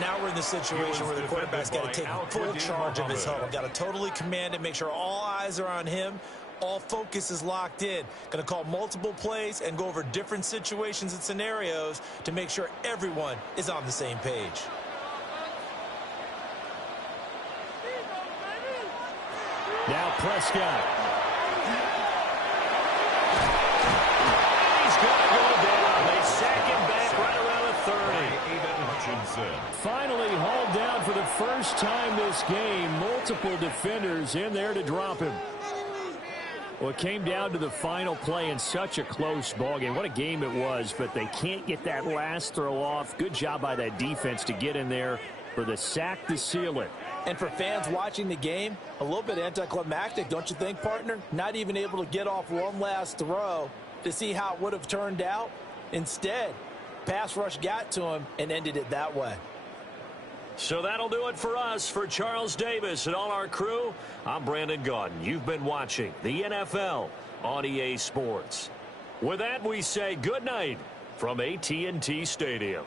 Now we're in the situation where the quarterback's got to take full charge of his huddle. Got to totally command it, make sure all eyes are on him. All focus is locked in. Going to call multiple plays and go over different situations and scenarios to make sure everyone is on the same page. Now Prescott. He's going to go down. They sack him back right around the 30. Finally hauled down for the first time this game. Multiple defenders in there to drop him. Well, it came down to the final play in such a close ballgame. What a game it was, but they can't get that last throw off. Good job by that defense to get in there for the sack to seal it. And for fans watching the game, a little bit anticlimactic, don't you think, partner? Not even able to get off one last throw to see how it would have turned out. Instead, pass rush got to him and ended it that way. So that'll do it for us. For Charles Davis and all our crew, I'm Brandon Gaudin. You've been watching the NFL on EA Sports. With that, we say good night from AT&T Stadium.